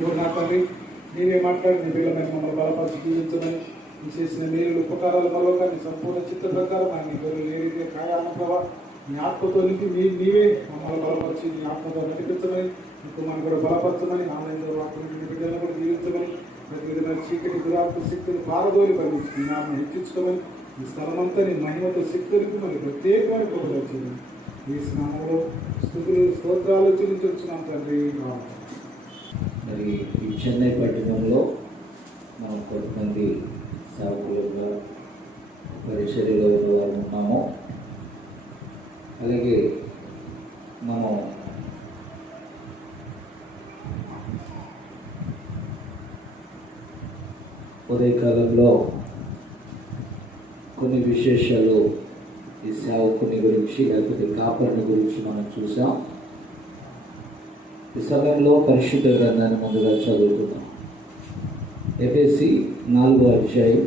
నా తండ్రి నీవే మాట్లాడి నీ పిల్లలని మమ్మల్ని బలపరిచి జీవించమని నీ చేసిన మేలు ఉపకారాల మరొక నీ సంపూర్ణ చిత్త ప్రకారం నీ గొర్రెలు ఏ రీతిగా కాయాలన్న ప్రభావ నీ ఆత్మతో నింపి నీవే మమ్మల్ని బలపరిచి నీ ఆత్మతో నడిపించమని నీకు మనం కూడా బలపరచమని ఆనంద వాక్యం బిడ్డలను కూడా జీవించమని ప్రతి విధమైన చీకటి దురాత్మ శక్తిని పారదోలి పండించి నీ నామం హెచ్చించుకోమని ఈ స్థలమంతా నీ మహిమతో శక్తులకు మరి ప్రత్యేకమైన కృపలు చేయండి. ఈ స్నామంలో స్తుతులు స్తోత్రాలు చెల్లించున్నాం తండ్రి. మరి ఈ చెన్నై పట్టణంలో మనం కొంతమంది సేవకులుగా పరిచర్యలో వారు ఉన్నాము. అలాగే మనం ఉదయకాలంలో కొన్ని విశేషాలు ఈ సేవకుని గురించి లేకపోతే కాపరిని గురించి మనం చూసాం. ఈ సమయంలో పరిశుద్ధ గ్రంథాన్ని ముందుగా చదువుతున్నాం. ఎఫెసీ 4వ అధ్యాయం,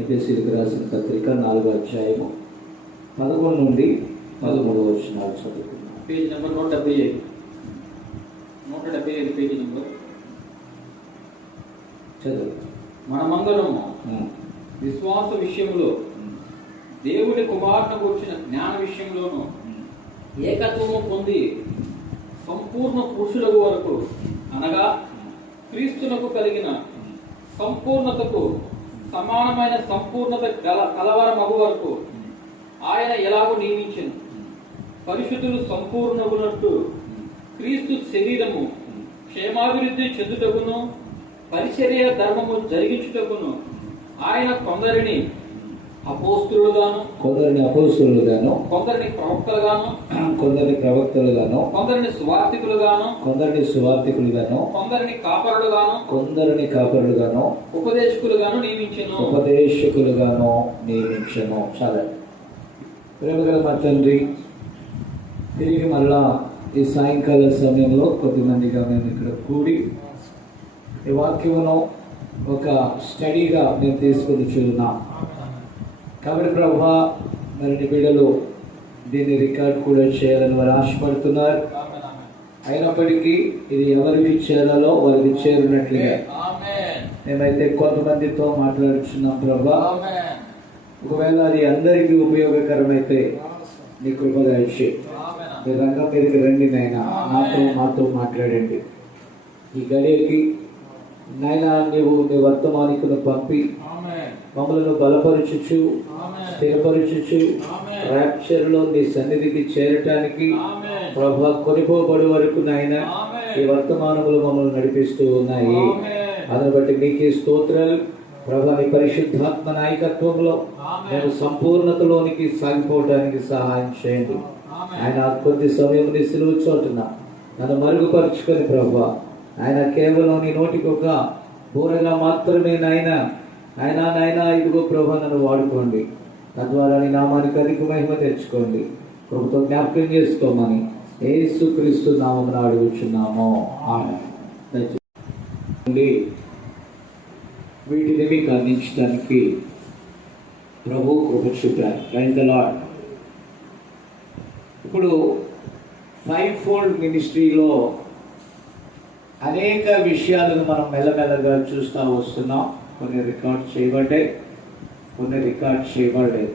ఎఫెసీలకు రాసిన పత్రిక 4వ అధ్యాయము 11 నుండి 13 వచనాలు చదువుతున్నాం. పేజ్ నెంబర్ 175 పేజీ నెంబర్ చదువు. మనమందరము విశ్వాస విషయంలో దేవుడి కుమారుని గురించిన జ్ఞాన విషయంలోనూ ఏకత్వము పొంది సంపూర్ణ పురుషుల వరకు అనగా క్రీస్తునకు కలిగిన సంపూర్ణతకు సమానమైన సంపూర్ణత కలవరమగు వరకు ఆయన ఎలాగో నియమించెను. పరిశుద్ధులు సంపూర్ణగునట్టు క్రీస్తు శరీరము క్షేమాభివృద్ధి చెందుటకును పరిచర్య ధర్మము జరిగించుటకును ఆయన కొందరిని అపోస్తులుగాను, కొందరిని ప్రవక్తలుగాను, కొందరిని సువార్థికులుగాను, కొందరిని కాపరులుగాను, ఉపదేశకులుగాను నియమించెను. చాలా ప్రేమగల మా తండ్రి, తిరిగి మళ్ళా ఈ సాయంకాల సమయంలో కొద్దిమందిగా మేము ఇక్కడ కూడి ఈ వాక్యమును ఒక స్టడీగా మేము తీసుకొని చూస్తున్నాం. కాబట్టి ప్రభువా, మరి నీ బిడ్డలు దీన్ని రికార్డ్ కూడా చేయాలని వారు ఆశపడుతున్నారు. అయినప్పటికీ ఇది ఎవరికి చేరాలో వారికి చేరినట్లుగా మేమైతే కొంతమందితో మాట్లాడుచున్నాం ప్రభువా. ఒకవేళ అది అందరికీ ఉపయోగకరమైతే నీ కృపగా ఇచ్చి మీ రంగం మీదకి రండి నాయన, మాతో మాట్లాడండి. ఈ గడియకి నాయన నీవు నీ వర్తమానికును పంపి మమ్మలను బలపరచుచు స్థిరపరచుచు ర్యాప్చర్లో నీ సన్నిధికి చేరటానికి ప్రభా కొనిపోబడి వరకు నాయన ఈ వర్తమానములు మమ్మల్ని నడిపిస్తూ ఉన్నాయి. అందుని బట్టి నీకే స్తోత్రాలు ప్రభా. నీ పరిశుద్ధాత్మ నాయకత్వంలో మేము సంపూర్ణతలోనికి సాగిపోవటానికి సహాయం చేయండి. ఆయన కొద్ది సమయం నీ సిలువ చోటున నన్ను మరుగుపరుచుకొని ప్రభా, ఆయన కేవలం నీ నోటికి ఒక బోరగా మాత్రమే నాయన ఇదిగో ప్రభా నన్ను వాడుకోండి. తద్వారా నీ నామానికి అధిక మహిమ తెచ్చుకోండి. ప్రభుత్వం జ్ఞాపకం చేసుకోమని యేసుక్రీస్తు నామమున అడుగుచున్నాము. ఆమేన్. వీటిని మీకు అందించడానికి ప్రభు కృప చూపారు. Praise the Lord. ఇప్పుడు 5-fold మినిస్ట్రీలో అనేక విషయాలను మనం మెల్లమెల్లగా చూస్తూ వస్తున్నాం. కొన్ని రికార్డ్ చేయబడ్డాయి, కొన్ని రికార్డ్ చేయబడ్డాయి.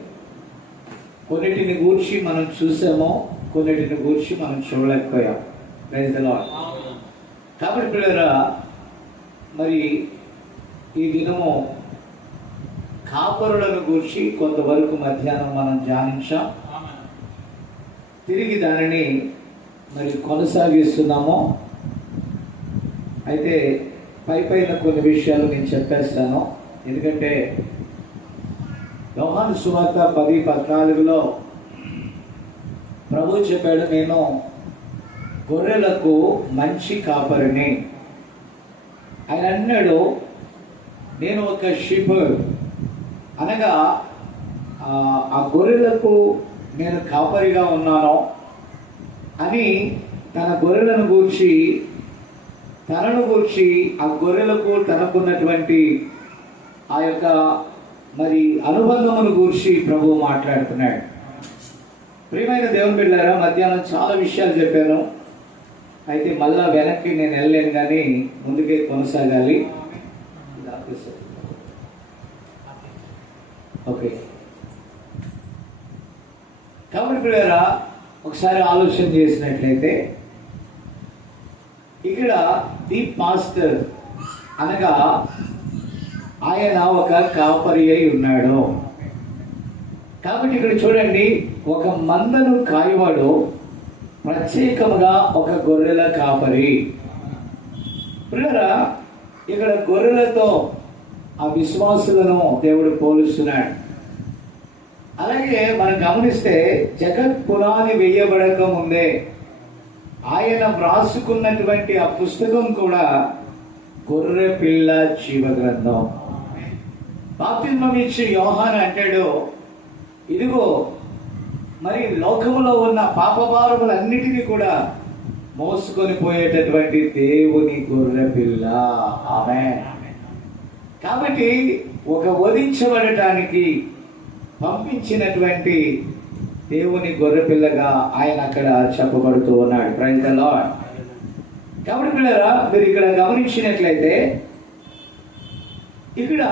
కొన్నిటిని గూర్చి మనం చూసామో, కొన్నిటిని గూర్చి మనం చూడలేకపోయాం. Praise the Lord. కాబట్టి పిల్లరా, మరి ఈ దినము కాపరులను గూర్చి కొంతవరకు మధ్యాహ్నం మనం ధ్యానించాం. తిరిగి దానిని మరి కొనసాగిస్తున్నాము. అయితే పైన కొన్ని విషయాలు నేను చెప్పేస్తాను. ఎందుకంటే యోహాను సువార్త 10:14లో ప్రభు చెప్పాడు, నేను గొర్రెలకు మంచి కాపరిని. ఆయన అన్నాడు, నేను ఒక షీపర్డ్, అనగా ఆ గొర్రెలకు నేను కాపరిగా ఉన్నాను అని తన గొర్రెలను గూర్చి, తనను గూర్చి, ఆ గొర్రెలకు తనకున్నటువంటి ఆ యొక్క మరి అనుబంధమును గూర్చి ప్రభువు మాట్లాడుతున్నాడు. ప్రియమైన దేవుని బిడ్డలారా, మధ్యాహ్నం చాలా విషయాలు చెప్పాను. అయితే మళ్ళా వెనక్కి నేను వెళ్ళలేను కానీ ముందుకే కొనసాగాలి. ఓకే, కాబట్టి ప్రియులారా ఒకసారి ఆలోచన చేసినట్లయితే ఇక్కడ దీప్ మాస్టర్ అనగా ఆయన ఒక కాపరి అయి ఉన్నాడు. కాబట్టి ఇక్కడ చూడండి, ఒక మందను కాయవాడు ప్రత్యేకముగా ఒక గొర్రెల కాపరి. ప్రియులారా ఇక్కడ గొర్రెలతో ఆ విశ్వాసులను దేవుడు పోలుస్తున్నాడు. అలాగే మనం గమనిస్తే జగత్ పునాది వేయబడక ముందే ఆయన వ్రాసుకున్నటువంటి ఆ పుస్తకం కూడా గొర్రె పిల్ల జీవ గ్రంథం. బాప్తిస్మం ఇచ్చి యోహాను అంటాడు, ఇదిగో మరి లోకములో ఉన్న పాపభారములన్నిటినీ కూడా మోసుకొని పోయేటటువంటి దేవుని గొర్రె పిల్ల. ఆమేన్. కాబట్టి ఒక వధించబడటానికి పంపించినటువంటి దేవుని గొర్రెపిల్లగా ఆయన అక్కడ చెప్పబడుతూ ఉన్నాడు. Praise the Lord. కాబట్టి పిల్లరా మీరు ఇక్కడ గమనించినట్లయితే ఇక్కడ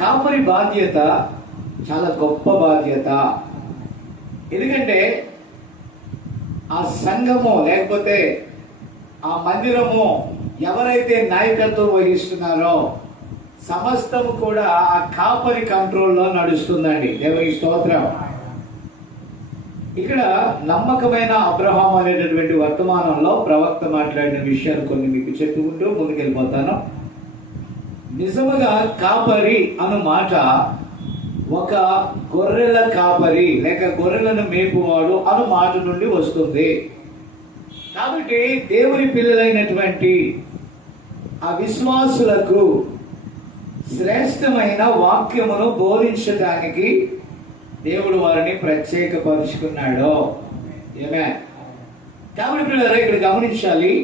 కాపరి బాధ్యత చాలా గొప్ప బాధ్యత. ఎందుకంటే ఆ సంఘము లేకపోతే ఆ మందిరము ఎవరైతే నాయకత్వం వహిస్తున్నారో సమస్తము కూడా ఆ కాపరి కంట్రోల్లో నడుస్తుందండి. దేవుని స్తోత్రం. ఇక్కడ నమ్మకమైన అబ్రహాం అనేటటువంటి వర్తమానంలో ప్రవక్త మాట్లాడిన విషయాలు కొన్ని మీకు చెప్పుకుంటూ ముందుకెళ్ళిపోతాను. నిజముగా కాపరి అను మాట ఒక గొర్రెల కాపరి లేక గొర్రెలను మేపువాడు అను మాట నుండి వస్తుంది. కాబట్టి దేవుని పిల్లలైనటువంటి ఆ విశ్వాసులకు శ్రేష్టమైన వాక్యమును బోధించడానికి దేవుడు వారిని ప్రత్యేకపరుచుకున్నాడు. ఏమే కాబట్టి పిల్లలు ఇక్కడ గమనించాలి.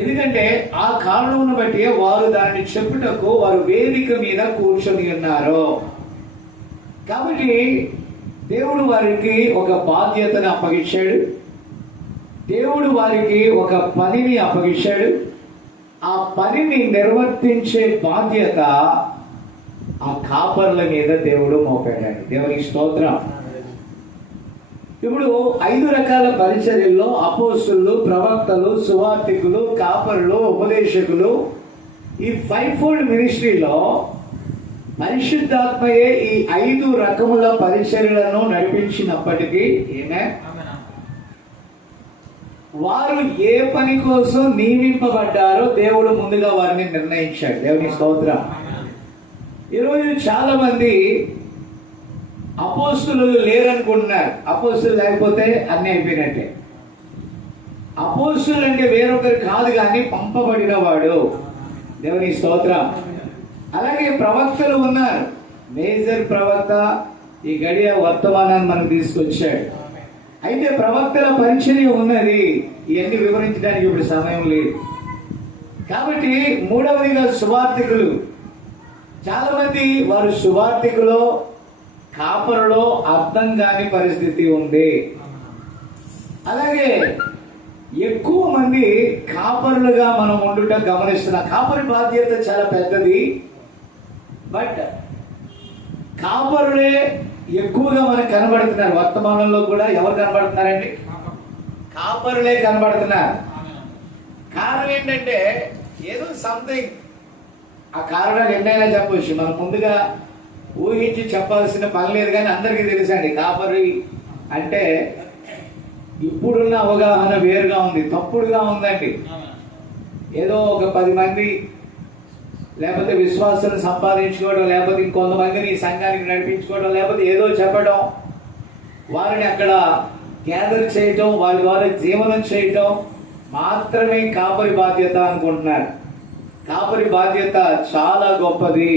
ఎందుకంటే ఆ కారణమును బట్టి వారు దాన్ని చెప్పుటకు వారు వేదిక మీద కూర్చొని ఉన్నారు. కాబట్టి దేవుడు వారికి ఒక బాధ్యతను అప్పగించాడు. దేవుడు వారికి ఒక పనిని అప్పగించాడు. ఆ పనిని నిర్వర్తించే బాధ్యత ఆ కాపర్ల మీద దేవుడు మోపాడండి. దేవునికి స్తోత్రం. ఇప్పుడు 5 రకాల పరిచర్యల్లో అపోస్తులు, ప్రవక్తలు, సువార్తికులు, కాపరులు, ఉపదేశకులు, ఈ 5-fold మినిస్ట్రీలో పరిశుద్ధాత్మయే ఈ 5 రకముల పరిచర్యలను నడిపించినప్పటికీ వారు ఏ పని కోసం నియమింపబడ్డారో దేవుడు ముందుగా వారిని నిర్ణయించాడు. దేవుని స్తోత్రం. ఈరోజు చాలా మంది అపోస్తులు లేరనుకుంటున్నారు. అపోస్తులు లేకపోతే అన్నీ అయిపోయినట్టే. అపోస్తులు అంటే వేరొకరు కాదు కానీ పంపబడిన వాడు. దేవుని స్తోత్రం. అలాగే ప్రవక్తలు ఉన్నారు. మేజర్ ప్రవక్త ఈ గడియ వర్తమానాన్ని మనకు తీసుకొచ్చాడు. అయితే ప్రవక్తల పరిచర్య ఉన్నది. ఇవన్నీ వివరించడానికి ఇప్పుడు సమయం లేదు. కాబట్టి మూడవదిగా సువార్తికులు. చాలా మంది వారు సువార్తికులో కాపరులో అర్థం కాని పరిస్థితి ఉంది. అలాగే ఎక్కువ మంది కాపరులుగా మనం ఉండుట గమనిస్తున్నాం. కాపరి బాధ్యత చాలా పెద్దది. బట్ కాపరులే ఎక్కువగా మనకు కనబడుతున్నారు. వర్తమానంలో కూడా ఎవరు కనబడుతున్నారండి? కాపరులే కనబడుతున్నారు. కారణం ఏంటంటే ఏదో సంథింగ్, ఆ కారణాలు ఎన్నైనా చెప్పవచ్చు. మనం ముందుగా ఊహించి చెప్పాల్సిన పని లేదు. కానీ అందరికీ తెలుసండి కాపరి అంటే ఇప్పుడున్న అవగాహన వేరుగా ఉంది, తప్పుడుగా ఉందండి. ఏదో ఒక 10 మంది లేకపోతే విశ్వాసాన్ని సంపాదించుకోవడం, లేకపోతే ఇంకొంతమందిని సంఘానికి నడిపించుకోవడం, లేకపోతే ఏదో చెప్పడం, వారిని అక్కడ గ్యాదర్ చేయటం, వారి ద్వారా జీవనం చేయటం మాత్రమే కాపరి బాధ్యత అనుకుంటున్నారు. కాపరి బాధ్యత చాలా గొప్పది.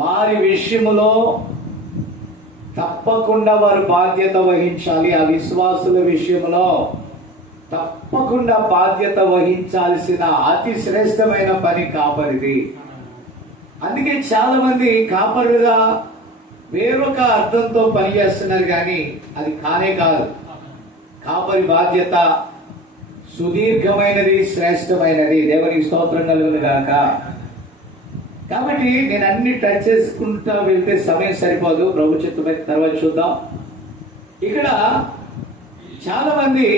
వారి విషయములో తప్పకుండా వారు బాధ్యత వహించాలి. ఆ విశ్వాసుల విషయంలో తప్పకుండా బాధ్యత వహించాల్సిన అతి శ్రేష్టమైన పని కాపరిది. అందుకే చాలా మంది కాపరులుగా వేరొక అర్థంతో పనిచేస్తున్నారు, కానీ అది కానే కాదు. కాపరి బాధ్యత సుదీర్ఘమైనది, శ్రేష్టమైనది. దేవునికి స్తోత్రం కలుగును గాక. కాబట్టి నేను అన్ని టచ్ చేసుకుంటా వెళ్తే సమయం సరిపోదు. ప్రభు చిత్తమైన తర్వాత చూద్దాం. ఇక్కడ చాలా మంది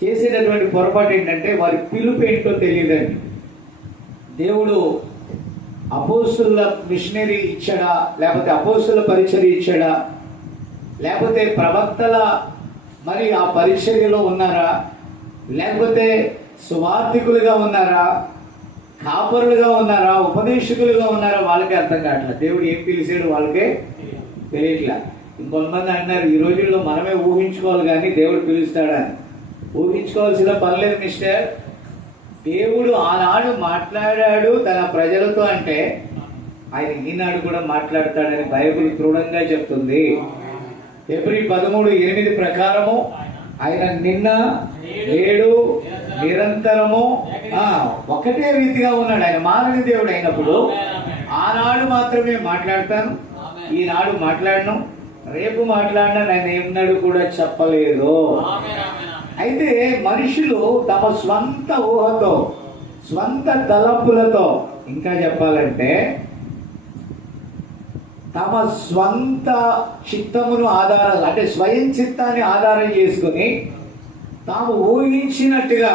చేసేటటువంటి పొరపాటు ఏంటంటే వారి పిలుపు ఏంటో తెలియదండి. దేవుడు అపోస్తుల మిషనరీ ఇచ్చాడా, లేకపోతే అపోస్తుల పరిచర్య ఇచ్చాడా, లేకపోతే ప్రవక్తల మరి ఆ పరిచర్యలో ఉన్నారా, లేకపోతే సువార్థికులుగా ఉన్నారా, కాపరులుగా ఉన్నారా, ఉపదేశకులుగా ఉన్నారా, వాళ్ళకే అర్థం కావట్లేదు. దేవుడు ఏం పిలిచాడు వాళ్ళకే తెలియట్లా. ఇంకొంతమంది అంటున్నారు ఈ రోజుల్లో మనమే ఊహించుకోవాలి కానీ దేవుడు పిలుస్తాడని. ఊహించుకోవాల్సిన పని లేదు మిస్టర్. దేవుడు ఆనాడు మాట్లాడాడు తన ప్రజలతో అంటే ఆయన ఈనాడు కూడా మాట్లాడతాడని బైబిల్ దృఢంగా చెప్తుంది. ఫిబ్రవరి 13:8 ప్రకారము ఆయన నిన్న నేడు నిరంతరము ఒకటే రీతిగా ఉన్నాడు. ఆయన మారని దేవుడు అయినప్పుడు ఆనాడు మాత్రమే మాట్లాడతాను, ఈనాడు మాట్లాడను, రేపు మాట్లాడినా నేను ఏమన్నాడు కూడా చెప్పలేదు. అయితే మనుషులు తమ స్వంత ఊహతో, స్వంత తలంపులతో, ఇంకా చెప్పాలంటే తమ స్వంత చిత్తమును ఆధారం అంటే స్వయం చిత్తాన్ని ఆధారం చేసుకుని తాము ఊహించినట్టుగా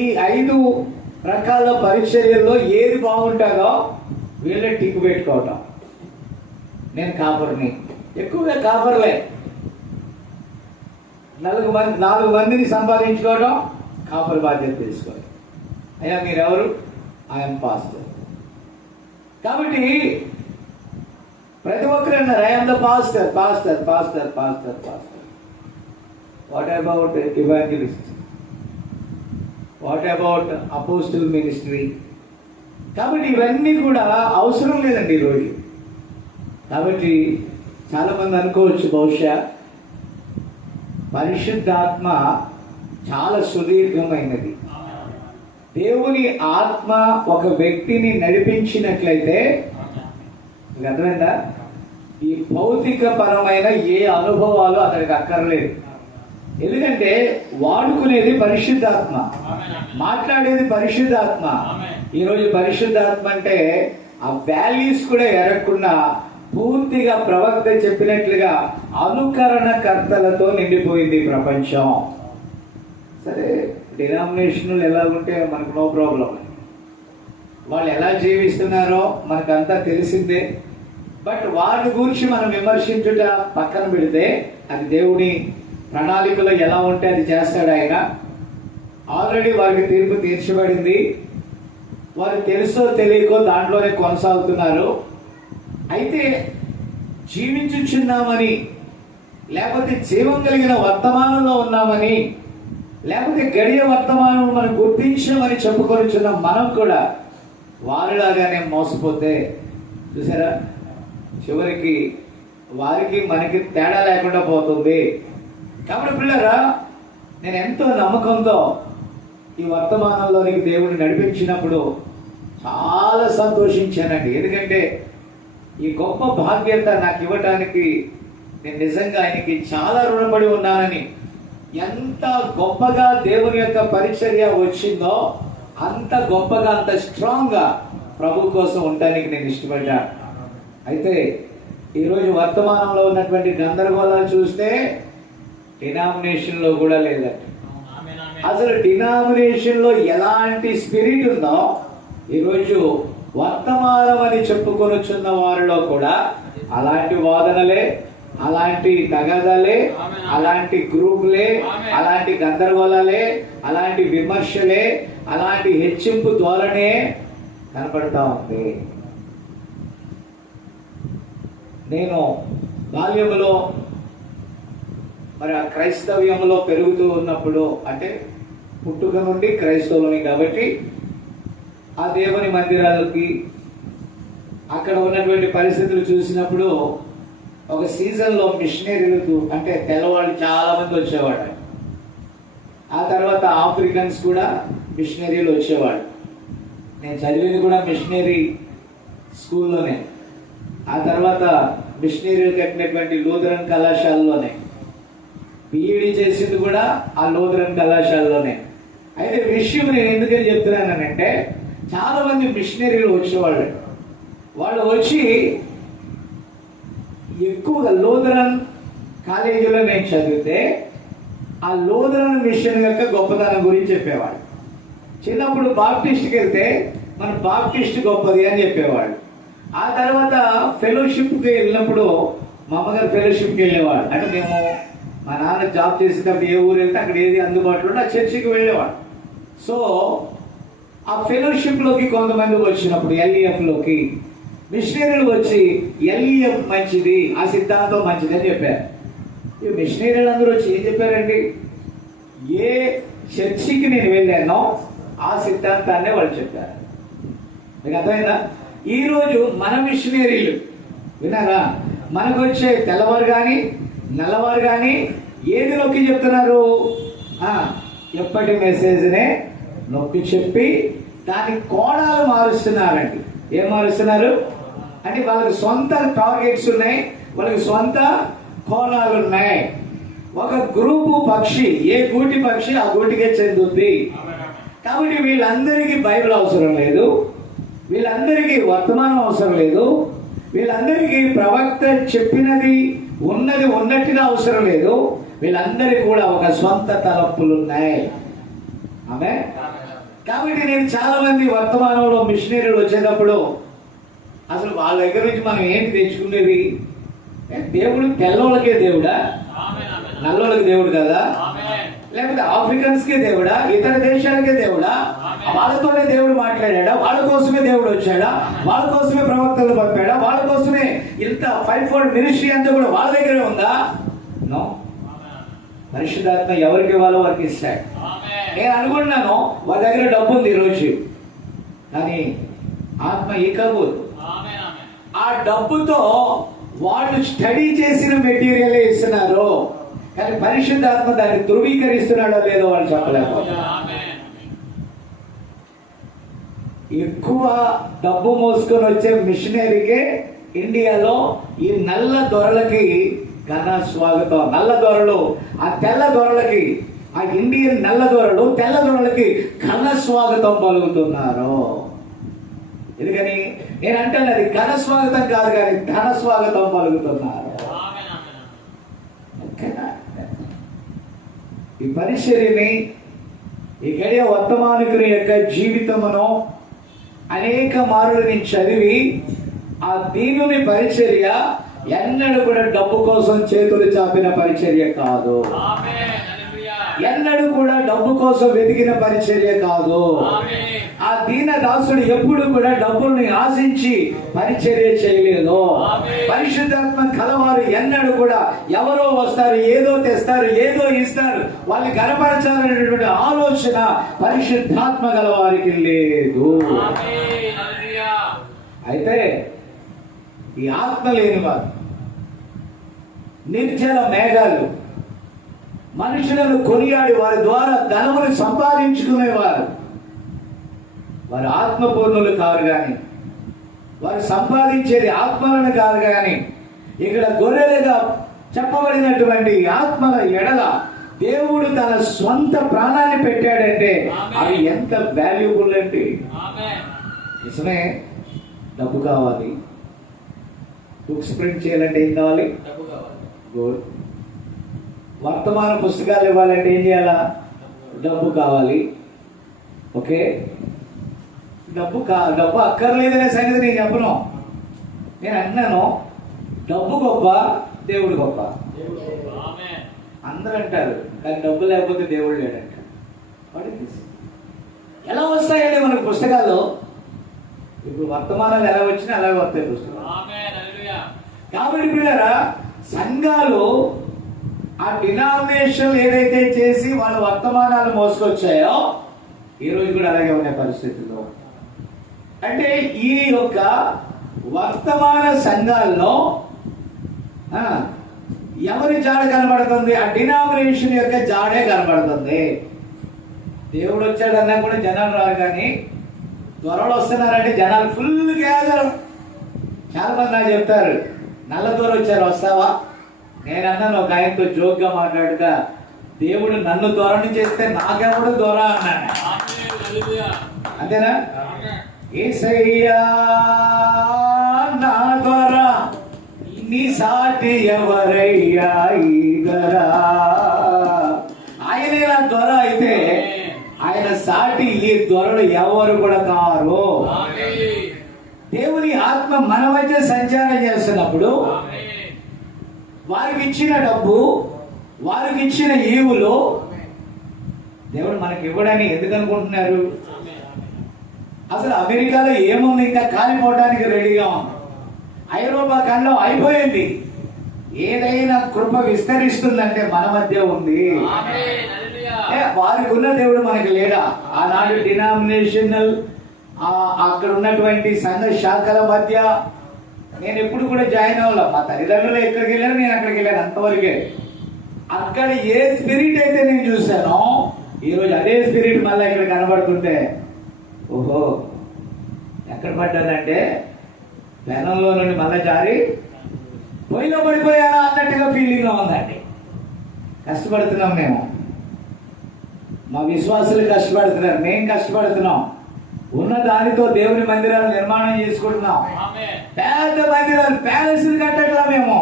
ఈ 5 రకాల పరిచర్యల్లో ఏది బాగుంటుందో వీళ్ళే టిక్కు పెట్టుకోవటం. నేను కాపర్ని, ఎక్కువగా కాపర్లే. 4 మందిని సంపాదించుకోవడం, కాపర్ బాధ్యత తీసుకోవడం. అయ్యా మీరెవరు? I'm pastor. కాబట్టి ప్రతి ఒక్కరు అన్నారు I'm the pastor, pastor, pastor, pastor, pastor. What about evangelist? What about apostle ministry? కాబట్టి ఇవన్నీ కూడా అవసరం లేదండి ఈరోజు. కాబట్టి చాలా మంది అనుకోవచ్చు బహుశా పరిశుద్ధాత్మ చాలా సుదీర్ఘమైనది. దేవుని ఆత్మ ఒక వ్యక్తిని నడిపించినట్లయితే అర్థమైందా, ఈ భౌతిక పరమైన ఏ అనుభవాలు అతనికి అక్కర్లేదు. ఎందుకంటే వాడుకునేది పరిశుద్ధాత్మ, మాట్లాడేది పరిశుద్ధాత్మ. ఈరోజు పరిశుద్ధాత్మ అంటే ఆ వాల్యూస్ కూడా ఎరగకుండా పూర్తిగా ప్రవక్త చెప్పినట్లుగా అనుకరణకర్తలతో నిండిపోయింది ప్రపంచం. సరే, డినామినేషన్లు ఎలా ఉంటే మనకు నో ప్రాబ్లం. వాళ్ళు ఎలా జీవిస్తున్నారో మనకంతా తెలిసిందే. బట్ వారి గురించి మనం విమర్శించుట పక్కన పెడితే అది దేవుని ప్రణాళికలో ఎలా ఉంటే అది చేస్తాడు ఆయన. ఆల్రెడీ వారికి తీర్పు తీర్చబడింది. వారు తెలుసో తెలియకో దాంట్లోనే కొనసాగుతున్నారు. అయితే జీవించుచున్నామని, లేకపోతే జీవం కలిగిన వర్తమానంలో ఉన్నామని, లేకపోతే గడియ వర్తమానం మనం గుర్తించామని చెప్పుకొనిచున్న మనం కూడా వారిలాగానే మోసపోతే చూసారా, చివరికి వారికి మనకి తేడా లేకుండా పోతుంది. కాబట్టి పిల్లరా, నేను ఎంతో నమ్మకంతో ఈ వర్తమానంలోనికి దేవుడిని నడిపించినప్పుడు చాలా సంతోషించానండి. ఎందుకంటే ఈ గొప్ప బాధ్యత నాకు ఇవ్వటానికి నేను నిజంగా ఆయనకి చాలా రుణపడి ఉన్నానని. ఎంత గొప్పగా దేవుని యొక్క పరిచర్య వచ్చిందో అంత గొప్పగా, అంత స్ట్రాంగ్ గా ప్రభు కోసం ఉండడానికి నేను ఇష్టపడ్డాను. అయితే ఈరోజు వర్తమానంలో ఉన్నటువంటి గందరగోళాలు చూస్తే డినామినేషన్ లో కూడా లేదండి. అసలు డినామినేషన్ లో ఎలాంటి స్పిరిట్ ఉందో ఈరోజు వర్తమానం అని చెప్పుకొనుచున్న వారిలో కూడా అలాంటి వాదనలే, అలాంటి తగాదాలే, అలాంటి గ్రూపులే, అలాంటి గందరగోళాలే, అలాంటి విమర్శలే, అలాంటి హెచ్చింపు ధోరణే కనపడతా ఉంది. నేను బాల్యములో మరి ఆ క్రైస్తవ్యంలో పెరుగుతూ ఉన్నప్పుడు, అంటే పుట్టుక నుండి క్రైస్తవులని కాబట్టి ఆ దేవుని మందిరాలకి అక్కడ ఉన్నటువంటి పరిస్థితులు చూసినప్పుడు ఒక సీజన్లో మిషనరీలకు అంటే తెల్లవాళ్ళు చాలా మంది వచ్చేవాడు. ఆ తర్వాత ఆఫ్రికన్స్ కూడా మిషనరీలు వచ్చేవాడు. నేను చదివింది కూడా మిషనరీ స్కూల్లోనే. ఆ తర్వాత మిషనరీలు కట్టినటువంటి లూథరన్ కళాశాలలోనే. పిఈడి చేసింది కూడా ఆ లూథరన్ కళాశాలలోనే. అయితే విషయం నేను ఎందుకని చెప్తున్నానంటే, చాలా మంది మిషనరీలు వచ్చేవాళ్ళు, వాళ్ళు వచ్చి ఎక్కువగా లూథరన్ కాలేజీలో నేను చదివితే ఆ లూథరన్ మిషన్ యొక్క గొప్పతనం గురించి చెప్పేవాడు. చిన్నప్పుడు బాప్టిస్ట్కి వెళ్తే మన బాప్టిస్ట్ గొప్పది అని చెప్పేవాడు. ఆ తర్వాత ఫెలోషిప్కి వెళ్ళినప్పుడు మా అమ్మగారు ఫెలోషిప్కి వెళ్ళేవాడు. అంటే మేము మా నాన్న జాబ్ చేసేటప్పుడు ఏ ఊరు వెళ్తే అక్కడ ఏది అందుబాటులో ఉంటే ఆ చర్చికి వెళ్ళేవాడు. సో ఆ ఫెలోషిప్లోకి కొంతమంది వచ్చినప్పుడు ఎల్ఈఎఫ్లోకి మిషనరీలు వచ్చి ఎల్ఈఎఫ్ మంచిది, ఆ సిద్ధాంతం మంచిది అని చెప్పారు. ఈ మిషనరీలు అందరూ వచ్చి ఏం చెప్పారండి? ఏ చర్చికి నేను వెళ్ళానో ఆ సిద్ధాంతాన్నే వాళ్ళు చెప్పారు. మీకు అర్థమైందా? ఈరోజు మన మిషనరీలు విన్నారా, మనకు వచ్చే తెల్లవారు కానీ నల్లవారు కానీ ఏది నొక్కి చెప్తున్నారు? ఎప్పటి మెసేజ్నే నొక్కి చెప్పి దాని కోణాలు మారుస్తున్నారండి. ఏం మారుస్తున్నారు అంటే వాళ్ళకి సొంత టార్గెట్స్ ఉన్నాయి, వాళ్ళకి సొంత కోణాలు ఉన్నాయి. ఒక గ్రూపు పక్షి, ఏ గూటి పక్షి ఆ గూటికే చెందుతుంది. కాబట్టి వీళ్ళందరికీ బైబిల్ అవసరం లేదు, వీళ్ళందరికీ వర్తమానం అవసరం లేదు, వీళ్ళందరికీ ప్రవక్త చెప్పినది ఉన్నది ఉన్నట్టుగా అవసరం లేదు. వీళ్ళందరికీ కూడా ఒక స్వంత తలంపులు ఉన్నాయి. ఆమె కాబట్టి నేను చాలా మంది వర్తమానంలో మిషనరీలు వచ్చేటప్పుడు అసలు వాళ్ళ దగ్గర నుంచి మనం ఏంటి తెచ్చుకునేది? దేవుడు తెల్లోళ్ళకే దేవుడా, నల్లోళ్ళకి దేవుడు కదా? లేకపోతే ఆఫ్రికన్స్ కే దేవుడా, ఇతర దేశాలకే దేవుడా? వాళ్ళతోనే దేవుడు మాట్లాడా? వాళ్ళ కోసమే దేవుడు వచ్చాడా? వాళ్ళ కోసమే ప్రవక్తలు పంపాడా? వాళ్ళ కోసమే ఇంత 5-fold మినిస్ట్రీ అంతా కూడా వాళ్ళ దగ్గరే ఉందా? నో. పరిశుద్ధాత్మ ఎవరికి ఇవ్వాలో వారికి ఇస్తాడు. నేను అనుకుంటున్నాను వాళ్ళ దగ్గర డబ్బు ఉంది ఈరోజు, కానీ ఆత్మ ఇవ్వబోదు. ఆ డబ్బుతో వాళ్ళు స్టడీ చేసిన మెటీరియల్ ఇస్తున్నారు, కానీ పరిశుద్ధాత్మ దాన్ని ధృవీకరిస్తున్నాడో లేదో వాళ్ళు చెప్పలేకపోతున్నారు. ఎక్కువ డబ్బు మోసుకొని వచ్చే మిషనరీకే ఇండియాలో ఈ నల్ల దొరలకి ఘన స్వాగతం. నల్ల దొరలు, ఆ తెల్ల దొరలకి, ఆ ఇండియన్ నల్ల దొరలు తెల్ల దొరలకి ఘన స్వాగతం పలుకుతున్నారు. ఎందుకని నేను అంటాను, అది ఘన స్వాగతం కాదు కానీ ధన స్వాగతం పలుకుతున్నారు. ఈ పరిచర్యని, ఈ గడియ వర్తమానికుని యొక్క జీవితమును అనేక మార్లు నేను చదివి, ఆ దీనుని పరిచర్య ఎన్నడూ కూడా డబ్బు కోసం చేతులు చాపిన పరిచర్య కాదు, ఎన్నడూ కూడా డబ్బు కోసం వెతికిన పరిచర్య కాదు. ఆ దీన దాసుడు ఎప్పుడు కూడా డబ్బుల్ని ఆశించి పరిచర్య చేయలేదు. పరిశుద్ధాత్మ కలవారు ఎన్నడూ కూడా ఎవరో వస్తారు, ఏదో తెస్తారు, ఏదో ఇస్తారు, వాళ్ళని కనపరచాలనేటువంటి ఆలోచన పరిశుద్ధాత్మ గలవారికి లేదు. అయితే ఈ ఆత్మ లేని వారు, నిర్జల మేఘాలు, మనుషులను కొనియాడి వారి ద్వారా ధనమును సంపాదించుకునేవారు, వారు ఆత్మపూర్ణులు కారు కానీ, వారు సంపాదించేది ఆత్మలను కాదు కానీ, ఇక్కడ గొర్రెలుగా చెప్పబడినటువంటి ఆత్మల ఎడల దేవుడు తన స్వంత ప్రాణాన్ని పెట్టాడంటే అవి ఎంత వాల్యుబుల్ అండి. నిజమే, డబ్బు కావాలి. బుక్స్ ప్రింట్ చేయాలంటే ఏం కావాలి? గుడ్. వర్తమాన పుస్తకాలు ఇవ్వాలంటే ఏం చేయాలా? డబ్బు కావాలి. ఓకే, డబ్బు అక్కర్లేదనే సంగతి నేను చెప్పను. నేను అన్నాను డబ్బు గొప్ప, దేవుడు గొప్ప. అందరూ అంటారు కానీ డబ్బు లేకపోతే దేవుడు లేడంట. ఎలా వస్తాయండి మనకు పుస్తకాలు? ఇప్పుడు వర్తమానాలు ఎలా వచ్చినా అలాగే వస్తాయి పుస్తకాలు. కాబట్టి పిల్లరా, సంఘాలు ఆ డినామినేషన్ ఏదైతే చేసి వాళ్ళ వర్తమానాలు మోసుకొచ్చాయో ఈ రోజు కూడా అలాగే ఉన్న పరిస్థితుల్లో. అంటే ఈ యొక్క వర్తమాన సంఘాల్లో ఎవరి జాడ కనబడుతుంది? ఆ డినామినేషన్ యొక్క జాడే కనబడుతుంది. దేవుడు వచ్చాడన్నా కూడా జనాలు రారు, కానీ దొరలు వస్తున్నారంటే జనాలు ఫుల్ గ్యాదర్. చాలా మంది నాకు చెప్తారు, నల్ల దొర వచ్చారు వస్తావా? నేను అన్నాను ఒక ఆయనతో జోక్గా మాట్లాడుతా, దేవుడు నన్ను దూరం చేస్తే నాకెవడు దూరం అన్నాడు. అంతేనా? యేసయ్యా నా ద్వారా నీ సాటి ఎవరయ్యా ఈ ధరా. ఆయనే నా ద్వారా అయితే ఆయన సాటి ఈ దొరలు ఎవరు కూడా కారు. దేవుని ఆత్మ మన మధ్య సంచారం చేస్తున్నప్పుడు వారికి ఇచ్చిన డబ్బు, వారికి ఇచ్చిన ఈవులు దేవుడు మనకి ఇవ్వడని ఎందుకు అనుకుంటున్నారు? అసలు అమెరికాలో ఏముంది, ఇంకా కాలిపోవడానికి రెడీగా ఉంది. ఐరోపా ఖండం అయిపోయింది. ఏదైనా కృప విస్తరిస్తుందంటే మన మధ్య ఉంది. వారికి ఉన్న దేవుడు మనకి లేడా? ఆనాడు డినామినేషనల్ అక్కడ ఉన్నటువంటి సంఘ శాఖల మధ్య నేను ఎప్పుడు కూడా జాయిన్ అవ్వాలి. మా తల్లిదండ్రులు ఎక్కడికి వెళ్ళారు, నేను అక్కడికి వెళ్ళాను, అంతవరకే. అక్కడ ఏ స్పిరిట్ అయితే నేను చూశానో ఈరోజు అదే స్పిరిట్ మళ్ళీ ఇక్కడ కనబడుతుంటే ఓహో ఎక్కడ పడ్డదంటే పెనంలో నుండి మళ్ళీ జారి పొయ్యిలో పడిపోయారా అన్నట్టుగా ఫీలింగ్ లో ఉందండి. కష్టపడుతున్నాం మేము, మా విశ్వాసులు కష్టపడుతున్నారు, మేము కష్టపడుతున్నాం. ఉన్న దానితో దేవుని మందిరాలు నిర్మాణం చేసుకుంటున్నాం. పెద్ద మందిరాలు, ప్యాలెస్లు కట్టట్లా మేము.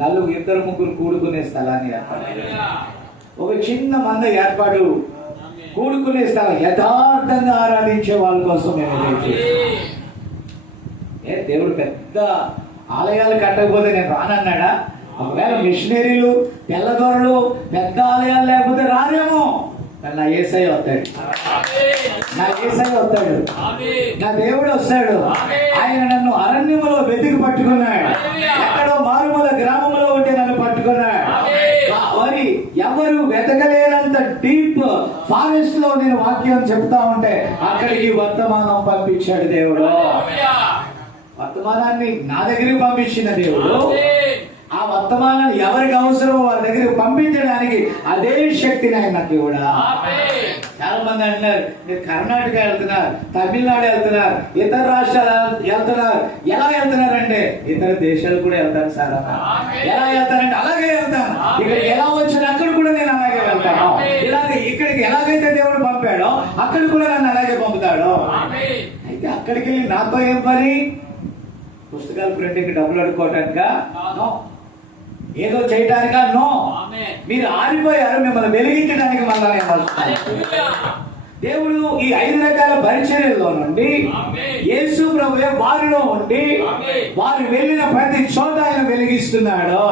నలుగురు, ఇద్దరు, ముగ్గురు కూడుకునే స్థలాన్ని ఏర్పాటు, ఒక చిన్న మంద ఏర్పాటు, కూడుకునే స్థలం, యథార్థంగా ఆరాధించే వాళ్ళ కోసం మేము దేవుడు పెద్ద ఆలయాలు కట్టకపోతే నేను రానన్నాడా? ఒకవేళ మిషనరీలు, తెల్లదొరలు పెద్ద ఆలయాలు లేకపోతే రారేమో. నా యేసయ్య వస్తాడు, నా యేసయ్య వస్తాడు, నా దేవుడు వస్తాడు. ఆయన నన్ను అరణ్యములో వెతికి పట్టుకున్నాడు, ఎక్కడో మారుమూల గ్రామంలో ఉంటే నన్ను పట్టుకున్నాడు. మరి ఎవరు వెతకలేనంత డీప్ ఫారెస్ట్ లో నేను వాక్యం చెప్తా ఉంటే అక్కడికి వర్తమానం పంపించాడు దేవుడు. వర్తమానాన్ని నా దగ్గరికి పంపించిన దేవుడు ఆ వర్తమానాన్ని ఎవరికి అవసరమో వారి దగ్గరికి పంపించడానికి అదే శక్తిని ఆయన నాకు కూడా. చాలా మంది అంటున్నారు మీరు కర్ణాటక వెళ్తున్నారు, తమిళనాడు వెళ్తున్నారు, ఇతర రాష్ట్రాలు వెళ్తున్నారు. ఎలా వెళ్తున్నారంటే ఇతర దేశాలు కూడా వెళ్తాను సార్ అన్న. ఎలా వెళ్తారంటే అలాగే వెళ్తాను. ఇక్కడికి ఎలా వచ్చినా అక్కడ కూడా నేను అలాగే వెళ్తాను. ఇలాగే ఇక్కడికి ఎలాగైతే దేవుడు పంపాడో అక్కడ కూడా నన్ను అలాగే పంపుతాడు. అయితే అక్కడికి వెళ్ళి నాతో ఏం పని? పుస్తకాల ప్రింటింగ్ డబ్బులు అడుక్కోవటానికా? నో. ఏదో చేయటానికా? నో. మీరు ఆరిపోయారు, మిమ్మల్ని వెలిగించడానికి మళ్ళీ దేవుడు ఈ 5 రకాల పరిచర్యల్లో నుండి యేసు ప్రభువే వారిలో ఉండి వారు వెళ్ళిన ప్రతి చోట ఆయన వెలిగిస్తున్నాడు.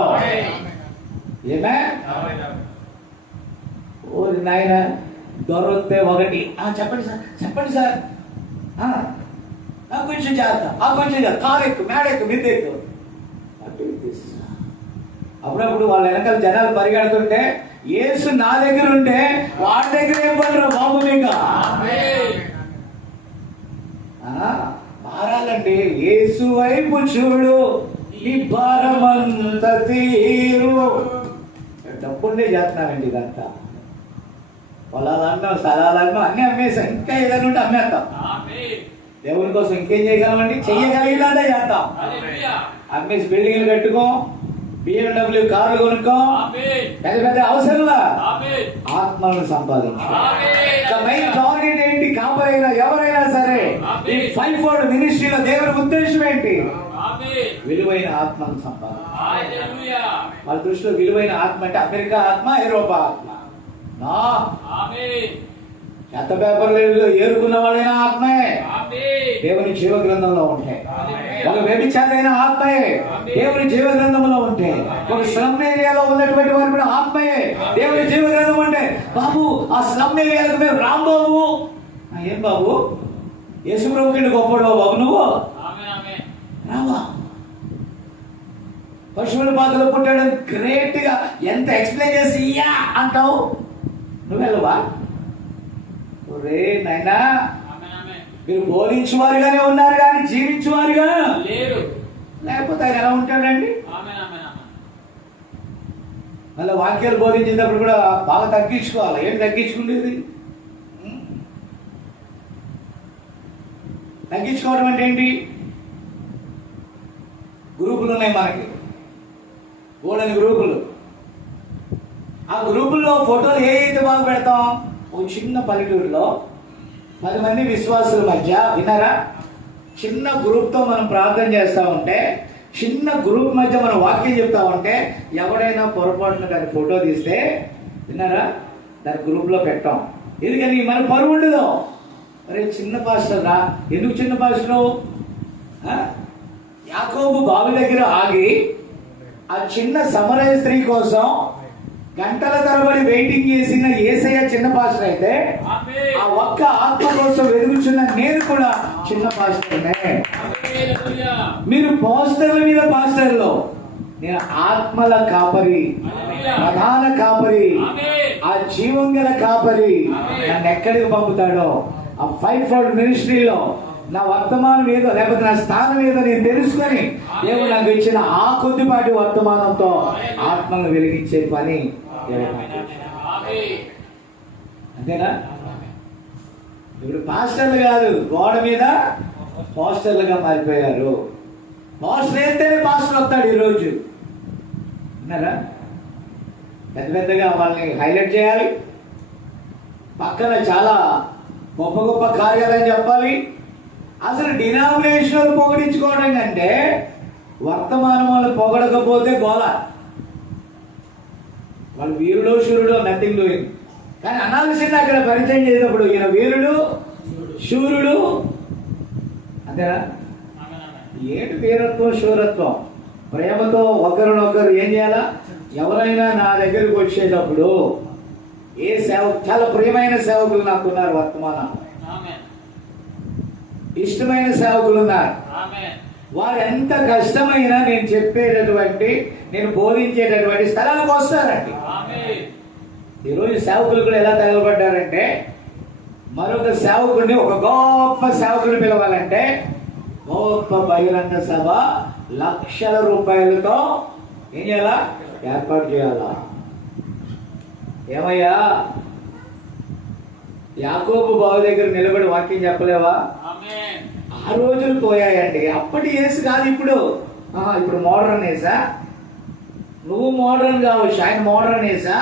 ఏమే ఓ నాయన దొరికితే ఒకటి చెప్పండి సార్, చెప్పండి సార్, కొంచెం చేస్తా, కొంచెం కారెక్కు, మేడెక్కు, మిద్దెక్కు. అప్పుడప్పుడు వాళ్ళ వెనకాల జనాలు పరిగెడుతుంటే యేసు నా దగ్గర ఉంటే వాడి దగ్గర ఏం పడరు బాబు మీకు. భారాలండి, యేసు వైపు చూడు నీ భారమంత తీరు. డబ్బుండే చేస్తున్నారండి ఇదంతా. పొలాలన్నా, స్థలాలన్నా అన్నీ అమ్మేసాం, ఇంకా ఏదైనా ఉంటే అమ్మేస్తాం. దేవుని కోసం ఇంకేం చేయగలమండి? చెయ్యగలిగినంటే చేస్తాం. అమ్మేసి బిల్డింగ్లు కట్టుకో, BMW కార్లు కొనుక్కో, పెద్ద పెద్ద అవసరంలా ఆత్మలను సంపాదించు. మెయిన్ టార్గెట్ ఏంటి? కాపరైనా ఎవరైనా సరే ఈ 5-fold మినిస్ట్రీలో దేవుని ఉద్దేశం ఏంటి? విలువైన ఆత్మను సంపాదించు. వాళ్ళ దృష్టిలో విలువైన ఆత్మ అంటే అమెరికా ఆత్మ, ఐరోపా ఆత్మ. చెత్త పేపర్లు ఏరుకున్న వాళ్ళైనా ఆత్మే దేవుని జీవ గ్రంథంలో ఉంటాయి. ఒక వ్యభిచారైన ఆత్మయే దేవుని జీవ గ్రంథంలో ఉంటే, ఒక స్లమ్ ఏరియాలో ఉన్నటువంటి వారు కూడా ఆత్మయే దేవుని జీవ గ్రంథం ఉంటే, బాబు ఆ స్లమ్ ఏరియాలకు మేము రామ్ బాబు. ఏం బాబు? యేసు ప్రభు కింద గొప్పడు బాబు నువ్వు రావా? పశువుల పాత్రలో పుట్టాడు గ్రేట్ గా ఎంత ఎక్స్ప్లెయిన్ చేసి ఇయ్యా అంటావు, నువ్వు వెళ్ళవా? రే నాయనా, మీరు బోధించువారుగానే ఉన్నారు కానీ జీవించువారుగా లేరు. లేకపోతే ఆయన ఎలా ఉంటాడండి? మళ్ళీ వాక్యాలు బోధించేటప్పుడు కూడా బాగా తగ్గించుకోవాలి. ఏంటి తగ్గించుకునేది? తగ్గించుకోవడం అంటే ఏంటి? గ్రూపులు ఉన్నాయి మనకి, ఓడని గ్రూపులు. ఆ గ్రూపుల్లో ఫోటోలు ఏ అయితే బాగా పెడతాం? ఒక చిన్న పల్లెటూరులో 10 మంది విశ్వాసుల మధ్య విన్నారా, చిన్న గ్రూప్తో మనం ప్రార్థన చేస్తూ ఉంటే, చిన్న గ్రూప్ మధ్య మనం వాక్యం చెప్తా ఉంటే, ఎవడైనా పొరపాటున దాని ఫోటో తీస్తే విన్నారా, దాని గ్రూప్లో పెట్టాం. ఎందుకని? మన పరువు ఉండదు. అరే చిన్న పాస్టర్ రా, ఎందుకు చిన్న పాస్టరు? యాకోబు బావి దగ్గర ఆగి ఆ చిన్న సమరయ స్త్రీ కోసం గంటల తరబడి వెయిటింగ్ చేసిన యేసయ్య చిన్న పాస్టర్ అయితే, ఆ ఒక్క ఆత్మ కోసం వెలుగుచున్న నేను కూడా చిన్న పాస్టర్నే. మీరు పాస్టర్ల మీద పాస్టర్లో, నేను ఆత్మల కాపరి, ప్రధాన కాపరి, ఆ జీవం గల కాపరి. నన్ను ఎక్కడికి పంపుతాడో ఆ 5-fold మినిస్ట్రీలో నా వర్తమానం ఏదో, లేకపోతే నా స్థానం ఏదో నేను తెలుసుకొని దేవుడు నాకు ఇచ్చిన ఆ కొద్దిపాటి వర్తమానంతో ఆత్మను వెలిగించే పని అంతేనా? ఇప్పుడు పాస్టర్లు కాదు, గోడ మీద పాస్టర్లుగా మారిపోయారు. పాస్టర్ అయితేనే పాస్టర్ వస్తాడు ఈరోజు. విన్నారా? పెద్ద పెద్దగా వాళ్ళని హైలైట్ చేయాలి, పక్కన చాలా గొప్ప గొప్ప కార్యాలని చెప్పాలి. అసలు డినామినేషన్ పొగడించుకోవడం కంటే వర్తమానం వాళ్ళు పొగడకపోతే గోల. వాళ్ళు వీరుడో శూరుడో నథింగ్ డూయింగ్, కానీ అనాల్సింది అక్కడ పరిచయం చేసేటప్పుడు ఈయన వీరుడు శూరుడు అంతేనా? ఏంటి వీరత్వం శూరత్వం? ప్రేమతో ఒకరినొకరు ఏం చేయాలా? ఎవరైనా నా దగ్గరికి వచ్చేటప్పుడు, ఏ చాలా ప్రియమైన సేవకులు నాకున్నారు, వర్తమానం ఇష్టమైన సేవకులు ఉన్నారు. వారు ఎంత కష్టమైనా నేను చెప్పేటటువంటి, నేను బోధించేటటువంటి స్థలాలకు వస్తారండి. ఈరోజు సేవకులు కూడా ఎలా తగలబడ్డారంటే, మరొక సేవకుడిని, ఒక గొప్ప సేవకుడిని పిలవాలంటే గొప్ప బహిరంగ సభ లక్షల రూపాయలతో ఏం చేయాలా? ఏర్పాటు చేయాలా? ఏమయ్యా, యాకోబు బావి దగ్గర నిలబడి వాక్యం చెప్పలేవా? ఆ రోజులు పోయాయండి. అప్పటి యేసు కాదు ఇప్పుడు. ఇప్పుడు మోడర్న్ యేసా? నువ్వు మోడర్న్ కావచ్చు, ఆయన మోడర్న్ యేసా?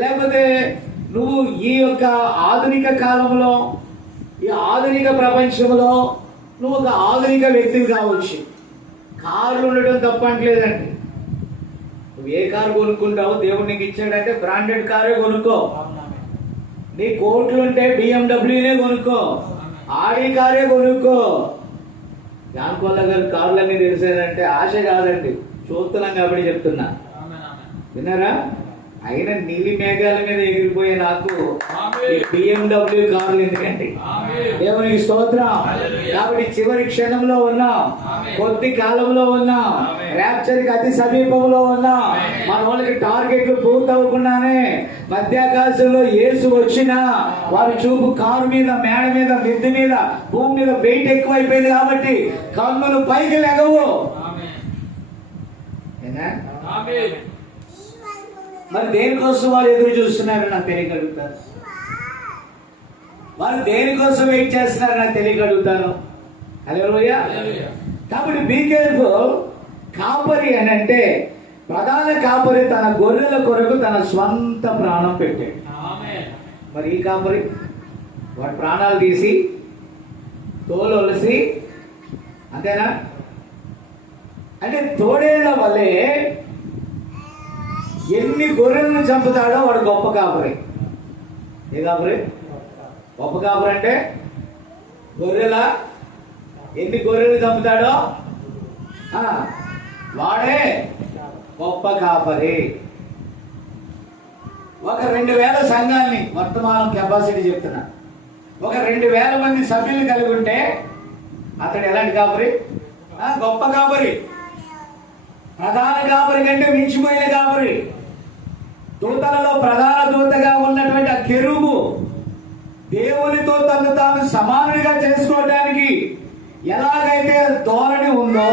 లేకపోతే నువ్వు ఈ యొక్క ఆధునిక కాలంలో, ఈ ఆధునిక ప్రపంచంలో నువ్వు ఒక ఆధునిక వ్యక్తివి కావచ్చు. కార్లు ఉండడం తప్పట్లేదండి. నువ్వు ఏ కారు కొనుక్కుంటావు? దేవుడు నీకు ఇచ్చాడంటే బ్రాండెడ్ కారే కొనుక్కో. నీ కోట్లుంటే BMW కొనుక్కో, ఆడి కారే కొనుక్కో. జాన్కొల్ల గారు కార్లన్నీ తెలిసేదంటే ఆశ కాదండి, చూస్తున్నాం కాబట్టి చెప్తున్నా. విన్నారా? అయినా నీలి మేఘాల మీద ఎగిరిపోయే నాకు BMW కార్లు ఎందుకండి? దేవునికి స్తోత్రం. కాబట్టి చివరి క్షణంలో ఉన్నాం, కొద్ది కాలంలో ఉన్నాం, ర్యాప్చర్కి అతి సమీపంలో ఉన్నాం. మన వాళ్ళకి టార్గెట్లు పూర్తవకుండానే మధ్యాకాశంలో యేసు వచ్చినా వారి చూపు కారు మీద, మేడ మీద, మిద్దె మీద, భూమి మీద వెయిట్ ఎక్కువైపోయింది కాబట్టి కన్నులు పైకి లెగవు. మరి దేనికోసం వారు ఎదురు చూస్తున్నారో నాకు తెలియగలుగుతాను. వారు దేనికోసం వెయిట్ చేస్తున్నారో నాకు తెలియగలుగుతాను. హల్లెలూయా. కాబట్టి బీ కేర్ఫుల్. కాపరి అని అంటే, ప్రధాన కాపరి తన గొర్రెల కొరకు తన స్వంత ప్రాణం పెట్టాడు. మరి ఈ కాపరి వాడి ప్రాణాలు తీసి తోలు ఒలిసి, అంతేనా? అంటే తోడేళ్ల వల్లే ఎన్ని గొర్రెలను చంపుతాడో వాడు గొప్ప కాపరి. ఏ కాపరి? గొప్ప కాపరి అంటే ఎన్ని గొర్రెలు చంపుతాడో వాడే గొప్ప కాపరి. ఒక 2000 సంఘాన్ని వర్తమానం కెపాసిటీ చెప్తున్నా, ఒక 2000 మంది సభ్యులు కలిగి ఉంటే అతడు ఎలాంటి కాపరి? గొప్ప కాపరి. ప్రధాన కాపరి కంటే మించిపోయిన కాపరి. దూతలలో ప్రధాన దూతగా ఉన్నటువంటి ఆ కెరూబు దేవునితో తను తాను సమానుడిగా చేసుకోవడానికి ఎలాగైతే ధోరణి ఉందో,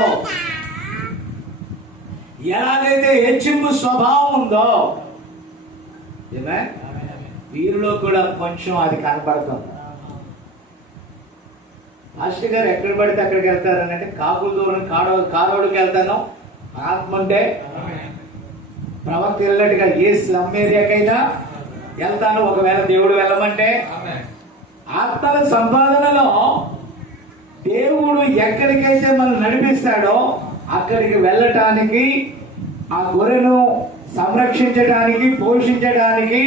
ఎలాగైతే హెచ్చింపు స్వభావం ఉందో, వీరిలో కూడా కొంచెం అది కనపడుతుంది. మాస్టర్ గారు ఎక్కడ పడితే అక్కడికి వెళ్తారని అంటే, కాకుల దూరం కారోడికి వెళ్తాను ఆత్మ ఉంటే ప్రవక్త వెళ్ళినట్టుగా ఏ స్లమ్ ఏరియాకైనా వెళ్తాను, ఒకవేళ దేవుడు వెళ్ళమంటే. ఆత్మల సంపాదనలో దేవుడు ఎక్కడికైతే మనం నడిపిస్తాడో అక్కడికి వెళ్ళటానికి, ఆ గొర్రెను సంరక్షించడానికి, పోషించడానికి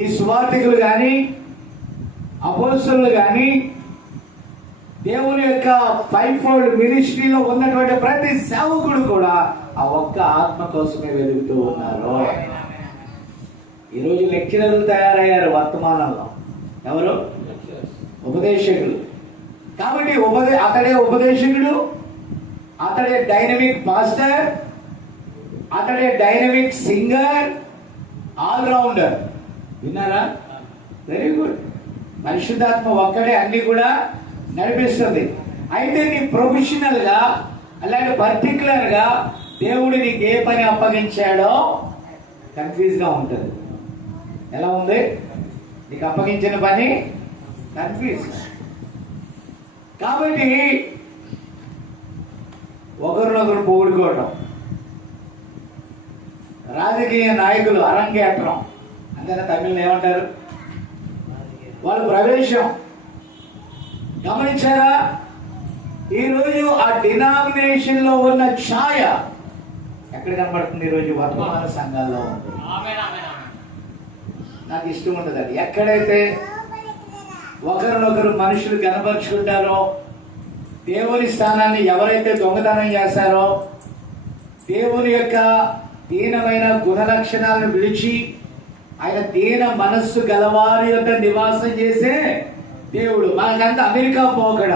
ఈ సువార్థికులు కానీ, అపోస్తలులు కానీ, దేవుని యొక్క 5-fold మినిస్ట్రీలో ఉన్నటువంటి ప్రతి సేవకుడు కూడా ఆ ఒక్క ఆత్మ కోసమే వెలుగుతూ ఉన్నారు. ఈరోజు లెక్చరర్లు తయారయ్యారు వర్తమానంలో. ఎవరు? ఉపదేశకులు. కాబట్టి అతడే ఉపదేశకుడు, అతడే డైనమిక్ మాస్టర్, అతడే డైనమిక్ సింగర్, ఆల్రౌండర్. విన్నారా? Very good. పరిశుద్ధాత్మ ఒక్కడే అన్ని కూడా నడిపిస్తుంది. అయితే నీ ప్రొఫెషనల్ గా అలాగే పర్టికులర్ గా దేవుడు నీకు ఏ పని అప్పగించాడో కన్ఫ్యూజ్ గా ఉంటుంది. ఎలా ఉంది నీకు అప్పగించిన పని? కన్ఫ్యూజ్. కాబట్టి ఒకరినొకరు పొగుడుకోవటం, రాజకీయ నాయకులు అరంగేట్రం, అందుకని తమిళని ఏమంటారు? వాళ్ళ ప్రవేశం గమనించారా? ఈరోజు ఆ డినామినేషన్ లో ఉన్న ఛాయ ఎక్కడ కనబడుతుంది? ఈరోజు వర్తమాన సంఘాల్లో ఉంటుంది. నాకు ఇష్టం ఉండదండి. ఎక్కడైతే ఒకరినొకరు మనుషులు కనపరుచుకుంటారో, దేవుని స్థానాన్ని ఎవరైతే దొంగతనం చేస్తారో, దేవుని యొక్క దీనమైన గుణలక్షణాలను విడిచి ఆయన దీన మనస్సు గలవారి యొక్క నివాసం చేసే దేవుడు. మనకంతా అమెరికా పోకడ,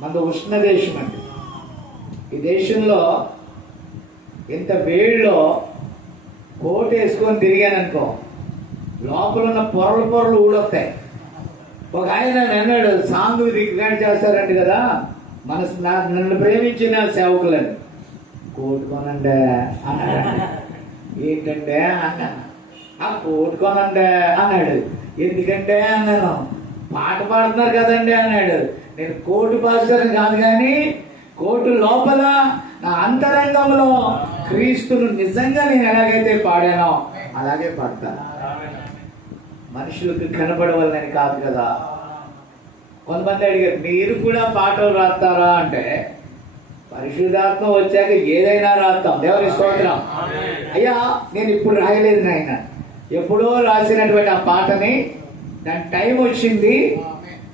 మన ఉష్ణ దేశం అండి. ఈ దేశంలో ఇంత వేడిలో కోట్ వేసుకొని తిరిగాననుకో, లోపల ఉన్న పొరలు ఊడొస్తాయి. ఒక ఆయన అన్నాడు, సాంగ్ రికార్డ్ చేస్తారంట కదా, నన్ను ప్రేమించిన సేవకులని, కోట్ కొనండి అన్నాడు. ఏంటంటే అన్నాను. ఆ కోట్ కొనండి అన్నాడు. ఎందుకంటే అన్నాను, పాట పాడుతున్నారు కదండి అన్నాడు. నేను కోటు పాస్టర్ని కాదు, కానీ కోటు లోపల నా అంతరంగంలో క్రీస్తును నిజంగా నేను ఎలాగైతే పాడానో అలాగే పాడతాను. మనుషులకు కనబడవాలని కాదు కదా. కొంతమంది అడిగారు, మీరు కూడా పాటలు రాస్తారా అంటే, పరిశుద్ధాత్మ వచ్చాక ఏదైనా రాస్తాం. దేవుని స్తోత్రం. అయ్యా నేను ఇప్పుడు రాయలేదు నాయన, ఎప్పుడో రాసినటువంటి ఆ పాటని దాని టైం వచ్చింది,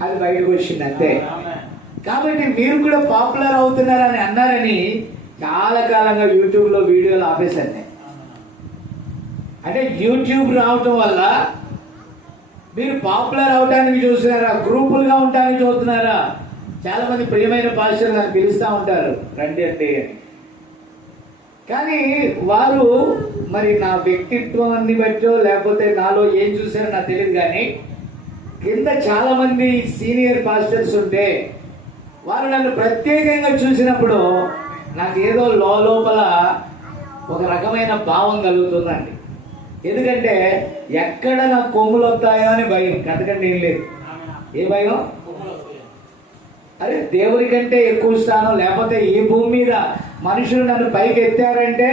అది బయటకు వచ్చింది అంతే. కాబట్టి మీరు కూడా పాపులర్ అవుతున్నారని అన్నారని చాలా కాలంగా యూట్యూబ్లో వీడియోలు ఆపేశాను. అంటే యూట్యూబ్ రావటం వల్ల మీరు పాపులర్ అవడానికి చూస్తున్నారా, గ్రూపులుగా ఉండడానికి చూస్తున్నారా? చాలా మంది ప్రియమైన పాస్టర్లు నన్ను పిలుస్తూ ఉంటారు, రండి అంటే. కానీ వారు మరి నా వ్యక్తిత్వాన్ని బట్టో లేకపోతే నాలో ఏం చూసారో నాకు తెలియదు, కానీ కింద చాలా మంది సీనియర్ పాస్టర్స్ ఉంటే వారు నన్ను ప్రత్యేకంగా చూసినప్పుడు నాకు ఏదో లోపల ఒక రకమైన భావం కలుగుతుందండి. ఎందుకంటే ఎక్కడ నా కొమ్ములు వస్తాయో అని భయం, అంతకంటే ఏం లేదు. ఏ భయం? అరే దేవుడి కంటే ఎక్కువ స్థానం, లేకపోతే ఈ భూమి మీద మనుషులు నన్ను పైకి ఎత్తారంటే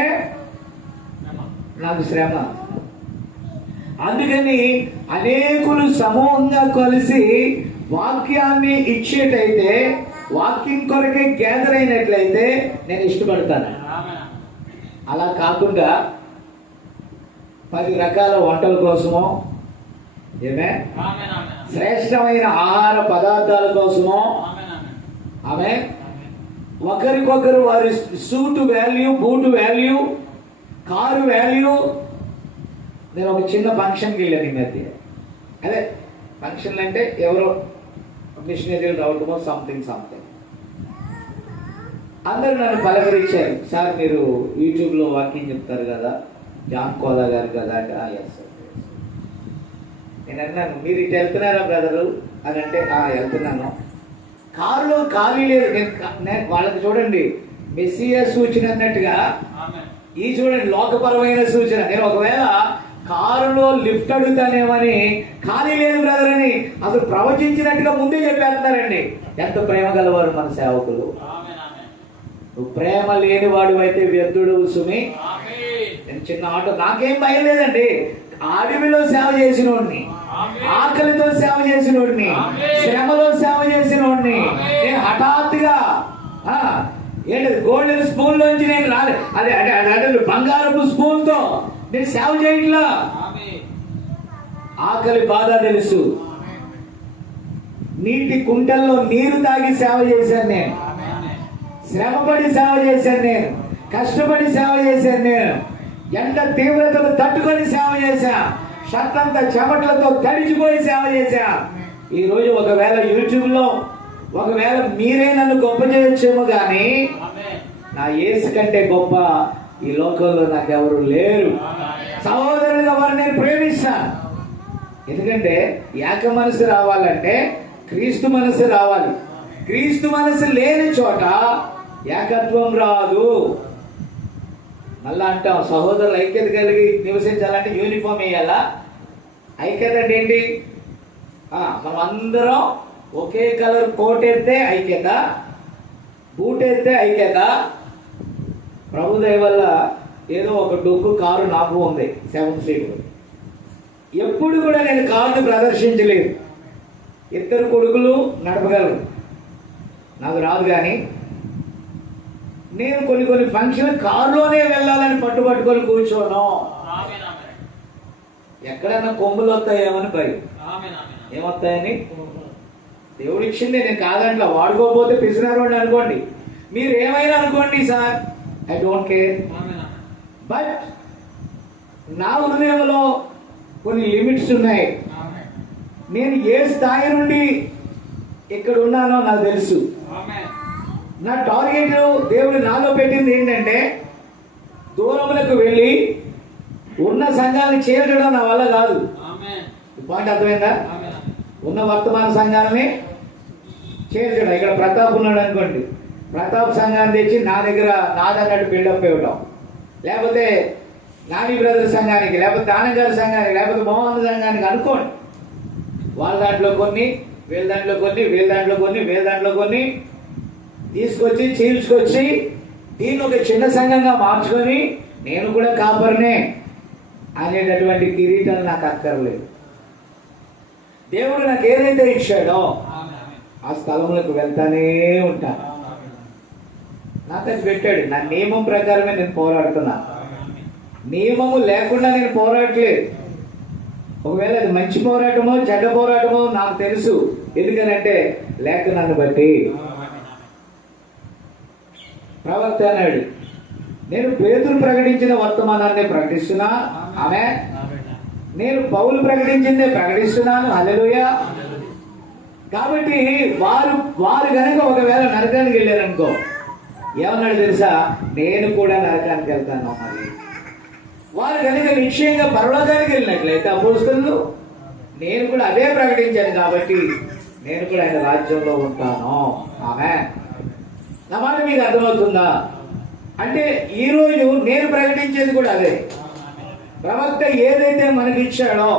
నాకు శ్రమ. అందుకని అనేకులు సమూహంగా కలిసి వాక్యాన్ని ఇచ్చేటైతే, వాక్యం కొరకే గ్యాదర్ అయినట్లయితే నేను ఇష్టపడతాను. అలా కాకుండా 10 రకాల వంటల కోసమో, ఏమే శ్రేష్టమైన ఆహార పదార్థాల కోసమో, ఆమె ఒకరికొకరు వారి suit value, boot value, car value. నేను ఒక చిన్న ఫంక్షన్కి వెళ్ళాను ఈ మధ్య. అదే ఫంక్షన్లు అంటే ఎవరో మిషనరీలు రావటమో సంథింగ్. అందరూ నన్ను పలకరించారు, సార్ మీరు యూట్యూబ్లో వాకింగ్ చెప్తారు కదా, జాన్ కోదా గారు కదా అంటే. Yes sir. నేను అన్నాను, మీరు ఇటు వెళ్తున్నారా బ్రదరు అని అంటే, వెళ్తున్నాను. కారులో ఖాళీ లేదు. నేను వాళ్ళకి చూడండి మెస్సియా సూచన అన్నట్టుగా ఈ చూడండి లోకపరమైన సూచన. నేను ఒకవేళ కారులో లిఫ్ట్ అడుగుతానేమని, ఖాళీ లేదు బ్రదర్ అని అసలు ప్రవచించినట్టుగా ముందే చెప్పేస్తున్నారండి. ఎంత ప్రేమ గలవారు మన సేవకులు. నువ్వు ప్రేమ లేని వాడు అయితే వ్యర్థుడు సుమి. నేను చిన్న ఆటో, నాకేం భయం లేదండి. అడవిలో సేవ చేసినోడిని, ఆకలితో సేవ చేసినోడిని, శ్రమలో సేవ చేసినోడిని. నేను హఠాత్తుగా ఏంటి గోల్డెన్ స్పూన్ లోంచి నేను రాలే, అదే బంగారపు స్పూన్ తో నేను సేవ చేయట్లా. ఆకలి బాధ తెలుసు, నీటి కుంటల్లో నీరు తాగి సేవ చేశాను నేను, శ్రమపడి సేవ చేశాను నేను, కష్టపడి సేవ చేశాను నేను, ఎండ తీవ్రతను తట్టుకొని సేవ చేశా, షర్ట్ అంతా చెమటలతో తడిచిపోయి సేవ చేశా. ఈ రోజు ఒకవేళ యూట్యూబ్ లో ఒకవేళ మీరే నన్ను గొప్ప చేయొచ్చేమో కానీ నా యేసు కంటే గొప్ప ఈ లోకంలో నాకెవరు లేరు. సహోదరులుగా వారిని నేను ప్రేమిస్తాను. ఎందుకంటే ఏక మనసు రావాలంటే క్రీస్తు మనసు రావాలి. క్రీస్తు మనసు లేని చోట ఏకత్వం రాదు. మళ్ళా అంటాం సహోదరులు ఐక్యత కలిగి నివసించాలంటే యూనిఫామ్ వేయాలా? ఐక్యత అంటే ఏంటి? మనం అందరం ఒకే కలర్ కోట్ వేస్తే ఐక్యత, బూట్ వేస్తే ఐక్యత. ప్రభు దయ వల్ల ఏదో ఒక డొక్కు కారు నాకు ఉంది, 7 సీట్లు. ఎప్పుడు కూడా నేను కారుని ప్రదర్శించలేదు. 2 కొడుకులు నడపగలరు, నాకు రాదు. కానీ నేను కొన్ని ఫంక్షన్ కారులోనే వెళ్ళాలని పట్టుకొని కూర్చోను. ఎక్కడన్నా కొమ్ములు వస్తాయేమని భయం. ఏమొస్తాయని? దేవుడు ఇచ్చింది, నేను కాదంట్లా. వాడుకోకపోతే పిసినారోడిని అనుకోండి, మీరు ఏమైనా అనుకోండి sir, I don't care. But నా హృదయంలో కొన్ని లిమిట్స్ ఉన్నాయి. నేను ఏ స్థాయి నుండి ఇక్కడ ఉన్నానో నాకు తెలుసు. నా టార్గెట్ దేవుడు నాలో పెట్టింది ఏంటంటే దూరములకు వెళ్ళి ఉన్న సంఘాన్ని చేర్చడం నా వల్ల కాదు. పాయింట్ అర్థమైందా? ఉన్న వర్తమాన సంఘాలని చేర్చడం. ఇక్కడ ప్రతాప్ ఉన్నాడు అనుకోండి, ప్రతాప్ సంఘాన్ని తెచ్చి నా దగ్గర నాదన్నట్టు బిల్డప్ ఇవ్వడం, లేకపోతే నాని బ్రదర్ సంఘానికి, లేకపోతే దానగారి సంఘానికి, లేకపోతే మోహన్ సంఘానికి అనుకోండి. వాళ్ళ దాంట్లో కొన్ని, వీళ్ళ దాంట్లో కొన్ని, వీళ్ళ దాంట్లో కొన్ని, వీళ్ళ దాంట్లో కొన్ని తీసుకొచ్చి చీల్చుకొచ్చి దీన్ని ఒక చిన్న సంఘంగా మార్చుకొని నేను కూడా కాపర్నే అనేటటువంటి కిరీటం నాకు అక్కర్లేదు. దేవుడు నాకు ఏదైతే ఇచ్చాడో ఆ స్థలంలోకి వెళ్తానే ఉంటాను. నాకు అది పెట్టాడు. నా నియమం ప్రకారమే నేను పోరాడుతున్నా. నియమము లేకుండా నేను పోరాడలేదు. ఒకవేళ అది మంచి పోరాటమో చెడ్డ పోరాటమో నాకు తెలుసు. ఎందుకనంటే లేఖనాన్ని బట్టి. ప్రవక్త అన్నాడు, నేను పేతురు ప్రకటించిన వర్తమానాన్ని ప్రకటిస్తున్నా. ఆమె నేను పౌలు ప్రకటించిందే ప్రకటిస్తున్నాను. హల్లెలూయా. కాబట్టి వారు కనుక ఒకవేళ నరకానికి వెళ్ళారనుకో, ఏమన్నాడు తెలుసా? నేను కూడా నరకానికి వెళ్తాను. మరి వారు కనుక నిశ్చయంగా పరలోకానికి వెళ్ళినట్లయితే అపోస్తలులు, నేను కూడా అదే ప్రకటించాను కాబట్టి నేను కూడా ఆయన రాజ్యంలో ఉంటాను. ఆమె నా మాట మీకు అర్థమవుతుందా? అంటే ఈరోజు నేను ప్రకటించేది కూడా అదే. ప్రవక్త ఏదైతే మనకి ఇచ్చాడో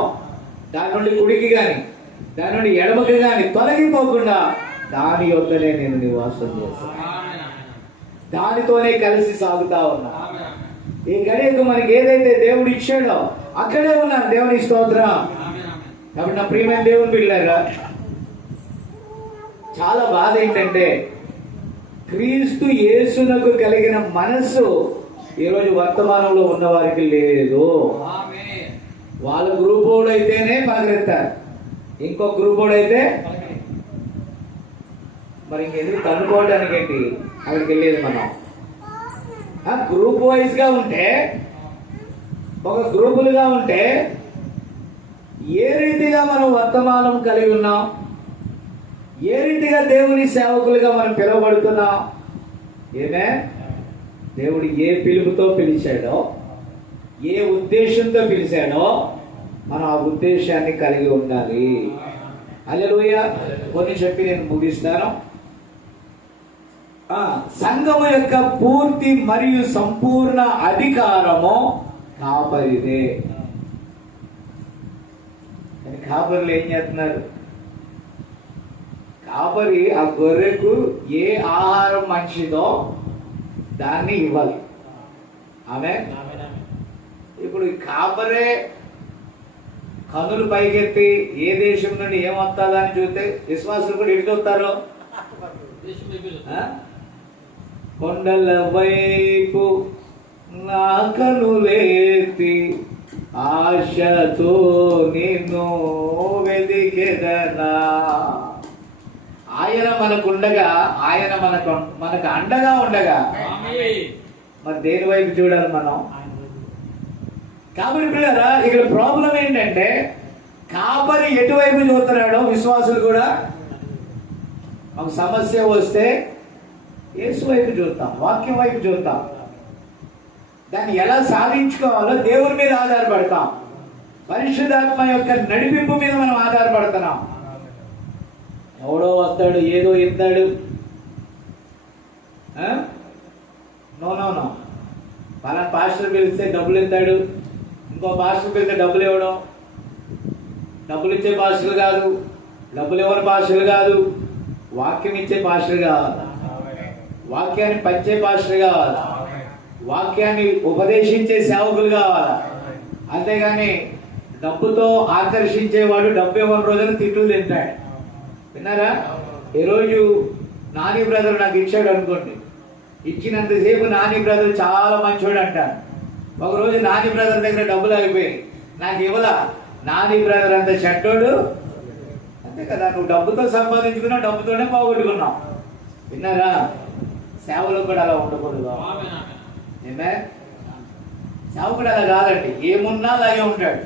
దాని నుండి కుడికి కానీ దాని నుండి ఎడమకి కానీ తొలగిపోకుండా దాని యొక్కనే నేను నివాసం చేస్తాను. దానితోనే కలిసి సాగుతా ఉన్నా. ఈ గడియకు మనకి ఏదైతే దేవుడు ఇచ్చాడో అక్కడే ఉన్నాను. దేవుని స్తోత్రం. కాబట్టి నా ప్రియమైన దేవుని బిడ్డలారా, చాలా బాధ ఏంటంటే క్రీస్తు యేసునకు కలిగిన మనస్సు ఈరోజు వర్తమానంలో ఉన్న వారికి లేదు. వాళ్ళ గ్రూప్ వాడు అయితేనే పగరెత్తారు, ఇంకో గ్రూప్ వాడు అయితే మరి ఇంకెందుకు కనుక్కోవడానికి ఏంటి అక్కడికి వెళ్ళేది? మనం గ్రూప్ వైజ్ గా ఉంటే, ఒక గ్రూపులుగా ఉంటే ఏ రీతిగా మనం వర్తమానం కలిగి ఉన్నాం, ఏ రీతిగా దేవుని సేవకులుగా మనం పిలువబడుతున్నాం, ఏమే దేవుడు ఏ పిలుపుతో పిలిచాడో, ఏ ఉద్దేశంతో పిలిచాడో మనం ఆ ఉద్దేశాన్ని కలిగి ఉండాలి. హల్లెలూయా. కొన్ని చెప్పి నేను ముగిస్తాను. సంఘము యొక్క పూర్తి మరియు సంపూర్ణ అధికారము కాపరిదే. కాపరులు ఏం చేస్తున్నారు? కాపరి ఆ గొర్రెకు ఏ ఆహారం మంచిదో దాన్ని ఇవ్వాలి. ఆమె ఇప్పుడు ఈ కాపరే కనులు పైకెత్తి ఏ దేశం నుండి ఏమొస్తుందా అని చూస్తే విశ్వాసులు కూడా ఎటు చూస్తారు? ఆ? కొండల వైపు నా కనులేతి ఆశతో నిన్ను వెదికెదనా. ఆయన మనకుండగా, ఆయన మనకు అండగా ఉండగా మరి దేని వైపు చూడాలి మనం? కాబట్టి పిల్లరా, ఇక్కడ ప్రాబ్లం ఏంటంటే కాపరి ఎటువైపు చూస్తున్నాడో విశ్వాసులు కూడా ఒక సమస్య వస్తే యేసు వైపు చూస్తాం, వాక్యం వైపు చూస్తాం. దాన్ని ఎలా సాధించుకోవాలో దేవుని మీద ఆధారపడతాం. పరిశుద్ధాత్మ యొక్క నడిపింపు మీద మనం ఆధారపడుతున్నాం. ఎవడో వస్తాడు, ఏదో ఇస్తాడు. నో నో నో, పలానా పాస్టర్ పిలిస్తే డబ్బులు ఇస్తాడు, ఇంకో పాస్టర్ పిలిస్తే డబ్బులు ఇవ్వడం. డబ్బులు ఇచ్చే పాస్టర్లు కాదు, డబ్బులు ఇవ్వని పాస్టర్లు కాదు, వాక్యం ఇచ్చే పాస్టర్ కావాలి, వాక్యాన్ని పంచే పాస్టర్ కావాలి, వాక్యాన్ని ఉపదేశించే సేవకులు కావాలా. అంతేగాని డబ్బుతో ఆకర్షించేవాడు డబ్బు ఇవ్వని రోజున తిట్లు తింటాడు. విన్నారా? ఈరోజు నాని బ్రదర్ నాకు ఇచ్చాడు అనుకోండి, ఇచ్చినంతసేపు నాని బ్రదర్ చాలా మంచోడు అంటాను. ఒకరోజు నాని బ్రదర్ దగ్గర డబ్బులు ఆగిపోయి నాకు ఇవ్వలా, నాని బ్రదర్ అంత చెడ్డోడు. అంతే కదా, నువ్వు డబ్బుతో సంపాదించుకున్నావు, డబ్బుతోనే పోగొట్టుకున్నావు. విన్నారా? సేవలు కూడా అలా ఉండకూడదు. సేవకుడు అలా కాదండి. ఏమున్నా అలాగే ఉంటాడు,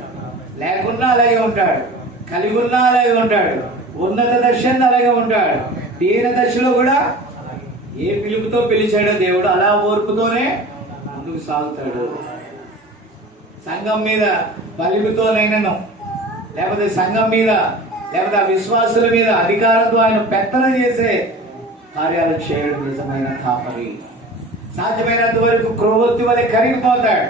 లేకున్నా అలాగే ఉంటాడు, కలిగి ఉన్నా అలాగే ఉంటాడు, ఉన్నత దర్శనం అలాగే ఉంటాడు, దీన దశలో కూడా ఏ పిలుపుతో పిలిచాడో దేవుడు అలా ఓర్పుతోనే ముందుకు సాగుతాడు. సంఘం మీద బలిమితోనైనను, లేకపోతే సంఘం మీద, లేకపోతే ఆ విశ్వాసుల మీద అధికారంతో ఆయన పెత్తనం చేసే కార్యాలు చేయడం నిజమైన కాపరి. సాధ్యమైనంత వరకు క్రొవ్వొత్తి వలె కరిగిపోతాడు.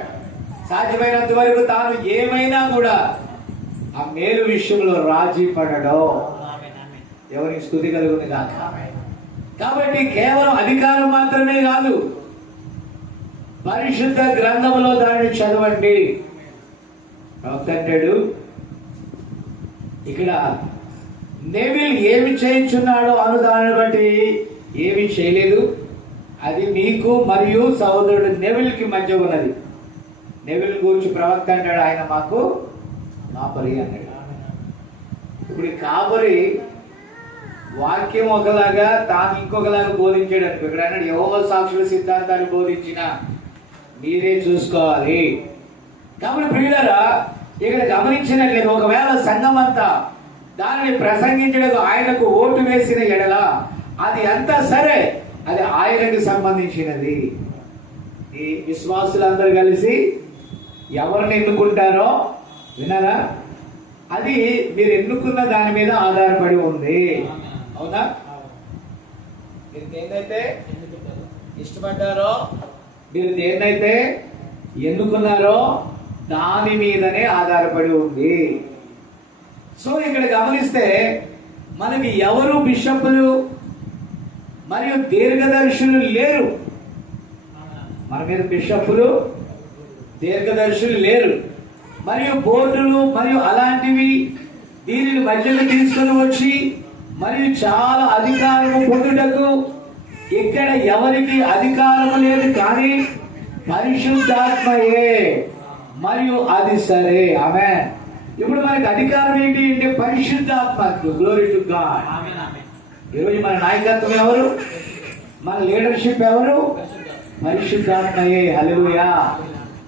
సాధ్యమైనంత వరకు తాను ఏమైనా కూడా ఆ మేలు విషయంలో రాజీ పడడం. ఎవరికి స్తుతి కలుగుతుంది కాక. కాబట్టి కేవలం అధికారం మాత్రమే కాదు, పరిశుద్ధ గ్రంథంలో దాన్ని చదవండి. ప్రవక్త అంటాడు ఇక్కడ, నెవిల్ ఏమి చేయించున్నాడో అను దాన్ని బట్టి ఏమి చేయలేదు, అది మీకు మరియు సహోదరుడు నెవిల్కి మధ్య ఉన్నది. నెవిల్ గురించి ప్రవక్త అంటాడు, ఆయన మాకు కాపరి అన్నాడు. ఇప్పుడు ఈ కాపరి వాక్యం ఒకలాగా తాను ఇంకొకలాగా బోధించాడు అనుకో. ఇక్కడ అన్నాడు, యెహోవా సాక్షుల సిద్ధాంతాన్ని బోధించిన మీరే చూసుకోవాలి. కాబట్టి ప్రియులారా, ఇక్కడ గమనించినట్లయితే ఒకవేళ సంఘం అంతా దానిని ప్రసంగించడానికి ఆయనకు ఓటు వేసిన ఎడల అది అంతా సరే, అది ఆయనకు సంబంధించినది. ఈ విశ్వాసులందరూ కలిసి ఎవరిని ఎన్నుకుంటారో విన్నారా, అది మీరు ఎన్నుకున్న దాని మీద ఆధారపడి ఉంది. అవునా? మీరు దేన్నైతే ఇష్టపడ్డారో, మీరు దేన్నైతే ఎన్నుకున్నారో దాని మీదనే ఆధారపడి ఉంది. సో ఇక్కడ గమనిస్తే మనకి ఎవరు బిషపులు మరియు దీర్ఘదర్శులు లేరు. మన మీద బిషపులు, దీర్ఘదర్శులు లేరు. మరియు బోర్డులు మరియు అలాంటివి దీనిని మధ్యలో తీసుకుని వచ్చి మరియు చాలా అధికారము పొందుటకు ఇక్కడ ఎవరికి అధికారము లేదు, కానీ పరిశుద్ధాత్మయే. మరియు అది సరే. ఆమేన్. ఇప్పుడు మనకి అధికారం ఏంటి అంటే పరిశుద్ధాత్మ. Glory to God. ఈరోజు మన నాయకత్వం ఎవరు? మన లీడర్షిప్ ఎవరు? పరిశుద్ధాత్మయే. హల్లెలూయా.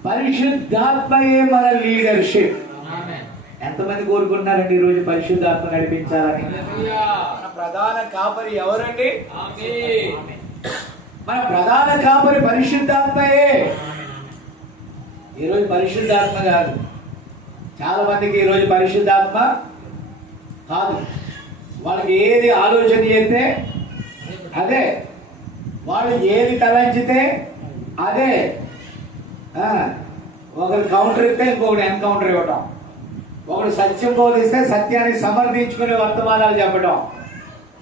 పరిశుద్ధాత్మయే మన లీడర్షిప్. ఎంతమంది కోరుకుంటున్నారండి ఈరోజు పరిశుద్ధాత్మ నడిపించాలని? మన ప్రధాన కాపరి ఎవరండి? మన ప్రధాన కాపరి పరిశుద్ధాత్మయే. ఈరోజు పరిశుద్ధాత్మ కాదు. చాలా మందికి ఈరోజు పరిశుద్ధాత్మ కాదు. వాళ్ళకి ఏది ఆలోచన చేస్తే అదే, వాళ్ళు ఏది తలంచితే అదే. ఒకరు కౌంటర్ ఇస్తే ఇంకొకటి ఎన్కౌంటర్ ఇవ్వటం, ఒకడు సత్యం బోధిస్తే సత్యాన్ని సమర్థించుకునే వర్తమానాలు చెప్పడం.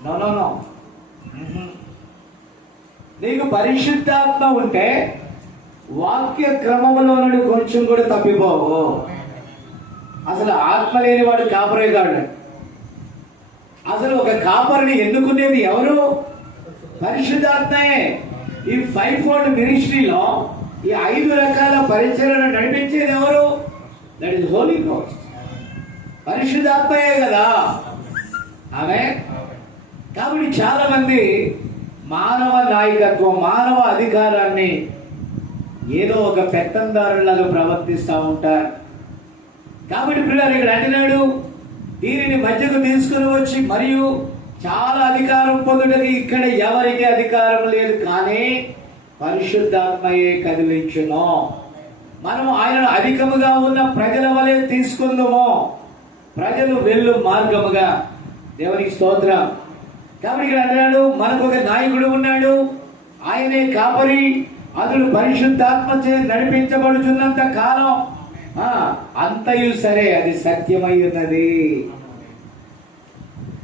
No no no. నీకు పరిశుద్ధాత్మ ఉంటే వాక్య క్రమంలో నుండి కొంచెం కూడా తప్పిపోవు. అసలు ఆత్మ లేనివాడు కాపరే కాడు. అసలు ఒక కాపరిని ఎన్నుకునేది ఎవరు? పరిశుద్ధాత్మయే. ఈ 5-fold మినిస్ట్రీలో ఈ 5 రకాల పరిచర్యను నడిపించేది ఎవరు? That is Holy Ghost. పరిశుద్ధాత్మయే కదా ఆమె. కాబట్టి చాలా మంది మానవ నాయకత్వం, మానవ అధికారాన్ని ఏదో ఒక పెత్తందారులాగా ప్రవర్తిస్తూ ఉంటారు. కాబట్టి పిల్లలు ఇక్కడ అంటున్నాడు, దీనిని మధ్యకు తీసుకుని వచ్చి మరియు చాలా అధికారం పొందుటకి ఇక్కడ ఎవరికి అధికారం లేదు, కానీ పరిశుద్ధాత్మయే కదిలించును. మనము ఆయనను అధికముగా ఉన్న ప్రజల వలె తీసుకుందాము, ప్రజలు వెళ్ళు మార్గముగా. దేవునికి స్తోత్రం. కాబట్టి ఇక్కడ అంటున్నాడు, మనకు ఒక నాయకుడు ఉన్నాడు, ఆయనే కాపరి. అతడు పరిశుద్ధాత్మచే నడిపించబడుచున్నంత కాలం అంతయు సరే, అది సత్యమై ఉన్నది.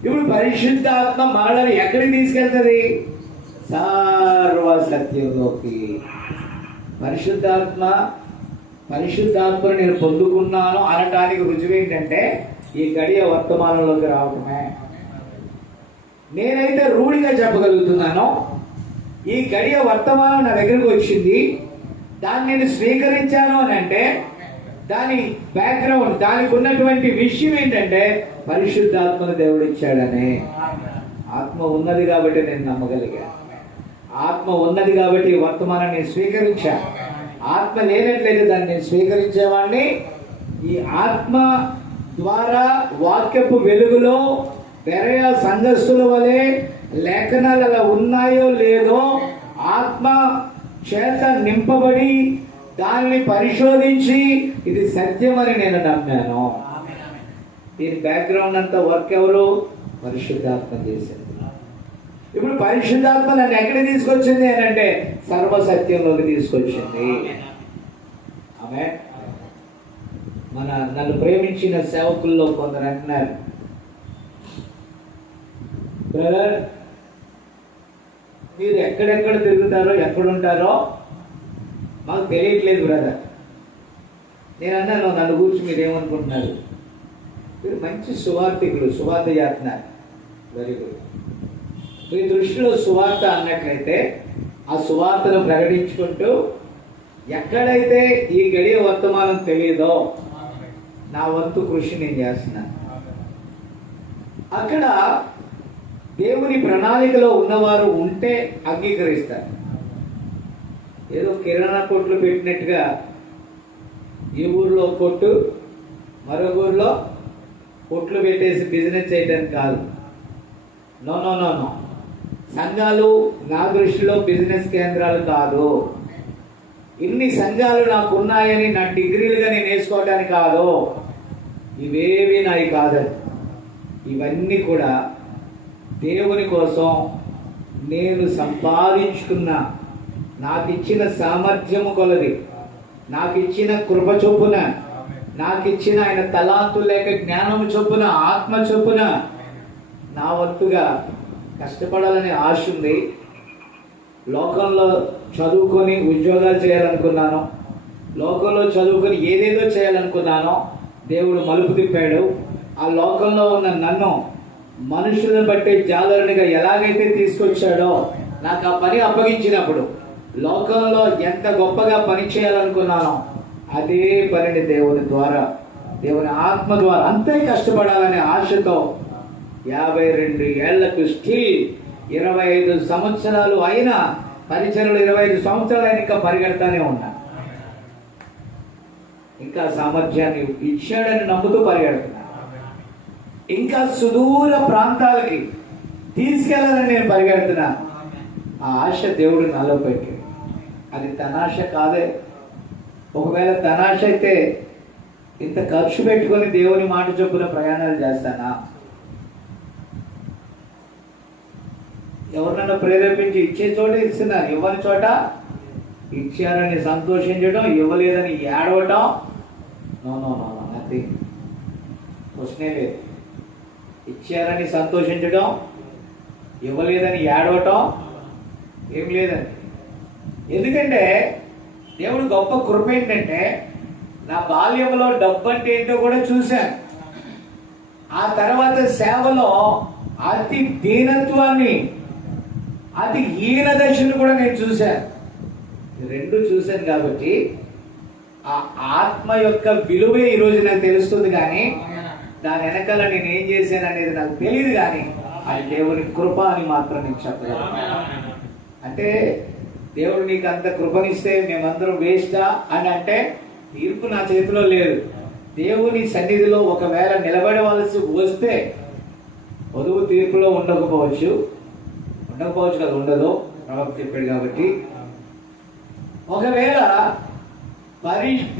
ఇప్పుడు పరిశుద్ధాత్మ మనల్ని ఎక్కడికి తీసుకెళ్తుంది? సర్వ సత్యంలోకి. పరిశుద్ధాత్మను నేను పొందుకున్నాను అనటానికి రుజువు ఏంటంటే ఈ గడియ వర్తమానంలోకి రావటమే. నేనైతే రూఢిగా చెప్పగలుగుతున్నాను, ఈ గడియ వర్తమానం నా దగ్గరకు వచ్చింది, దాన్ని నేను స్వీకరించాను అని అంటే దాని బ్యాక్గ్రౌండ్, దానికి ఉన్నటువంటి విషయం ఏంటంటే పరిశుద్ధాత్మను దేవుడు ఇచ్చాడనే. ఆత్మ ఉన్నది కాబట్టి నేను నమ్మగలిగా, ఆత్మ ఉన్నది కాబట్టి ఈ వర్తమానం నేను స్వీకరించా. ఆత్మ లేనట్లయితే దాన్ని నేను స్వీకరించేవాడిని. ఈ ఆత్మ ద్వారా వాక్యపు వెలుగులో బెరయ సంఘస్థుల వలె లేఖనాలు అలా ఉన్నాయో లేదో ఆత్మ చేత నింపబడి దాన్ని పరిశోధించి ఇది సత్యమని నేను నమ్మాను. దీని బ్యాక్గ్రౌండ్ అంతా వర్క్ ఎవరు? పరిశుద్ధాత్మ చేసింది. ఇప్పుడు పరిశుద్ధాత్మ నన్ను ఎక్కడ తీసుకొచ్చింది అని అంటే సర్వసత్యంలోకి తీసుకొచ్చింది. ఆమె నన్ను ప్రేమించిన సేవకుల్లో కొందరు అంటున్నారు, బ్రదర్ మీరు ఎక్కడెక్కడ తిరుగుతారో ఎక్కడుంటారో మాకు తెలియట్లేదు బ్రదర్. నేను అన్నాను, నన్ను గురించి మీరు ఏమనుకుంటున్నారు? మీరు మంచి సువార్థికులు, సువార్త చేస్తున్నారు, వెరీ గుడ్. మీ దృష్టిలో సువార్త అన్నట్లయితే ఆ సువార్తను ప్రకటించుకుంటూ ఎక్కడైతే ఈ గడియ వర్తమానం తెలియదో నా వంతు కృషి నేను చేస్తున్నాను. అక్కడ దేవుని ప్రణాళికలో ఉన్నవారు ఉంటే అంగీకరిస్తారు. ఏదో కిరాణా కొట్లు పెట్టినట్టుగా ఈ ఊర్లో కొట్టు, మరో ఊర్లో కొట్లు పెట్టేసి బిజినెస్ చేయడానికి కాదు. No no no no. సంఘాలు నా దృష్టిలో బిజినెస్ కేంద్రాలు కాదు. ఇన్ని సంఘాలు నాకు ఉన్నాయని నా డిగ్రీలుగా నేను వేసుకోవడానికి కాదు. ఇవేవి నాయి కాదని. ఇవన్నీ కూడా దేవుని కోసం నేను సంపాదించుకున్న, నాకు ఇచ్చిన సామర్థ్యము కొలది, నాకు ఇచ్చిన కృప చొప్పున, నాకు ఇచ్చిన ఆయన తలాంతు లేక జ్ఞానము చొప్పున, ఆత్మ చొప్పున నా వంతుగా కష్టపడాలనే ఆశ ఉంది. లోకంలో చదువుకొని ఉద్యోగాలు చేయాలనుకున్నాను, లోకంలో చదువుకొని ఏదేదో చేయాలనుకున్నాను. దేవుడు మలుపు తిప్పాడు. ఆ లోకంలో ఉన్న నన్ను మనుషులను బట్టి జాలరునిగా ఎలాగైతే తీసుకొచ్చాడో నాకు ఆ పని అప్పగించినప్పుడు లోకంలో ఎంత గొప్పగా పని చేయాలనుకున్నానో అదే పనిని దేవుని ద్వారా, దేవుని ఆత్మ ద్వారా అంతే కష్టపడాలనే ఆశతో 52 ఏళ్లకు స్టిల్ 25 సంవత్సరాలు అయినా, పరిచర్యలు 25 సంవత్సరాలు అయినా ఇంకా పరిగెడతానే ఉన్నా. ఇంకా సామర్థ్యాన్ని ఇచ్చాడని నమ్ముతూ పరిగెడుతున్నా. ఇంకా సుదూర ప్రాంతాలకి తీసుకెళ్లాలని నేను పరిగెడుతున్నా. ఆ ఆశ దేవుడు నాలో పెట్టి, అది తన ఆశ కాదే. ఒకవేళ తన ఆశ అయితే ఇంత ఖర్చు పెట్టుకొని దేవుని మాట చొప్పున ప్రయాణాలు చేస్తానా? ఎవరినన్నా ప్రేరేపించి ఇచ్చే చోట ఇస్తున్నారు, ఇవ్వని చోట ఇచ్చారని సంతోషించడం, ఇవ్వలేదని ఏడవటం, no no no no, nothing. క్వశ్చనే లేదు. ఇచ్చారని సంతోషించడం, ఇవ్వలేదని ఏడవటం ఏం లేదండి. ఎందుకంటే దేవుడు గొప్ప కృప ఏంటంటే నా బాల్యంలో డబ్బు అంటే ఏంటో కూడా చూశాను. ఆ తర్వాత సేవలో అతి దీనత్వాన్ని, అతి హీన దశను కూడా నేను చూశాను. రెండు చూశాను కాబట్టి ఆ ఆత్మ యొక్క విలువే ఈరోజు నాకు తెలుస్తుంది, కానీ దాని వెనకాల నేను ఏం చేశాను అనేది నాకు తెలియదు. కానీ అది దేవుని కృప అని మాత్రం నేను చెప్పగలను. అంటే దేవుడు నీకు అంత కృపనిస్తే మేమందరం వేస్టా అని అంటే తీర్పు నా చేతిలో లేదు. దేవుని సన్నిధిలో ఒకవేళ నిలబడవలసి వస్తే పొదువు తీర్పులో ఉండకపోవచ్చు కదా, ఉండదు, ప్రవక్త చెప్పాడు కాబట్టి. ఒకవేళ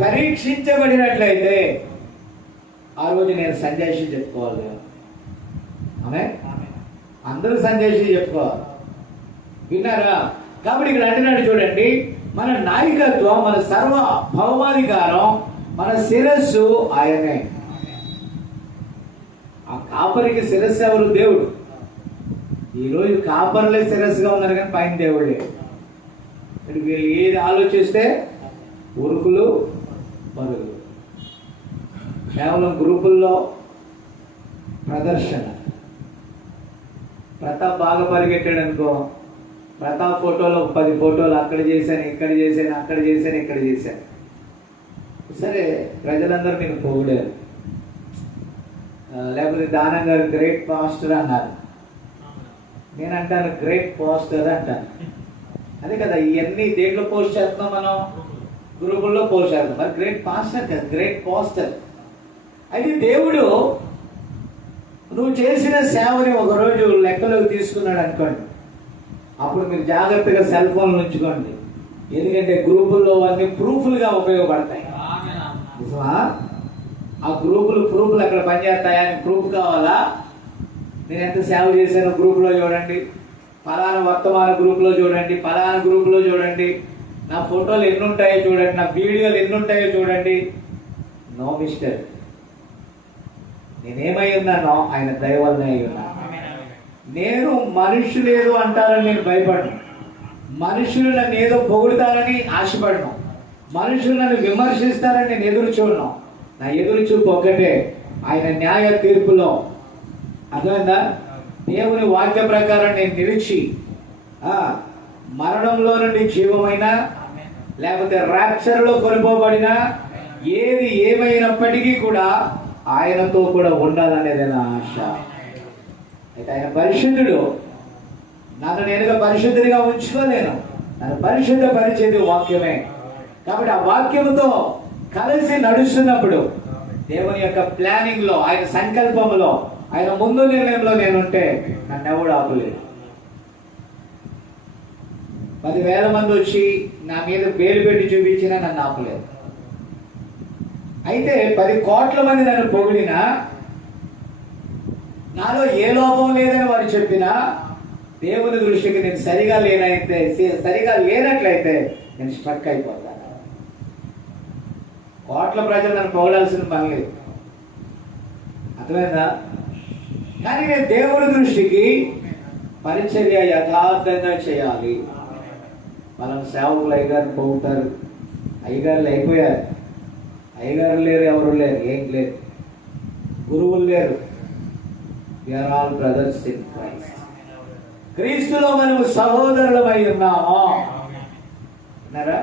పరీక్షించబడినట్లయితే ఆ రోజు నేను సంజయ్ చెప్పుకోవాలి. ఆమె అందరూ సంజయ్ చెప్పుకోవాలి. విన్నారా? కాబట్టి ఇక్కడ అంటున్నాడు చూడండి, మన నాయకత్వం, మన సర్వ భౌమాధికారం, మన శిరస్సు ఆయనే. ఆ కాపరికి శిరస్సు ఎవరు? దేవుడు. ఈరోజు కాపర్లే శిరస్సుగా ఉన్నారు, కానీ పైన దేవుడే. వీళ్ళు ఏది ఆలోచిస్తే ఉరుకులు పరుగులు, కేవలం గ్రూపుల్లో ప్రదర్శన. ప్రతాప్ బాగా పరిగెట్టాడు అనుకో, ప్రతాప్ ఫోటోలో 10 ఫోటోలు అక్కడ చేశాను, ఇక్కడ చేశాను, అక్కడ చేశాను, ఇక్కడ చేశాను. సరే, ప్రజలందరూ నేను పొగిడారు. లేకపోతే దానం గారు గ్రేట్ పాస్టర్ అన్నారు. నేను అంటాను గ్రేట్ పోస్టర్ అంటాను. అదే కదా, ఇవన్నీ దేంట్లో పోస్ట్ చేస్తున్నాం మనం? గ్రూపుల్లో పోస్ట్ చేస్తాం. మరి గ్రేట్ పాస్టర్ కదా, గ్రేట్ పోస్టర్. అయితే దేవుడు నువ్వు చేసిన సేవని ఒకరోజు లెక్కలోకి తీసుకున్నాడు అనుకోండి, అప్పుడు మీరు జాగ్రత్తగా సెల్ ఫోన్లు ఉంచుకోండి. ఎందుకంటే గ్రూపుల్లో అన్ని ప్రూఫ్లుగా ఉపయోగపడతాయి. నిజమా? ఆ ప్రూఫ్లు అక్కడ పనిచేస్తాయా అని ప్రూఫ్ కావాలా? నేను ఎంత సేవ చేశానో గ్రూప్లో చూడండి, ఫలానా వర్తమాన గ్రూప్లో చూడండి, ఫలానా గ్రూప్లో చూడండి, నా ఫోటోలు ఎన్ని ఉంటాయో చూడండి, నా వీడియోలు ఎన్ని ఉంటాయో చూడండి. నో మిస్టర్, నేనేమై ఉన్నానో ఆయన దయ వల్లనే అయి ఉన్నాను. నేను మనుషులు ఏదో అంటారని నేను భయపడను, మనుషులు నన్ను ఏదో పొగుడుతారని ఆశపడను, మనుషులు నన్ను విమర్శిస్తారని నేను ఎదురు చూడను. నా ఎదురు చూపు ఒక్కటే, ఆయన న్యాయ తీర్పులో. అర్థమైందా? దేవుని వాక్య ప్రకారం నేను నిలిచి మరణంలో నుండి జీవమైనా లేకపోతే ర్యాప్చర్లో కొనుకోబడినా ఏది ఏమైనప్పటికీ కూడా ఆయనతో కూడా ఉండాలనేది నా ఆశ. అయితే ఆయన పరిశుద్ధుడు, నన్ను నేనుగా పరిశుద్ధుడిగా ఉంచుకోలేను, నన్ను పరిశుద్ధ పరిచేది వాక్యమే. కాబట్టి ఆ వాక్యముతో కలిసి నడుస్తున్నప్పుడు దేవుని యొక్క ప్లానింగ్ లో, ఆయన సంకల్పంలో, ఆయన ముందు నిర్ణయంలో నేనుంటే నన్ను ఎవడు ఆపలేదు. 10,000 మంది వచ్చి నా మీద పేరు పెట్టి చూపించినా నన్ను ఆపలేదు. అయితే 10 కోట్ల మంది నన్ను పొగిడినా, నాలో ఏ లోపం లేదని వారు చెప్పినా, దేవుని దృష్టికి నేను సరిగా లేనట్లయితే నేను స్ట్రక్ అయిపోతాను. కోట్ల ప్రజలు నన్ను పొగడాల్సిన పని లేదు. అర్థమైందా? కానీ నేను దేవుని దృష్టికి పరిచర్య యథార్థంగా చేయాలి. మనం సేవకులు అయ్యగారిని పోగుతారు, అయ్యగారులు అయిపోయారు, అయ్యగారు లేరు, ఎవరు లేరు, ఏం లేరు, గురువులు లేరు. We are all brothers in Christ. క్రీస్తులో మనము సహోదరులమై ఉన్నాము. అన్నారా?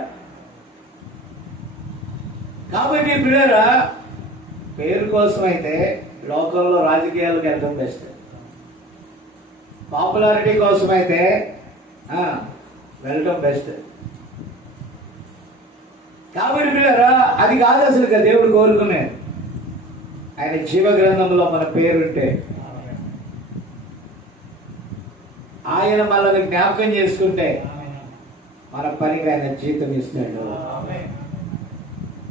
కాబట్టి పిల్లరా, పేరు కోసం అయితే లోకంలో రాజకీయాలకు వెళ్ళడం బెస్ట్. పాపులారిటీ కోసం అయితే వెళ్ళడం బెస్ట్. కాబట్టి పిల్లరా, అది కాదు అసలు దేవుడు కోరుకునేది. ఆయన జీవ గ్రంథంలో మన పేరుంటే, ఆయన మనల్ని జ్ఞాపకం చేసుకుంటే మన పనికి ఆయన జీతం ఇస్తాడు.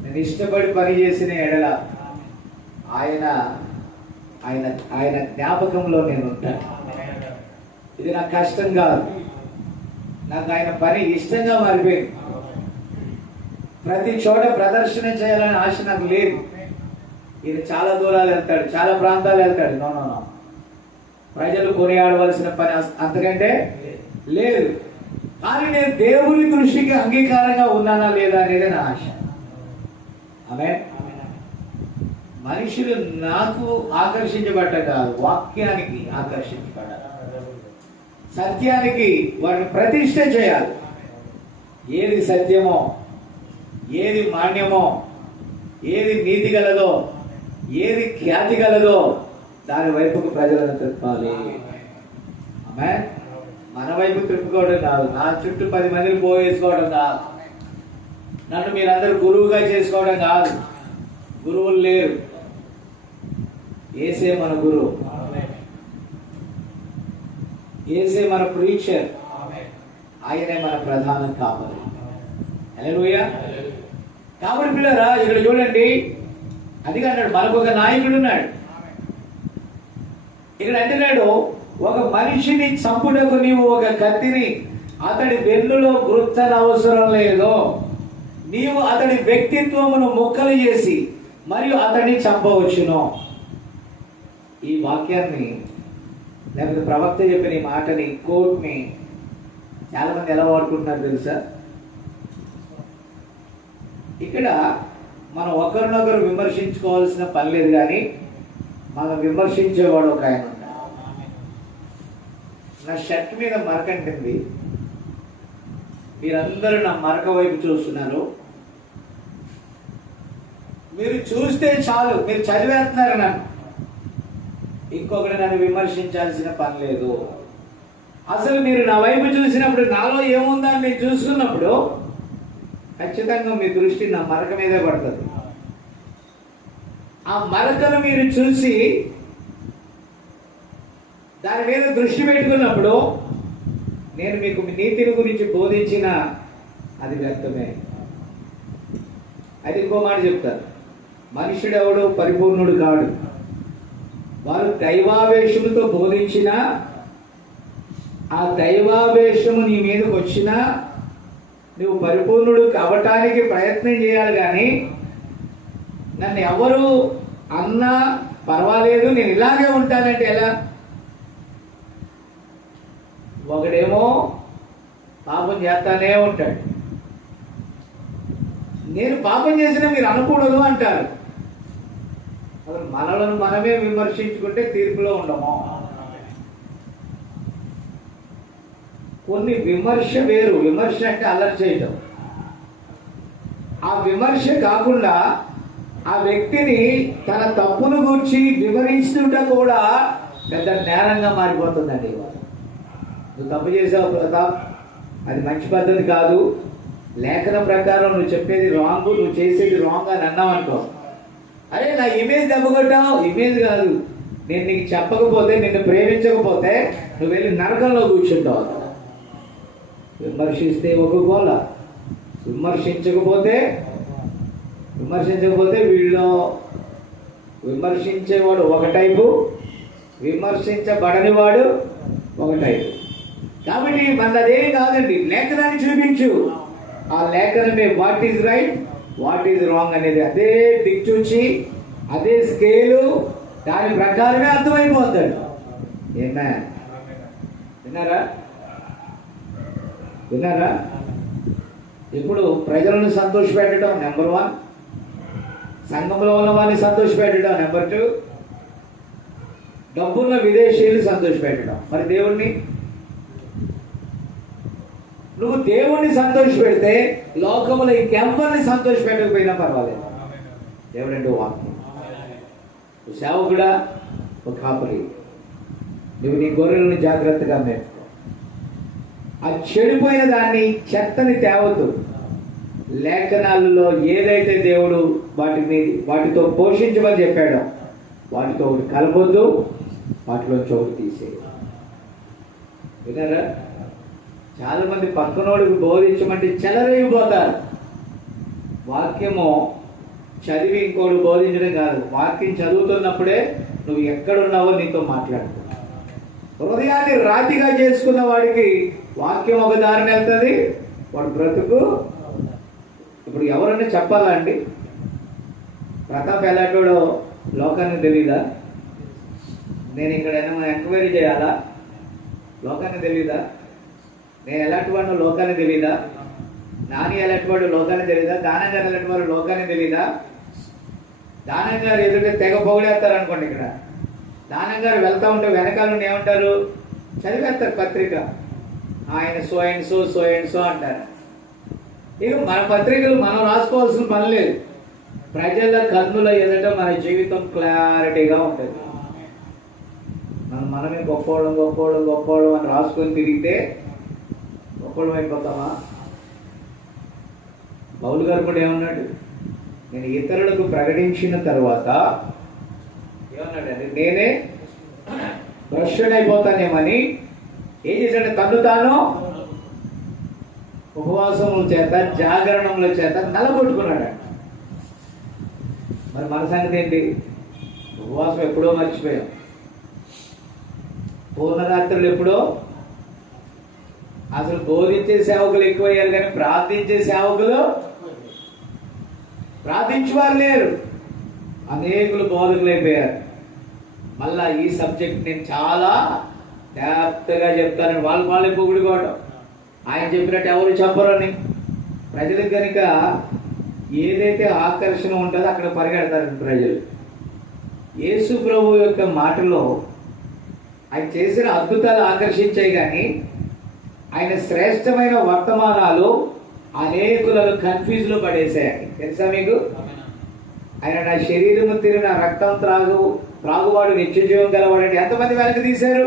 నేను ఇష్టపడి పని చేసిన ఎడల ఆయన ఆయన ఆయన జ్ఞాపకంలో నేను ఉంటాను. ఇది నాకు కష్టం కాదు, నాకు ఆయన పని ఇష్టంగా మారిపోయింది. ప్రతి చోట ప్రదర్శన చేయాలని ఆశ నాకు లేదు. ఈయన చాలా దూరాలు వెళ్తాడు, చాలా ప్రాంతాలు వెళ్తాడు. నో నో నో, ప్రజలు కొనియాడవలసిన పని అంతకంటే లేదు. కానీ నేను దేవుని దృష్టికి అంగీకారంగా ఉన్నానా లేదా అనేది నా ఆశ. ఆమె మనుషులు నాకు ఆకర్షించబడ్డ కాదు, వాక్యానికి ఆకర్షించబడ్డారు. సత్యానికి వాటిని ప్రతిష్ఠ చేయాలి. ఏది సత్యమో, ఏది మాన్యమో, ఏది నీతి గలదో, ఏది ఖ్యాతి గలదో దాని వైపుకు ప్రజలను తిప్పాలి. ఆమె మన వైపు తిప్పుకోవడం కాదు, నా చుట్టూ 10 మందిని పోవేసుకోవడం కాదు, నన్ను మీరందరూ గురువుగా చేసుకోవడం కాదు. గురువులు లేరు, యేసే మన గురువు, యేసే మన ప్రీచర్, ఆయనే మన ప్రధాన కాపరి. హల్లెలూయా. కాబట్టి పిల్లరా ఇక్కడ చూడండి, అందుకే అన్నాడు మనకు ఒక నాయకుడు ఉన్నాడు. ఇక్కడ అంటున్నాడు, ఒక మనిషిని చంపుటకు నీవు ఒక కత్తిని అతడి వెన్నులో గుర్తనవసరం లేదు, నీవు అతడి వ్యక్తిత్వమును ముక్కలు చేసి మరియు అతడిని చంపవచ్చును. ఈ వాక్యాన్ని లేకపోతే ప్రవక్త చెప్పిన ఈ మాటని, కోట్ని చాలా మంది ఎలా వాడుకుంటున్నారు తెలుసా? ఇక్కడ మనం ఒకరినొకరు విమర్శించుకోవాల్సిన పని లేదు, కానీ మనం విమర్శించేవాడు ఒక ఆయన ఉన్నాడు. నా షర్ట్ మీద మరకంటుంది, మీరందరూ నా మరక వైపు చూస్తున్నారు. మీరు చూస్తే చాలు, మీరు చదివేస్తున్నారు నన్ను, ఇంకొకటి నన్ను విమర్శించాల్సిన పని లేదు. అసలు మీరు నా వైపు చూసినప్పుడు నాలో ఏముందా అని మీరు చూస్తున్నప్పుడు ఖచ్చితంగా మీ దృష్టి నా మరక మీదే పడుతుంది. ఆ మరకను మీరు చూసి దాని మీద దృష్టి పెట్టుకున్నప్పుడు నేను మీకు నీతిని గురించి బోధించిన అది వ్యర్థమే. అది ఇంకో మాట చెప్తారు, మనుషుడు ఎవడు పరిపూర్ణుడు కాడు, వారు దైవావేశముతో బోధించినా ఆ దైవావేశము నీ మీదకి వచ్చినా నువ్వు పరిపూర్ణుడు కావటానికి ప్రయత్నం చేయాలి. కానీ నన్ను ఎవరు అన్నా పర్వాలేదు, నేను ఇలాగే ఉంటానంటే ఎలా? ఒకడేమో పాపం చేస్తానే ఉంటాడు, నేను పాపం చేసినా మీరు అనకూడదు అంటారు. అసలు మనలను మనమే విమర్శించుకుంటే తీర్పులో ఉండము. కొన్ని విమర్శ వేరు, విమర్శ అంటే అల్లరి చేయటం. ఆ విమర్శ కాకుండా ఆ వ్యక్తిని తన తప్పును గురించి వివరించుట కూడా పెద్ద జ్ఞానంగా మారిపోతుందండి. నువ్వు తప్పు చేసావు ప్రతాప్, అది మంచి పద్ధతి కాదు, లేఖనం ప్రకారం నువ్వు చెప్పేది రాంగ్, నువ్వు చేసేది రాంగ్ అని అన్నావు అనుకో, అరే నా ఇమేజ్ దెబ్బకొట్టావు. ఇమేజ్ కాదు, నేను నీకు చెప్పకపోతే, నిన్ను ప్రేమించకపోతే నువ్వు వెళ్ళి నరకంలో కూర్చుంటావు. విమర్శిస్తే ఒక గోల, విమర్శించకపోతే వీళ్ళు విమర్శించేవాడు ఒక టైపు, విమర్శించబడని వాడు ఒక టైపు. కాబట్టి మనదేం కాదండి, లేఖనాన్ని చూపించు, ఆ లేఖనమే what is right, what is wrong అనేది అదే దిక్చూచి, అదే స్కేలు, దాని ప్రకారమే అర్థమైపోతాడు. ఏమే విన్నారా? ఇప్పుడు ప్రజలను సంతోషపెట్టడం నెంబర్ 1, సంఘంలో ఉన్న వారిని సంతోషపెట్టడం నెంబర్ 2, డబ్బున్న విదేశీయులు సంతోషపెట్టడం. మరి దేవుణ్ణి, నువ్వు దేవుణ్ణి సంతోషపెడితే లోకంలో ఇంకెవ్వరిని సంతోషపెట్టకపోయినా పర్వాలేదు. దేవుడంటే వాక్యం. సేవకుడా, ఒక కాపరి, నువ్వు నీ గొర్రెలను జాగ్రత్తగా మేపుకో. ఆ చెడిపోయిన దాన్ని, చెత్తని తేవద్దు. లేఖనాలలో ఏదైతే దేవుడు వాటితో పోషించమని చెప్పాడో వాటితో ఒకటి కలపొద్దు, వాటిలో ఒకటి తీసేయి. విన్నారా? చాలా మంది పక్కనోడికి బోధించమంటే చెలరేగిపోతారు. వాక్యము చదివి ఇంకోటి బోధించడం కాదు, వాక్యం చదువుతున్నప్పుడే నువ్వు ఎక్కడున్నావో నీతో మాట్లాడుతున్నావు. హృదయాన్ని రాతిగా చేసుకున్న వాడికి వాక్యం ఒక దారిని వెళ్తుంది, వాడు బ్రతుకు. ఇప్పుడు ఎవరన్నా చెప్పాలా అండి, ప్రతాప్ ఎలాంటోడో లోకానికి తెలీదా? నేను ఇక్కడ ఏమైనా ఎంక్వైరీ చేయాలా? లోకానికి తెలీదా? నేను ఎలాంటి వాడిని లోకానికి తెలీదా? నాని ఎలాంటి వాడు లోకానికి తెలీదా? దానం గారు ఎలాంటి వాడు లోకానికి తెలీదా? దానం గారు ఎదుట తెగ పొగిడేస్తారు అనుకోండి. ఇక్కడ దానం గారు వెళ్తా ఉంటే వెనకాల నుండి ఏమంటారు? చదివేస్తారు పత్రిక, ఆయన so and so so and so అంటారు. ఇక మన పత్రికలు మనం రాసుకోవాల్సిన పని లేదు. ప్రజల కన్నుల ఎదుట మన జీవితం క్లారిటీగా ఉంటుంది. మనమే గొప్పోళ్ళం గొప్పోళ్ళం గొప్పోళ్ళం అని రాసుకొని తిరిగితే గొప్పోళ్ళం అయిపోతామా? పౌలు గారు కూడా ఏమన్నాడు? నేను ఇతరులకు ప్రకటించిన తర్వాత ఏమన్నాడండి? నేనే భ్రష్టుడైపోతానేమని ఏం చేశాడు? తను తాను ఉపవాసముల చేత జాగరణముల చేత నలగొట్టుకున్నాడు. మరి మన సంగతి ఏంటి? ఉపవాసం ఎప్పుడో మర్చిపోయాం. పూర్ణరాత్రులు ఎప్పుడో. అసలు బోధించే సేవకులు ఎక్కువయ్యారు కానీ ప్రార్థించే సేవకులు ప్రార్థించేవారు లేరు. అనేకులు బోధకులు అయిపోయారు. మళ్ళా ఈ సబ్జెక్ట్ నేను చాలా జాగ్రత్తగా చెప్తానని వాళ్ళే పొగుడుకోవడం. ఆయన చెప్పినట్టు ఎవరు చెప్పరని ప్రజలకు కనుక ఏదైతే ఆకర్షణ ఉంటుందో అక్కడ పరిగెడతారు ప్రజలు. యేసు ప్రభు యొక్క మాటలో ఆయన చేసిన అద్భుతాలు ఆకర్షించాయి, కానీ ఆయన శ్రేష్టమైన వర్తమానాలు అనేకులను కన్ఫ్యూజ్లో పడేశాయి. తెలుసా మీకు? ఆయన నా శరీరము తిని నా రక్తం త్రాగువాడు నిత్యజీవం గలవాడు ఎంతమంది వెనక్కి తీశారు?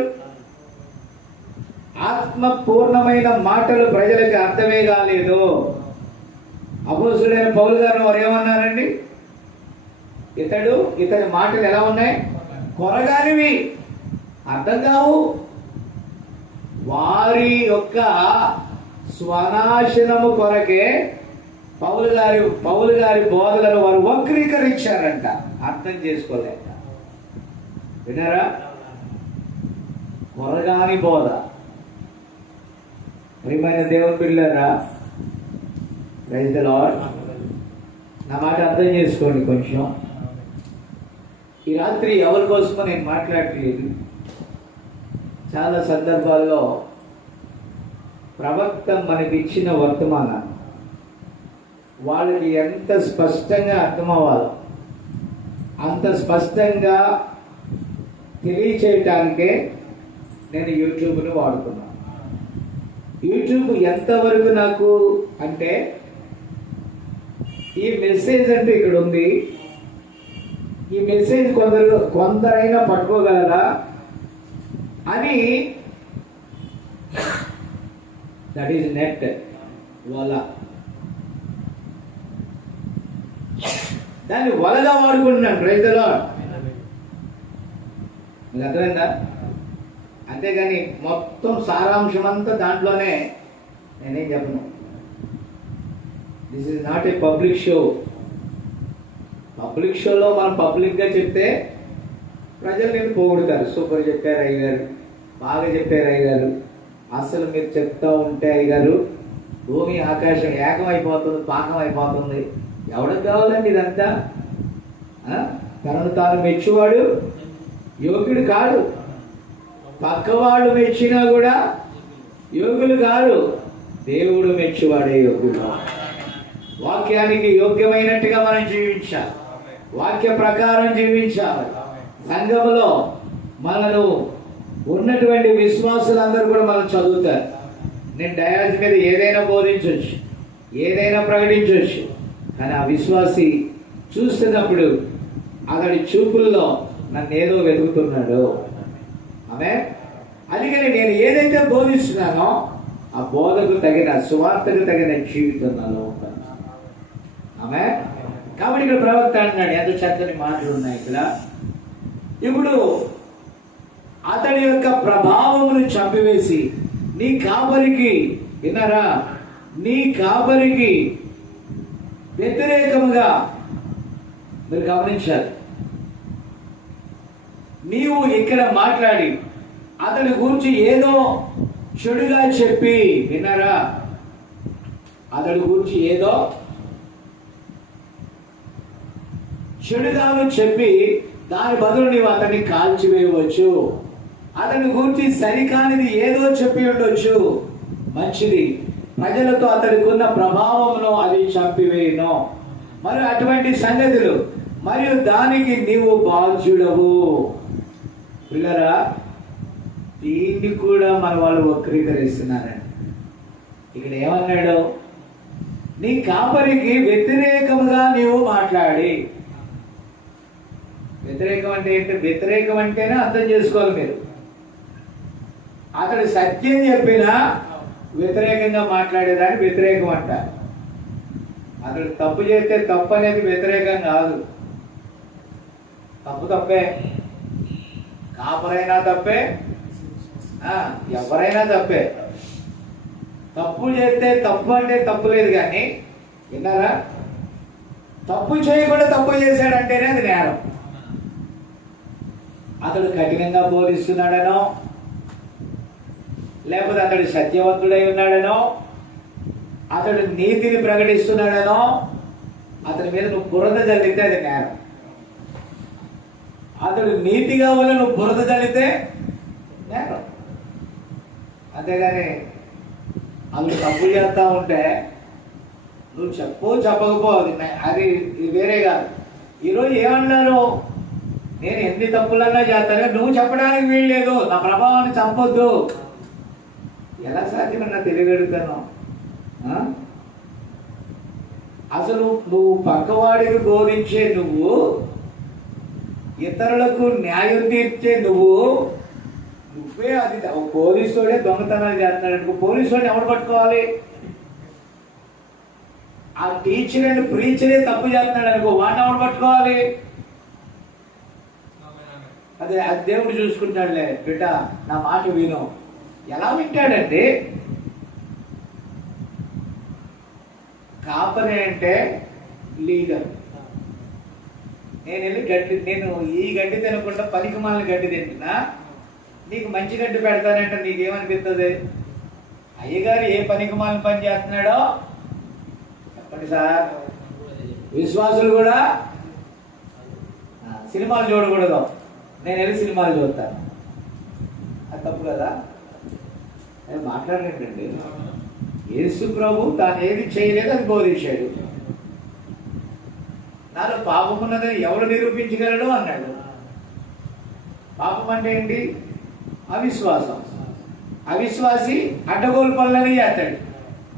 ఆత్మ పూర్ణమైన మాటలు ప్రజలకు అర్థమే కాలేదు. అపోస్తులైన పౌలు గారు వారు ఏమన్నారండి? ఇతని మాటలు ఎలా ఉన్నాయి? కొరగానివి, అర్థం కావు. వారి యొక్క స్వనాశనము కొరకే పౌలు గారి బోధలను వారు వక్రీకరించారంట, అర్థం చేసుకోలేక. విన్నారా? కొరగాని బోధ. ప్రియమైన దేవుని పిల్లరా, ప్రైజ్ ది లార్డ్. నా మాట అర్థం చేసుకోండి కొంచెం. ఈ రాత్రి ఎవరి కోసమో నేను మాట్లాడట్లేదు. చాలా సందర్భాల్లో ప్రవక్త మనకిచ్చిన వర్తమానాన్ని వాళ్ళకి ఎంత స్పష్టంగా అర్థమవ్వాలో అంత స్పష్టంగా తెలియచేయటానికే నేను యూట్యూబ్ను వాడుతున్నాను. యూట్యూబ్ ఎంతవరకు నాకు అంటే, ఈ మెసేజ్ అంటే ఇక్కడ ఉంది, ఈ మెసేజ్ కొందరైనా పట్టుకోగలరా అని, దట్ ఈజ్ నెట్ వల. దాన్ని వలగా వాడుకుంటున్నాను. Praise the Lord. మీకు అర్థమైందా? అంతేగాని మొత్తం సారాంశం అంతా దాంట్లోనే నేనేం చెప్పను. This is not a public show. Public షోలో మనం పబ్లిక్గా చెప్తే ప్రజలు నేను పొగుడుతారు. సూపర్ చెప్పారు అయ్యగారు, బాగా చెప్పారు అయ్యగారు, అసలు మీరు చెప్తా ఉంటే అయ్యగారు భూమి ఆకాశం ఏకమైపోతుంది, పాకం అయిపోతుంది. ఎవరికి కావాలండి ఇదంతా? తనను తాను మెచ్చువాడు యోగ్యుడు కాడు. పక్కవాళ్ళు మెచ్చినా కూడా యోగ్యులు కాదు. దేవుడు మెచ్చువాడే యోగ్యుడు. వాక్యానికి యోగ్యమైనట్టుగా మనం జీవించాలి, వాక్య ప్రకారం జీవించాలి. సంఘములో మనను ఉన్నటువంటి విశ్వాసులందరూ కూడా మనం చదువుతారు. నేను డయాస్ మీద ఏదైనా బోధించవచ్చు, ఏదైనా ప్రకటించవచ్చు, కానీ ఆ విశ్వాసి చూస్తున్నప్పుడు అతడి చూపుల్లో నన్ను ఏదో వెతుకుతున్నాడు. ఆమె అందుకని నేను ఏదైతే బోధిస్తున్నానో ఆ బోధకు తగిన, సువార్తకు తగిన జీవితం నాలో ఉంటాను. ఆమె కాబట్టి ఇక్కడ ప్రవక్త అంటున్నాడు, ఎంత చక్కని మాటలు ఉన్నాయి ఇక్కడ. ఇప్పుడు అతడి యొక్క ప్రభావమును చంపివేసి నీ కాపరికి, విన్నారా, నీ కాపరికి వ్యతిరేకముగా, మీరు గమనించాలి, నీవు ఇక్కడ మాట్లాడి అతడి గురించి ఏదో చెడుగా చెప్పి, విన్నారా, అతడి గురించి ఏదో చెడుగాను చెప్పి దాని బదులు నీవు అతన్ని కాల్చివేయవచ్చు. అతని గురించి సరికానిది ఏదో చెప్పి ఉండొచ్చు. మంచిది. ప్రజలతో అతడికి ఉన్న ప్రభావమును అది చంపివేయును. మరి అటువంటి సంగతులు మరియు దానికి నీవు బాధ్యుడవు. పిల్లరా, దీన్ని కూడా మన వాళ్ళు వక్రీకరిస్తున్నారండి. ఇక్కడ ఏమన్నాడు? నీ కాపరికి వ్యతిరేకముగా నీవు మాట్లాడి. వ్యతిరేకం అంటే ఏంటి? వ్యతిరేకం అంటేనే అర్థం చేసుకోవాలి మీరు. అతడు సత్యం చెప్పినా వ్యతిరేకంగా మాట్లాడేదాన్ని వ్యతిరేకం అంట. అతడు తప్పు చేస్తే తప్పు అనేది వ్యతిరేకం కాదు. తప్పు తప్పే. కాపరైనా తప్పే, ఎవరైనా తప్పే. తప్పు చేస్తే తప్పు అంటే తప్పు లేదు. కానీ విన్నారా, తప్పు చేయకుండా తప్పు చేశాడంటేనే అది నేరం. అతడు కఠినంగా బోధిస్తున్నాడనో, లేకపోతే అతడు సత్యవంతుడై ఉన్నాడనో, అతడు నీతిని ప్రకటిస్తున్నాడనో, అతని మీద నువ్వు బురద చల్లితే అది నేరం. అతడు నీతిగా వల్ల నువ్వు బురద చల్లితే నేరం. అంతేగాని అతడు తప్పు చేస్తా ఉంటే నువ్వు చెప్పకపో అది వేరే కాదు. ఈరోజు ఏమన్నారు? నేను ఎన్ని తప్పులన్నా చేస్తానే, నువ్వు చెప్పడానికి వీల్లేదు, నా ప్రభావాన్ని చంపొద్దు. ఎలా సాధ్యమన్నా తెలియగలుగుతాను? అసలు నువ్వు పక్కవాడికి బోధించే నువ్వు, ఇతరులకు న్యాయం తీర్చే నువ్వే అది పోలీసుడే దొంగతనాలు చేస్తున్నాడు అనుకో, పోలీసుని ఎవరు పట్టుకోవాలి? ఆ టీచర్ అండ్ ప్రీచరే తప్పు చేస్తున్నాడు అనుకో, వాడిని ఎవరు పట్టుకోవాలి? అది దేవుడు చూసుకుంటాడులే బిడ్డ, నా మాట విను. ఎలా వింటాడంటే, కాపరి అంటే లీడర్. నేను ఈ గడ్డి తినకుండా పనికి మాలిన గడ్డి తింటున్నా, నీకు మంచి గడ్డి పెడతానంటే నీకేమనిపిస్తుంది? అయ్యగారు ఏ పనికి మాలిన పని చేస్తున్నాడో చెప్పండి సార్. విశ్వాసులు కూడా సినిమాలు చూడకూడదు, నేను వెళ్ళి సినిమాలు చూస్తాను, అది తప్పు కదా? నేను మాట్లాడలేంటండి. యేసు ప్రభు తాను ఏది చేయలేదు అది బోధించాడు. నాలో పాపం ఉన్నదని ఎవరు నిరూపించగలడు అన్నాడు. పాపం అంటే ఏంటి? అవిశ్వాసం. అవిశ్వాసి అడ్డగోలు పనులని చేస్తాడు.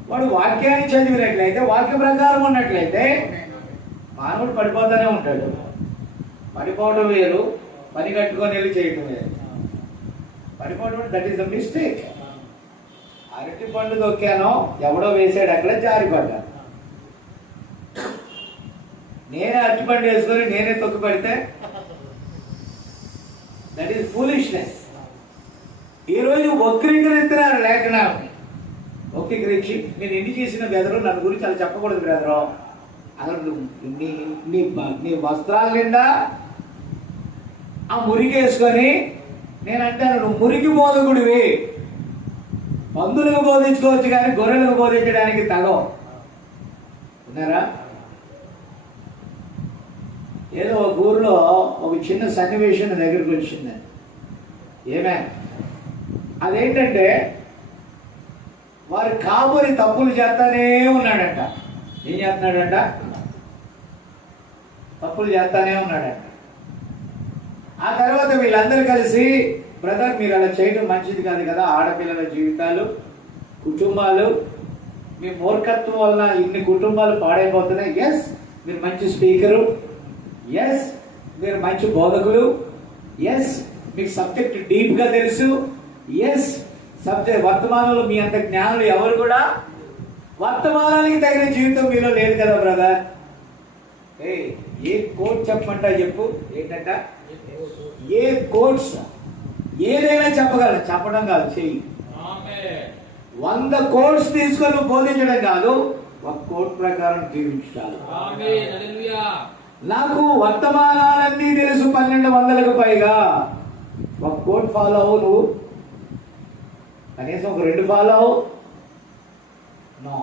వాడు వాక్యాన్ని చదివినట్లయితే, వాక్య ప్రకారం ఉన్నట్లయితే మానవుడు పడిపోతూనే ఉంటాడు. పడిపోవడం వేరు, పని కట్టుకొని వెళ్ళి చేయటం వేరు. పడిపోవడం, దట్ ఈస్ ద మిస్టేక్. అరటి పండు దొక్కానో ఎవడో వేసాడు, అక్కడ జారిపడ్డా. నేనే అరటి పండు వేసుకొని నేనే తొక్కి పడితే దట్ ఈస్ ఫూలిష్నెస్. ఈరోజు వక్రీకరిస్తున్నారు లేఖనాన్ని. వక్రీకరించి నేను ఎన్ని చేసిన బెదరు, నన్ను గురించి అలా చెప్పకూడదు బ్రదరు. అసలు నీ వస్త్రాల నిండా ఆ మురికి వేసుకొని నేను అంటాను, నువ్వు మురికి బోధకుడివి. పందులకు బోధించుకోవచ్చు కానీ గొర్రెలకు బోధించడానికి తగవు. ఉన్నారా? ఏదో ఒక ఊరిలో ఒక చిన్న సన్నివేశం దగ్గరికి వచ్చింది. అదేంటంటే, వారి కాపరి తప్పులు చేస్తానే ఉన్నాడంట. ఏం చేస్తున్నాడంట? తప్పులు చేస్తానే ఉన్నాడంట. ఆ తర్వాత వీళ్ళందరూ కలిసి, బ్రదర్ మీరు అలా చేయడం మంచిది కాదు కదా, ఆడపిల్లల జీవితాలు, కుటుంబాలు, మీ మూర్ఖత్వం వలన ఇన్ని కుటుంబాలు పాడైపోతున్నాయి. ఎస్, మీరు మంచి స్పీకరు, ఎస్ మీరు మంచి బోధకులు, ఎస్ మీకు సబ్జెక్ట్ డీప్గా తెలుసు, ఎస్ సబ్జెక్ట్ వర్తమానంలో మీ అంత జ్ఞానులు ఎవరు కూడా వర్తమానానికి తగిన జీవితం మీలో లేదు కదా బ్రదర్. ఏ కోట్ చెప్పమంటా చెప్పు. ఏంటంట? ఏ కోట్స్ ఏదైనా చెప్పగలరు, చెప్పడం కాదు, చెయ్యి. 100 కోట్స్ తీసుకొని బోధించడం కాదు, ఒక కోట్ ప్రకారం జీవించాలి. నాకు వర్తమానాలన్నీ తెలుసు, 1200కు పైగా. ఒక కోట్ ఫాలో అవ్వు, నువ్వు కనీసం ఒక 2 ఫాలో అవ్వు. నో,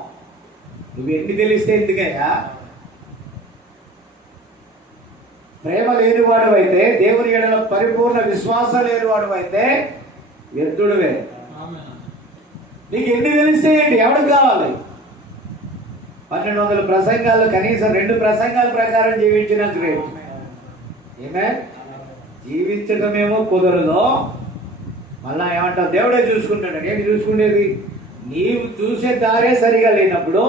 నువ్వు ఎన్ని తెలిస్తే ఎందుకయ్యా? ప్రేమ లేనివాడు అయితే, దేవుని ఎడల పరిపూర్ణ విశ్వాసం లేనివాడు అయితే వ్యర్థుడువే. నీకు ఎన్ని తెలిస్తే ఏంటి? ఎవరికి కావాలి? 1200 ప్రసంగాలు కనీసం 2 ప్రసంగాల ప్రకారం జీవించిన గ్రేట్. ఏమే జీవించడమేమో కుదరదు. మళ్ళా ఏమంటావు? దేవుడే చూసుకుంటాడు. ఏంటి చూసుకునేది? నీవు చూసే దారే సరిగా లేనప్పుడు,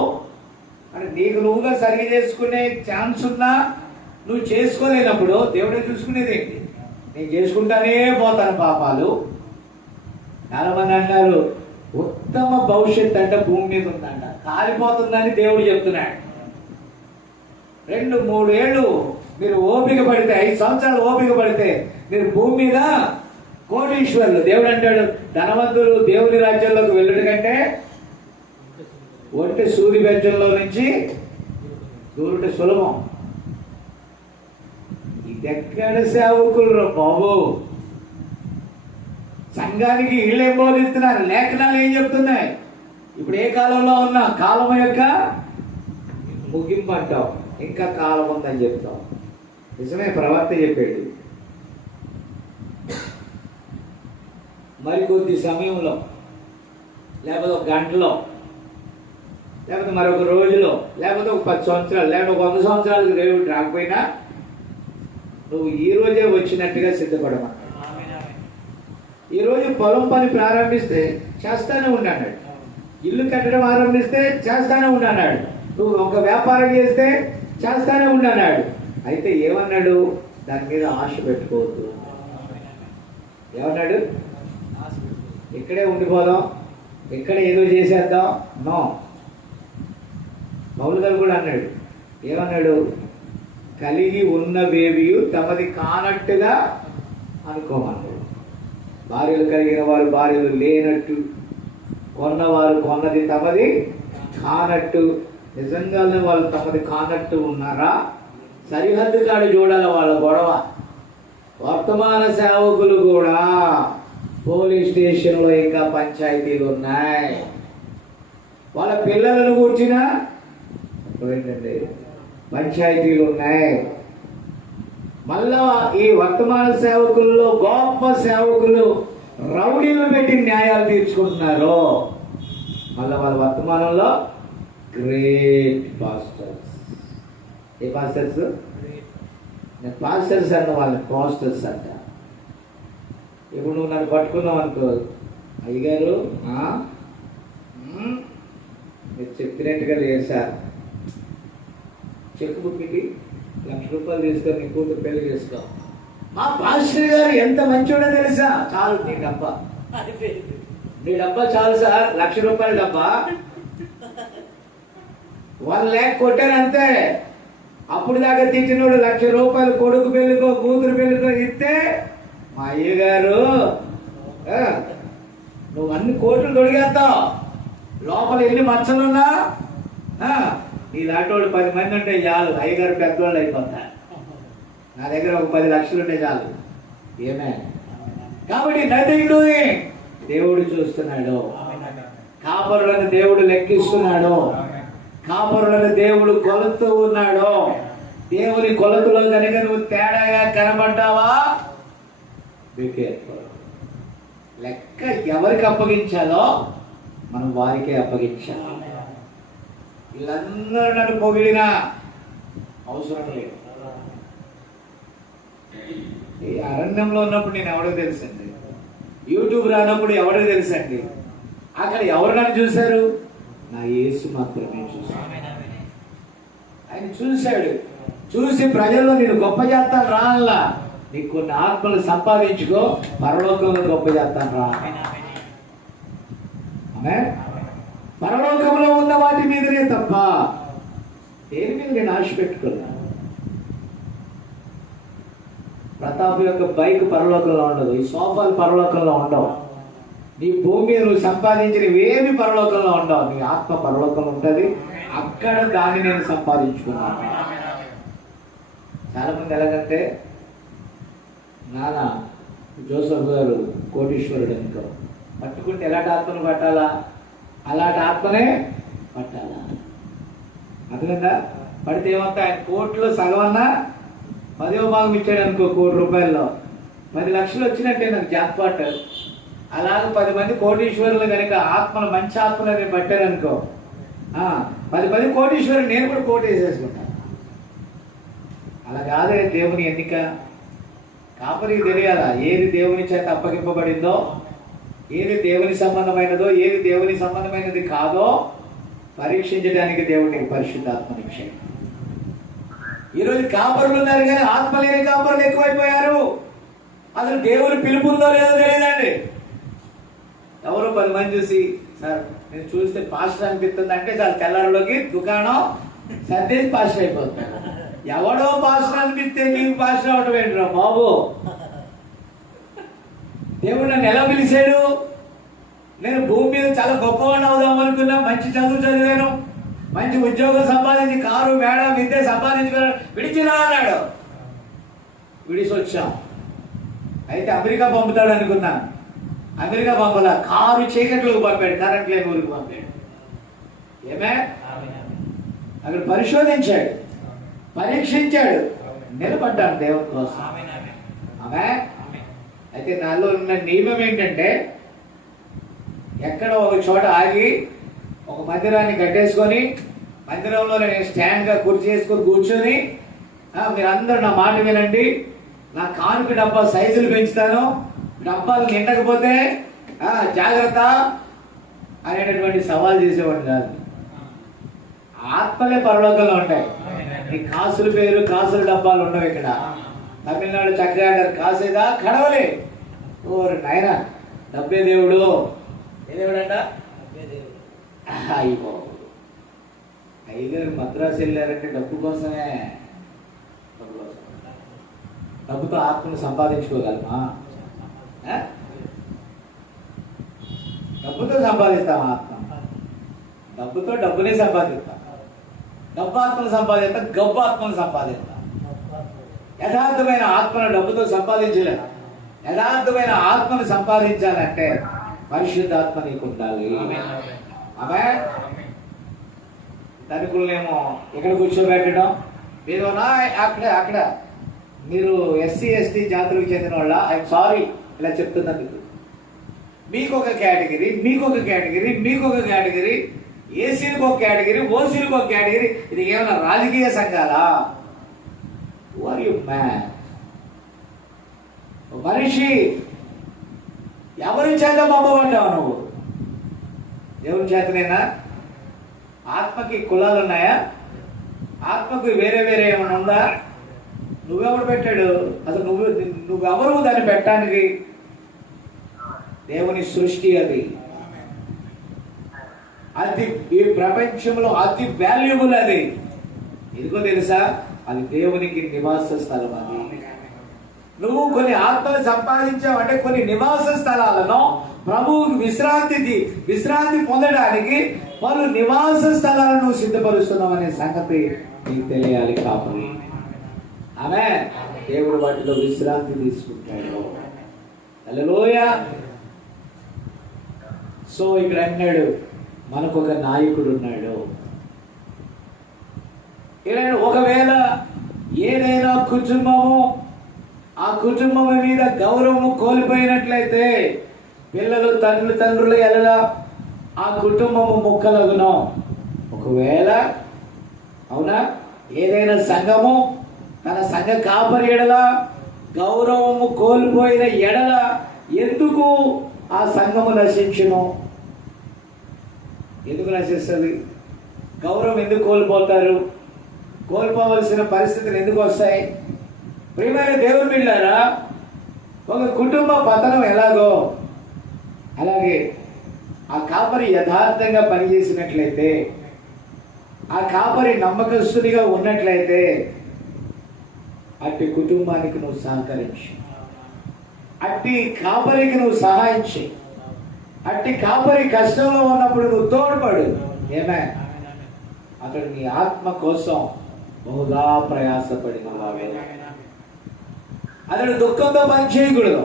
అంటే నీకు నువ్వుగా సరిగా చేసుకునే ఛాన్స్ ఉన్నా నువ్వు చేసుకోలేనప్పుడు దేవుడే చూసుకునేది ఏంటి? నేను చేసుకుంటానే పోతాను పాపాలు. చాలా మంది అంటారు ఉత్తమ భవిష్యత్ అంటే భూమి మీద ఉందంట, కాలిపోతుందని దేవుడు చెప్తున్నాడు. 2-3 ఏళ్ళు మీరు ఓపిక పడితే, 5 సంవత్సరాలు ఓపిక పడితే మీరు భూమి మీద కోటీశ్వరులు. దేవుడు అంటాడు ధనవంతులు దేవుని రాజ్యంలోకి వెళ్ళడం కంటే ఒంటి సూర్య బెజ్జంలో నుంచి దూరుట సులభం. ఇదెక్కడ సేవకులు బాబు? సంఘానికి ఇళ్ళు ఏం బోధిస్తున్నారు? లేఖనాలు ఏం చెప్తున్నాయి? ఇప్పుడు ఏ కాలంలో ఉన్నా కాలం యొక్క ముగింపు అంటావు, ఇంకా కాలం ఉందని చెప్తావు. నిజమే, ప్రవక్త చెప్పాడు. మరికొద్ది సమయంలో, లేకపోతే ఒక గంటలో, లేకపోతే మరొక రోజులో, లేకపోతే ఒక 10 సంవత్సరాలు, లేకపోతే ఒక 100 సంవత్సరాలకు దేవుడు రాకపోయినా నువ్వు ఈ రోజే వచ్చినట్టుగా సిద్ధపడమన్నాడు. ఈరోజు పొలం పని ప్రారంభిస్తే చేస్తానే ఉన్నాడు. ఇల్లు కట్టడం ఆరంభిస్తే చేస్తానే ఉన్నాడు. నువ్వు ఒక వ్యాపారం చేస్తే చేస్తానే ఉన్నాడు. అయితే ఏమన్నాడు? దాని మీద ఆశ పెట్టుకోవద్దు. ఏమన్నాడు? ఇక్కడే ఉండిపోదాం, ఇక్కడ ఏదో చేసేద్దాం. నో. పౌలు గారు కూడా అన్నాడు. ఏమన్నాడు? కలిగి ఉన్నవేవియు తమది కానట్టుగా అనుకోమన్నాడు. భార్యలు కలిగిన వారు భార్యలు లేనట్టు, కొన్నవారు కొన్నది తమది కానట్టు. నిజంగానే వాళ్ళు తమది కానట్టు ఉన్నారా? సరిహద్దు కాడు చూడాలి వాళ్ళ గొడవ. వర్తమాన సేవకులు కూడా పోలీస్ స్టేషన్లో ఇంకా పంచాయతీలు ఉన్నాయి. వాళ్ళ పిల్లలను కూర్చిన ఏంటంటే పంచాయతీలు ఉన్నాయి. మళ్ళా ఈ వర్తమాన సేవకుల్లో గొప్ప సేవకులు రౌడీలు పెట్టి న్యాయాలు తీర్చుకుంటున్నారు. మళ్ళా వాళ్ళ వర్తమానంలో గ్రేట్ పాస్టర్స్. ఏ పాస్టర్స్? నేను పాస్టర్స్ అన్న వాళ్ళని పాస్టర్స్ అంట. ఇప్పుడు నువ్వు నన్ను పట్టుకున్నావు అనుకో, అయ్యగారు మీరు చెప్పినట్టుగా లేదు సార్, చెక్ బుక్కి 1,00,000 రూపాయలు తీసుకొని నీ కూతురు పెళ్లి చేసుకో. మా పాస్టర్ గారు ఎంత మంచోడో తెలుసా? చాలు నీ డబ్బా, నీ డబ్బా చాలు సార్. 1,00,000 రూపాయల డబ్బా 1 lakh కొట్టారంతే. అప్పుడు దాకా తిట్టినోడు 1,00,000 రూపాయలు కొడుకు పెళ్ళికో కూతురు పెళ్ళికో ఇస్తే, మా అయ్యగారు నువ్వు అన్ని కోట్లు తొడిగేస్తావు, లోపల ఎన్ని మచ్చలున్నా నీ లాంటి 10 మంది ఉంటే చాలు, అయ్యగారు పెద్దవాళ్ళు అయిపోతారు. నా దగ్గర ఒక 10 లక్షలు ఉంటే చాలు. ఏమే కాబట్టి నథింగ్ డూయింగ్. దేవుడు చూస్తున్నాడు. కాపరులను దేవుడు లెక్కిస్తున్నాడు. కాపరులను దేవుడు కొలుతూ ఉన్నాడు. దేవుని కొలతలో కనుక నువ్వు తేడాగా కనబడ్డావా, లెక్క ఎవరికి అప్పగించాలో మనం వారికే అప్పగించాలి. వీళ్ళందరూ నన్ను పొగిడినా అవసరం లేదు. ఈ అరణ్యంలో ఉన్నప్పుడు నేను ఎవరికి తెలుసండి? యూట్యూబ్ రానప్పుడు ఎవరికి తెలుసండి? అక్కడ ఎవరు నన్ను చూశారు? నా యేసు మాత్రమే చూశాడు. ఆయన చూశాడు. చూసి ప్రజల్లో నేను గొప్ప చేస్తాను రా అలా, నీకు కొన్ని ఆత్మలు సంపాదించుకో, పరలోకంలో గొప్ప చేస్తాను రా. ఆమె పరలోకంలో ఉన్న వాటి మీదనే తప్ప దేని మీద నేను ఆశ పెట్టుకున్నా. ప్రతాప్ యొక్క బైక్ పరలోకంలో ఉండదు, ఈ సోఫాలు పరలోకంలో ఉండవు, నీ భూమి మీద నువ్వు సంపాదించినవి ఏమి పరలోకంలో ఉండవు. నీ ఆత్మ పరలోకంలో ఉంటుంది. అక్కడ దాన్ని నేను సంపాదించుకున్నాను. చాలా మంది ఎలాగంటే, నాన్న జోసఫ్ గారు కోటీశ్వరుడు అనుకో, పట్టుకుంటే ఎలాంటి ఆత్మను పట్టాలా అలాంటి ఆత్మనే పట్టాలా. అర్థమైందా? పడితే ఏమంతా ఆయన కోట్లో సగమన్నా 10వ భాగం ఇచ్చాడు అనుకో, 1 కోటి రూపాయల్లో 10 లక్షలు వచ్చినట్టే నాకు జాక్పాట్. అలాగే 10 మంది కోటీశ్వరులు కనుక ఆత్మలు మంచి ఆత్మలని పట్టారనుకో, 10 కోటీశ్వరులు నేను కూడా కోటి వేసేసుకుంటాను. అలా కాదే దేవుని ఎన్నిక. కాపరికి తెలియాలా ఏది దేవుని చేత అప్పగింపబడిందో, ఏది దేవుని సంబంధమైనదో, ఏది దేవుని సంబంధమైనది కాదో పరీక్షించడానికి దేవుడికి పరిశుద్ధాత్మనిచ్చాడు. ఈరోజు కాపరులు ఉన్నారు కానీ ఆత్మ లేని కాపరులు ఎక్కువైపోయారు. అసలు దేవుని పిలుపు ఉందో లేదో తెలియదండి. ఎవరో 10 మంది చూసి, సార్ నేను చూస్తే పాస్టర్ అనిపిస్తుంది అంటే చాలా తెల్లారిలోకి దుకాణం సర్దేసి పాస్టర్ అయిపోతున్నాను. ఎవడో పాస్టర్ అనిపిస్తే నీకు పాస్టర్ అవటం ఏంట్రా బాబు? దేవుడు నన్ను ఎలా పిలిచాడు? నేను భూమి మీద చాలా గొప్పవాడిని అవుదాం అనుకున్నా, మంచి చదువు చదివాను, మంచి ఉద్యోగం సంపాదించి కారు మేడ విద్య సంపాదించుకున్నాడు, విడిచిరా అన్నాడు. విడిచి వచ్చాం. అయితే అమెరికా పంపుతాడు అనుకున్నా, అమెరికా పంపలా, కారు చీకట్లకు పంపాడు, కరెంట్ లేని ఊరికి పంపాడు. ఏమే అక్కడ పరిశోధించాడు, పరీక్షించాడు, నిలబడ్డాడు దేవుని కోసం. ఆమె అయితే నాలో ఉన్న నియమం ఏంటంటే, ఎక్కడ ఒక చోట ఆగి ఒక మందిరాన్ని కట్టేసుకొని మందిరంలో నేను స్టాండ్గా కుర్చీ చేసుకొని కూర్చొని, మీరందరూ నా మాట వినండి, నా కానుక డబ్బా సైజులు పెంచుతాను, డబ్బాలు నిండకపోతే జాగ్రత్త అనేటటువంటి సవాల్ చేసేవాడు కాదు. ఆత్మలే పరలోకంలో ఉంటాయి. నీ కాసుల పేరు కాసుల డబ్బాలు ఉండవు ఇక్కడ. తమిళనాడు చక్కగా అంటారు, కాసేదా కడవలే. ఓరు నాయన, డబ్బే దేవుడు. ఏ దేవుడు అంట? అయ్యో, అయ్యగారు మద్రాసు వెళ్ళారంటే డబ్బు కోసమే. డబ్బుతో ఆత్మను సంపాదించుకోగలమా? డబ్బుతో సంపాదిస్తాం ఆత్మ. డబ్బుతో డబ్బునే సంపాదిస్తాం. డబ్బు ఆత్మను సంపాదిస్తాం, గబ్బు ఆత్మను సంపాదిస్తాం. యథార్థమైన ఆత్మను డబ్బుతో సంపాదించలేదు. యథార్థమైన ఆత్మను సంపాదించాలంటే పరిశుద్ధాత్మ నీకు ఉండాలి. ఆమె ధనికులనేమో ఇక్కడ కూర్చోబెట్టడం, మీరు అక్కడ మీరు ఎస్సీ ఎస్టీ జాతులకు చెందిన వాళ్ళ, ఐఎమ్ సారీ ఇలా చెప్తున్నందుకు, మీకు ఒక కేటగిరీ, మీకు ఒక కేటగిరీ, మీకు ఒక కేటగిరీ, ఏసీలకు ఒక కేటగిరీ, ఓసీలకు ఒక కేటగిరీ. ఇది ఏమైనా రాజకీయ సంఘాలా? Are you man? మనిషి ఎవరి చేత పంపబడ్డావు నువ్వు? దేవుని చేతనేనా? ఆత్మకి కులాలు ఉన్నాయా? ఆత్మకు వేరే వేరే ఏమైనా ఉందా? నువ్వెవడు పెట్టాడు? అసలు నువ్వెవరు దాన్ని పెట్టడానికి? దేవుని సృష్టి అది. ఈ ప్రపంచంలో అతి వాల్యుబుల్ అది. ఎందుకో తెలుసా? అది దేవునికి నివాస స్థలం. అది నువ్వు కొన్ని ఆత్మలు సంపాదించావు అంటే కొన్ని నివాస స్థలాలను ప్రభువుకి విశ్రాంతి పొందడానికి పలు నివాస స్థలాలను సిద్ధపరుస్తున్నావు అనే సంగతి నీకు తెలియాలి. కాపరి ఆమె దేవుడు వాటిలో విశ్రాంతి తీసుకుంటాడు. హల్లెలూయా. సో ఇక్కడ అన్నాడు, మనకు ఒక నాయకుడు ఉన్నాడు. ఒకవేళ ఏదైనా కుటుంబము ఆ కుటుంబం మీద గౌరవము కోల్పోయినట్లయితే పిల్లలు తండ్రులు ఎలా ఆ కుటుంబము ముక్కలగును. ఒకవేళ అవునా, ఏదైనా సంఘము తన సంఘ కాపరి ఎడల గౌరవము కోల్పోయిన ఎడల ఎందుకు ఆ సంఘము నశించును? ఎందుకు నశిస్తుంది? గౌరవం ఎందుకు కోల్పోతారు? కోల్పోవలసిన పరిస్థితులు ఎందుకు వస్తాయి? ప్రియమైన దేవుని బిడ్డలారా, ఒక కుటుంబ పతనం ఎలాగో అలాగే ఆ కాపరి యథార్థంగా పనిచేసినట్లయితే, ఆ కాపరి నమ్మకస్తుడిగా ఉన్నట్లయితే అట్టి కుటుంబానికి నువ్వు సహకరించు, అట్టి కాపరికి నువ్వు సహాయం చేయి, అట్టి కాపరి కష్టంలో ఉన్నప్పుడు నువ్వు తోడ్పడు. ఏమే అతడు నీ ఆత్మ కోసం బహుగా ప్రయాసపడిన వాడే. అతడు దుఃఖంతో పని చేయకూడదు.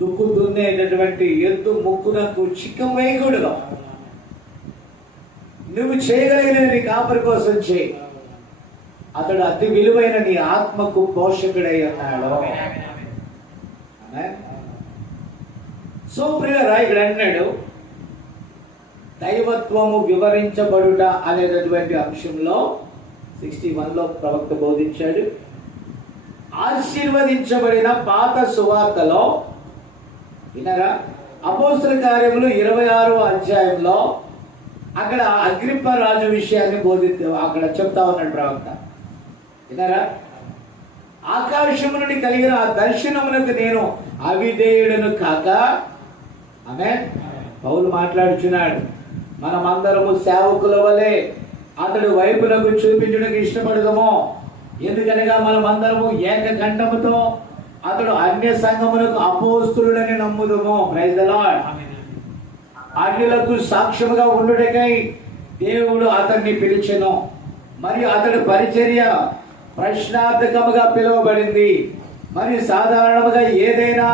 దుక్కు దున్నేటటువంటి ఎద్దు ముక్కునకు చిక్కం వేయకూడదు. నువ్వు చేయగలిగిన నీ కాపరి కోసం చేయి. అతడు అతి విలువైన నీ ఆత్మకు పోషకుడై ఉన్నాడు. సో ప్రియులారా, ఇక్కడ అంటున్నాడు దైవత్వము వివరించబడుట అనేటటువంటి అంశంలో 61లో ప్రవక్త బోధించాడు. ఆశీర్వదించబడిన పాత సువార్తలో వినరా, అపోస్తల కార్యములు 26వ అధ్యాయంలో అక్కడ అగ్రిప్ప రాజు విషయాన్ని అక్కడ చెప్తా ఉన్నాడు ప్రవక్త. వినరా, ఆకాశము నుండి కలిగిన ఆ దర్శనములకు నేను అవిధేయుడను కాక, ఆమేన్, పౌలు మాట్లాడుచున్నాడు, మనమందరము సేవకుల వలె అతడు వైపునకు చూపించడానికి ఇష్టపడదము. ఎందుకనగా మనమందరము ఏకకంఠముతో అతడు అన్య సంఘములకు అపోస్తులుడని నమ్ముదము. Praise the Lord. అన్యులకు సాక్ష్యముగా ఉండుటకై దేవుడు అతన్ని పిలిచెను. మరియు అతడి పరిచర్య ప్రశ్నార్థకముగా పిలువబడింది. మరియు సాధారణముగా ఏదైనా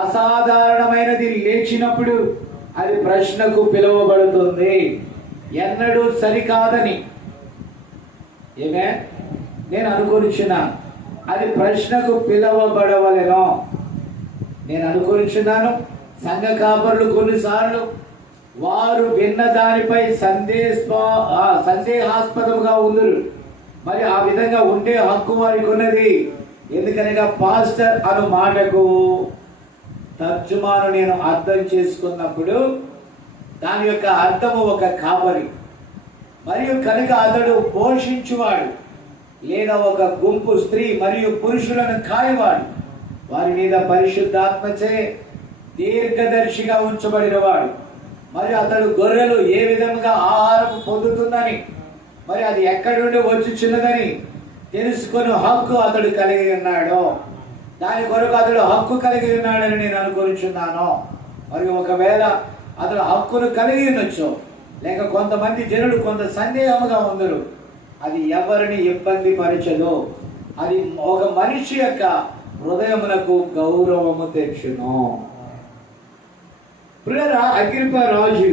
అసాధారణమైనది లేచినప్పుడు అది ప్రశ్నకు పిలువబడుతుంది. ఎన్నడూ సరికాదని ఏమే నేను అనుకొనిచున్నాను, అది ప్రశ్నకు పిలువబడవలెను. నేను అనుకొనిచున్నాను, సంఘ కాపరులు కొన్నిసార్లు వారు విన్న దానిపై సందేహాస్పదముగా ఉందరు. మరి ఆ విధంగా ఉండే హక్కు వారికి ఉన్నది. ఎందుకనగా పాస్టర్ అను మాటకు తర్జుమాను నేను అర్థం చేసుకున్నప్పుడు దాని యొక్క అర్థము ఒక కాపరి, మరియు కనుక అతడు పోషించువాడు లేదా ఒక గుంపు స్త్రీ మరియు పురుషులను కాయవాడు, వారి మీద పరిశుద్ధాత్మచే దీర్ఘదర్శిగా ఉంచబడినవాడు. మరి అతడు గొర్రెలు ఏ విధంగా ఆహారం పొందుతుందని, మరి అది ఎక్కడి నుండి వచ్చుచున్నదని తెలుసుకొని హక్కు అతడు కలిగి ఉన్నాడు. దాని కొరకు అతడు హక్కు కలిగి ఉన్నాడని నేను అనుకుంటున్నాను. మరియు ఒకవేళ అతడు హక్కును కలిగి ఉండొచ్చు, లేక కొంతమంది జనులు కొంత సందేహముగా ఉందరు, అది ఎవరిని ఇబ్బంది పరచదు. అది ఒక మనిషి యొక్క హృదయమునకు గౌరవము తెచ్చును. ప్రియరా, అగ్రిప్ప రాజు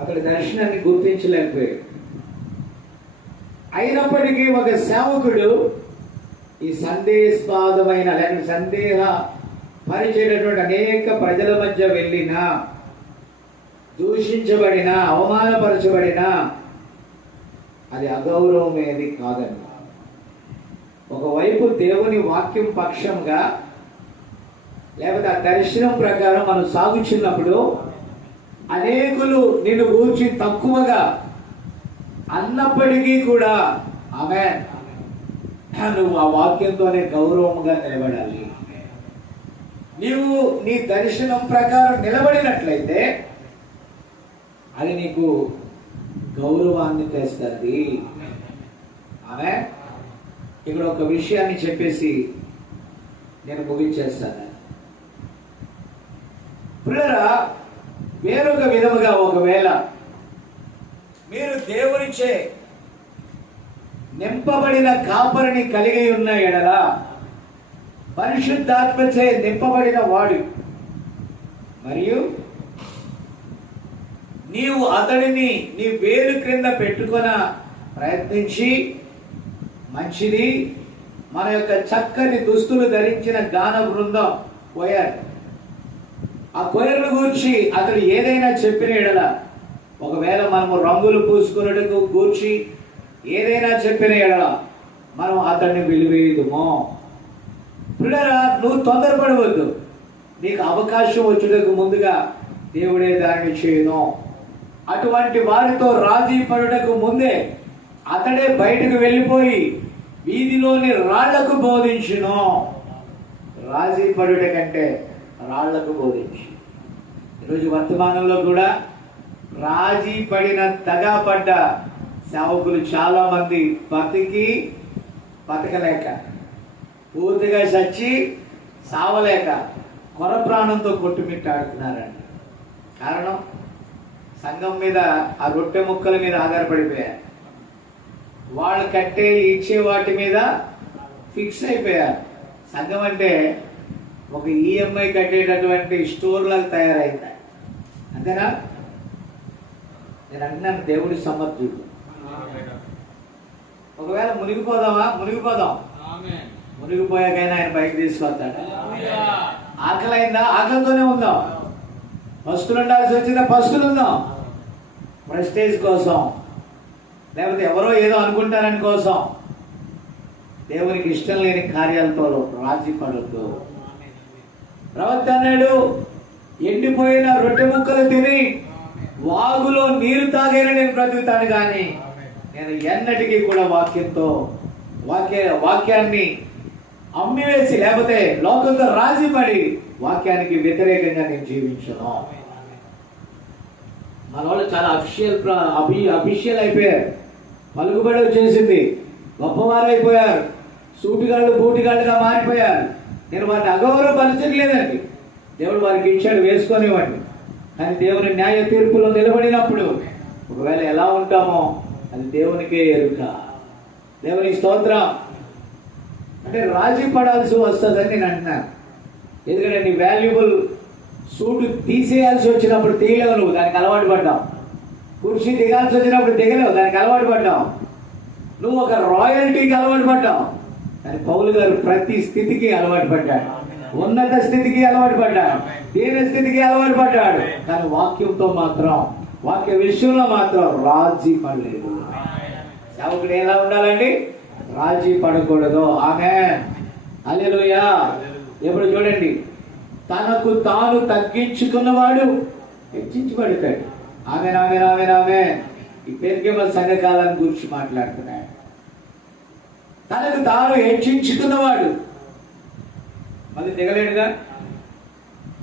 అతడి దర్శనాన్ని గుర్తించలేకపోయాడు. అయినప్పటికీ ఒక సేవకుడు ఈ సందేహాస్పదమైన లేక సందేహ పరిచేటటువంటి అనేక ప్రజల మధ్య వెళ్ళినా, దూషించబడిన, అవమానపరచబడిన అది అగౌరవమేది కాదండి. ఒకవైపు దేవుని వాక్యం పక్షంగా లేకపోతే ఆ దర్శనం ప్రకారం మనం సాగుచున్నప్పుడు అనేకులు నిన్ను గూర్చి తక్కువగా అన్నప్పటికీ కూడా ఆమేన్, నువ్వు ఆ వాక్యంతోనే గౌరవంగా నిలబడాలి. నీవు నీ దర్శనం ప్రకారం నిలబడినట్లయితే అది నీకు గౌరవాన్ని తెస్తుంది. ఆమేన్. ఇక్కడ ఒక విషయాన్ని చెప్పేసి నేను ముగించేస్తాను. ప్రియరా, వేరొక విధముగా ఒకవేళ మీరు దేవునిచే నింపబడిన కాపరిని కలిగి ఉన్న ఎడల, పరిశుద్ధాత్మచే నింపబడిన వాడు, మరియు నీవు అతడిని నీ వేలు క్రింద పెట్టుకొన ప్రయత్నించి, మంచిది, మన యొక్క చక్కని దుస్తులు ధరించిన గాన బృందం కోయర్, ఆ కోయర్ను గూర్చి అతడు ఏదైనా చెప్పిన ఎడల, ఒకవేళ మనము రంగులు పూసుకున్నట్టుకు గూర్చి ఏదైనా చెప్పిన ఎడల మనం అతన్ని విలువేయదుమో. పిల్లరా, నువ్వు తొందరపడవద్దు. నీకు అవకాశం వచ్చుటకు ముందుగా దేవుడే దానిని చేయను. అటువంటి వారితో రాజీ పడుటకు ముందే అతడే బయటకు వెళ్ళిపోయి వీధిలోని రాళ్లకు బోధించును. రాజీ పడుట కంటే రాళ్లకు బోధించు. ఈరోజు వర్తమానంలో కూడా రాజీ పడిన తగాపడ్డ సేవకులు చాలా మంది బతకలేక, పూర్తిగా చచ్చి సావలేక కొర ప్రాణంతో కొట్టుమిట్టాడుతున్నారండి. కారణం, సంఘం మీద ఆ రొట్టె ముక్కల మీద ఆధారపడిపోయారు. వాళ్ళు కట్టే ఇచ్చే వాటి మీద ఫిక్స్ అయిపోయారు. సంఘం అంటే ఒక ఈఎంఐ కట్టేటటువంటి స్టోర్ లాగా తయారైంది. అంతేనా? నేను అంటున్నాను, దేవుడి సమర్థుడు. ఒకవేళ మునిగిపోదాం. మునిగిపోయాకైనా ఆయన పైకి తీసుకొస్తాడు. ఆకలి అయిందా? ఆకలితోనే ఉందాం. పస్తులు ఉండాల్సి వచ్చిందా? పస్తులు ఉందాం. ప్రెస్టేజ్ కోసం, లేకపోతే ఎవరో ఏదో అనుకుంటారని కోసం దేవునికి ఇష్టం లేని కార్యాలతో రాజీ పడద్దు. ప్రవక్త అన్నాడు, ఎండిపోయిన రొట్టె ముక్కలు తిని వాగులో నీరు తాగైనా నేను బ్రతుకుతాను, కానీ నేను ఎన్నటికీ కూడా వాక్యాన్ని అమ్మివేసి లేకపోతే లోకంతో రాజీ పడి వాక్యానికి వ్యతిరేకంగా నేను జీవించను. మన వాళ్ళు చాలా అఫీషియల్ అయిపోయారు, పలుకుబడి వచ్చేసింది, గొప్పవారు అయిపోయారు, సూటిగాళ్ళు బూటిగాళ్ళుగా మారిపోయారు. నేను వారిని అగౌరవపరచట్లేదండి. దేవుడు వారికి ఇచ్చాడు, వేసుకొనివ్వండి. కానీ దేవుని న్యాయ తీర్పులో నిలబడినప్పుడు ఒకవేళ ఎలా ఉంటామో అది దేవునికే ఎరుక. దేవుని స్తోత్రం. అంటే రాజీ పడాల్సి వస్తుందని నేను అంటున్నాను. ఎందుకంటే నీ వాల్యుబుల్ సూటు తీసేయాల్సి వచ్చినప్పుడు తీయలేవు, నువ్వు దానికి అలవాటు పడ్డావు. కుర్చీ దిగాల్సి వచ్చినప్పుడు దిగలేవు, దానికి అలవాటు పడ్డావు. నువ్వు ఒక రాయల్టీకి అలవాటు పడ్డావు. కానీ పౌలు గారు ప్రతి స్థితికి అలవాటు పడ్డాడు. ఉన్నత స్థితికి అలవాటు పడ్డాడు, దీన స్థితికి అలవాటు పడ్డాడు. కానీ వాక్యంతో మాత్రం, వాక్య విషయంలో మాత్రం రాజీ పడలేదు. సేవకుడు ఎలా ఉండాలండి? రాజీ పడకూడదు. ఆమేన్, హల్లెలూయా. ఎప్పుడు చూడండి, తనకు తాను తగ్గించుకున్నవాడు హెచ్చించబడతాడు. ఆమేన్, ఆమేన్, ఆమేన్, ఆమేన్. ఈ పెరిగేమ సంఘకాలాన్ని గురించి మాట్లాడుతున్నాడు. తనకు తాను హెచ్చించుకున్నవాడు మళ్ళీ దిగలేడుగా.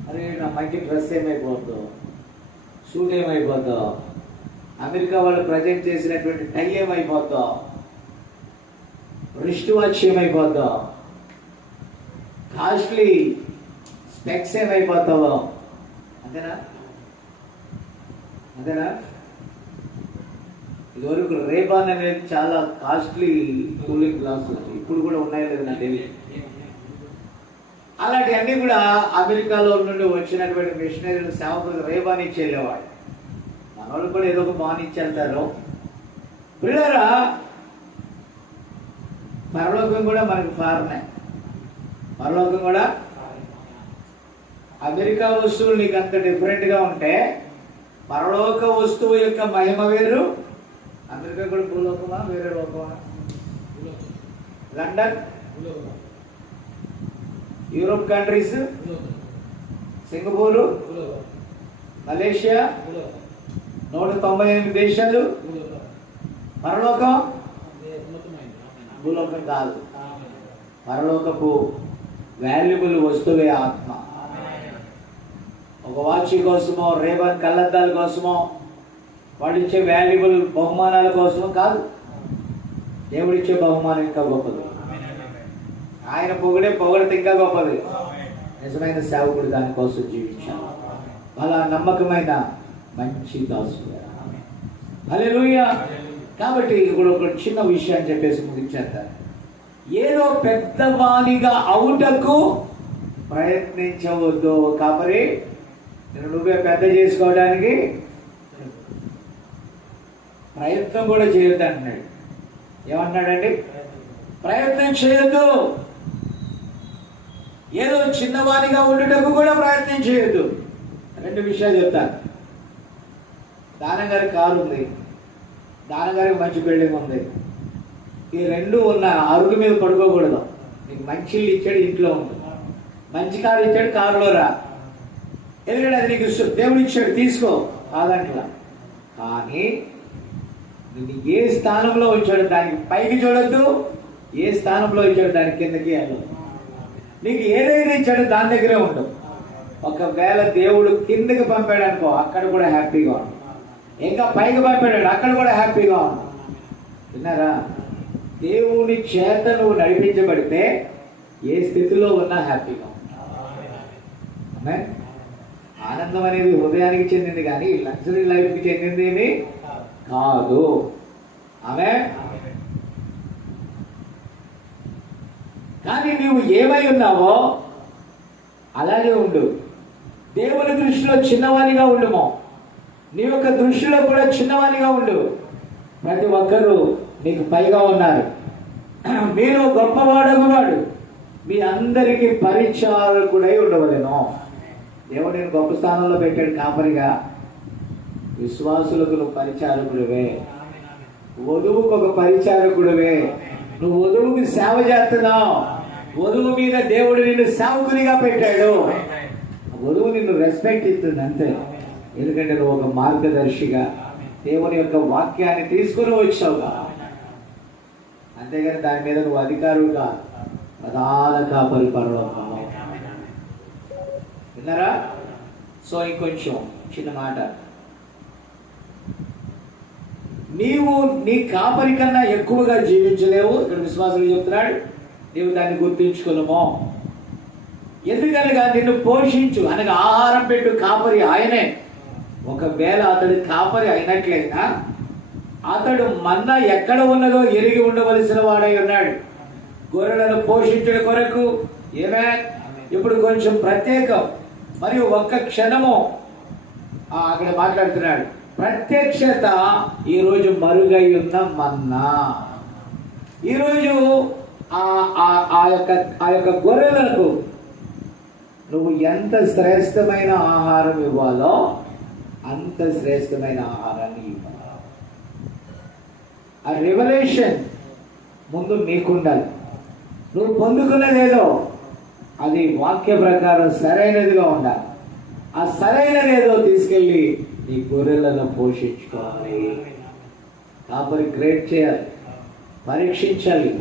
అరే నా మంచి డ్రెస్ ఏమైపోద్దో, సూట్ ఏమైపోద్దో, అమెరికా వాళ్ళు ప్రజెంట్ చేసినటువంటి టై ఏమైపోద్దో, రిస్ట్ వాచ్ ఏమైపోద్దో, కాస్ట్లీ స్పెక్స్ ఏమైపోతావో. అంతేనా? అంతేనా? ఇదివరకు రేబాన్ అనేది చాలా కాస్ట్లీ కూలింగ్ గ్లాసులు, ఇప్పుడు కూడా ఉన్నాయో లేదు నాకు తెలియదు. అలాంటివన్నీ కూడా అమెరికాలో నుండి వచ్చినటువంటి మిషనరీలు సేవకులు రేబాన్ ఇచ్చి వెళ్ళేవాడు. మన వాళ్ళు కూడా ఏదో ఒక బాన్ ఇచ్చి వెళ్తారు. పిల్లరా, పరలోకం కూడా మనకు ఫారనే. పరలోకం కూడా అమెరికా వస్తువులు నీకు అంత డిఫరెంట్గా ఉంటే పరలోక వస్తువు యొక్క మహిమ వేరు. అమెరికా కూడా భూలోకమా వేరే లోకమా? London, Europe countries, Singapore, Malaysia, 198 దేశాలు. పరలోకం భూలోకం కాదు. పరలోకపు వాల్యుబుల్ వస్తువే ఆత్మ. ఒక వాచ్ కోసమో, రేబన్ కళ్ళద్దాల కోసమో, వాడిచ్చే వాల్యుబుల్ బహుమానాల కోసమో కాదు. దేవుడిచ్చే బహుమానం ఇంకా గొప్పది. ఆయన పొగడితే ఇంకా గొప్పది. నిజమైన సేవకుడు దానికోసం జీవించాలి. అలా నమ్మకమైన మంచి దాసుడు. హల్లెలూయా. కాబట్టి ఇప్పుడు ఒక చిన్న విషయాన్ని చెప్పేసి ముగించేద్దాం. ఏదో పెద్దవానిగా అవుటకు ప్రయత్నించవద్దు. కాబట్టి నువ్వే పెద్ద చేసుకోవడానికి ప్రయత్నం కూడా చేయొద్దు అంటున్నాడు. ఏమన్నాడండి? ప్రయత్నం చేయొద్దు. ఏదో చిన్నవానిగా ఉండుటకు కూడా ప్రయత్నం చేయొద్దు. 2 విషయాలు చెప్తాను. దానగారి కారు ఉంది, దానగారికి మంచి బిల్డింగ్ ఉంది. ఈ 2 ఉన్న అరుగు మీద పడుకోకూడదు. నీకు మంచి ఇల్లు ఇచ్చాడు, ఇంట్లో ఉంది. మంచి కారు ఇచ్చాడు, కారులో రా. ఎందుకంటే అది నీకు దేవుడు ఇచ్చాడు, తీసుకో కాదంట్లా. కానీ నిన్ను ఏ స్థానంలో ఉంచాడు దానికి పైకి చూడొద్దు, ఏ స్థానంలో ఇచ్చాడు దాని కిందకి వెళ్ళదు. నీకు ఏదైతే ఇచ్చాడో దాని దగ్గరే ఉండవు. ఒకవేళ దేవుడు కిందకి పంపాడు అనుకో, అక్కడ కూడా హ్యాపీగా ఉండు. ఇంకా పైకి పంపాడు, అక్కడ కూడా హ్యాపీగా ఉండు. విన్నారా? దేవుని చేత నువ్వు నడిపించబడితే ఏ స్థితిలో ఉన్నా హ్యాపీగా ఉంటావు. ఆనందం అనేది హృదయానికి చెందింది, కానీ లగ్జరీ లైఫ్కి చెందింది ఏమి కాదు. ఆమె కానీ నీవు ఏమై ఉన్నావో అలాగే ఉండు. దేవుని దృష్టిలో చిన్నవానిగా ఉండుమో, నీ యొక్క దృష్టిలో కూడా చిన్నవానిగా ఉండు. ప్రతి ఒక్కరూ నీకు పైగా ఉన్నారు. మీరు గొప్పవాడగువాడు మీ అందరికీ పరిచారకుడై ఉండవలెను. దేవుడు నేను గొప్ప స్థానంలో పెట్టాడు కాపరిగా. విశ్వాసులకు నువ్వు పరిచారకుడివే, వధువుకు ఒక పరిచారకుడివే. నువ్వు వధువుకి సేవ చేస్తున్నావు. వధువు మీద దేవుడు నిన్ను సేవకునిగా పెట్టాడు. వధువు నిన్ను రెస్పెక్ట్ ఇస్తుంది అంతే. ఎందుకంటే నువ్వు ఒక మార్గదర్శిగా దేవుని యొక్క వాక్యాన్ని తీసుకుని వచ్చావుగా. అంతేగాని దాని మీద నువ్వు అధికారులుగా ప్రధాన కాపరి పరలోకము. విన్నారా? సో ఇంకొంచెం చిన్న మాట, నీవు నీ కాపరి కన్నా ఎక్కువగా జీవించలేవు. ఇక్కడ విశ్వాసులు చెప్తున్నాడు, నీవు దాన్ని గుర్తించుకున్నామో. ఎందుకనగా నిన్ను పోషించు అనగా ఆహారం పెట్టు కాపరి ఆయనే. ఒకవేళ అతడు కాపరి అయినట్లయినా అతడు మన్నా ఎక్కడ ఉన్నదో ఎరిగి ఉండవలసిన వాడై ఉన్నాడు. గొర్రెలను పోషించడం కొరకు ఏమే ఇప్పుడు కొంచెం ప్రత్యేకం. మరియు ఒక్క క్షణము అక్కడ మాట్లాడుతున్నాడు, ప్రత్యక్షత ఈరోజు మరుగై ఉన్న మన్నా. ఈరోజు ఆ యొక్క గొర్రెలకు నువ్వు ఎంత శ్రేష్టమైన ఆహారం ఇవ్వాలో అంత శ్రేష్టమైన ఆహారాన్ని ఇవ్వాలి. ఆ రెవల్యూషన్ ముందు నీకుండాలి. నువ్వు పొందుకున్నదేదో అది వాక్య ప్రకారం సరైనదిగా ఉండాలి. ఆ సరైనదేదో తీసుకెళ్ళి నీ గొర్రెలను పోషించుకోవాలి. కాపరి గ్రేడ్ చేయాలి, పరీక్షించాలి.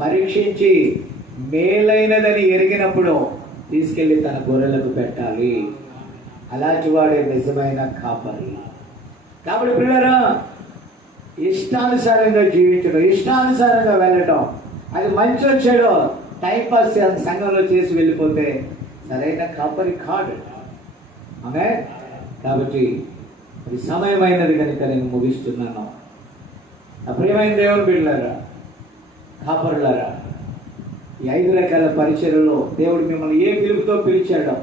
పరీక్షించి మేలైనదని ఎరిగినప్పుడు తీసుకెళ్ళి తన గొర్రెలకు పెట్టాలి. అలాంటి వాడే నిజమైన కాపరి. కాబట్టి పిల్లరా, ఇష్టానుసారంగా జీవించడం, ఇష్టానుసారంగా వెళ్ళటం, అది మంచి వచ్చాడో టైంపాస్ సంఘంలో చేసి వెళ్ళిపోతే సరైన కాపరి కాడు. ఆమె కాబట్టి అది సమయమైనది కనుక నేను ముగిస్తున్నాను. ప్రియమైన దేవుని బిడ్డలారా, కాపరులారా, ఈ 5 రకాల పరిచర్యలో దేవుడు మిమ్మల్ని ఏ పిలుపుతో పిలిచాడో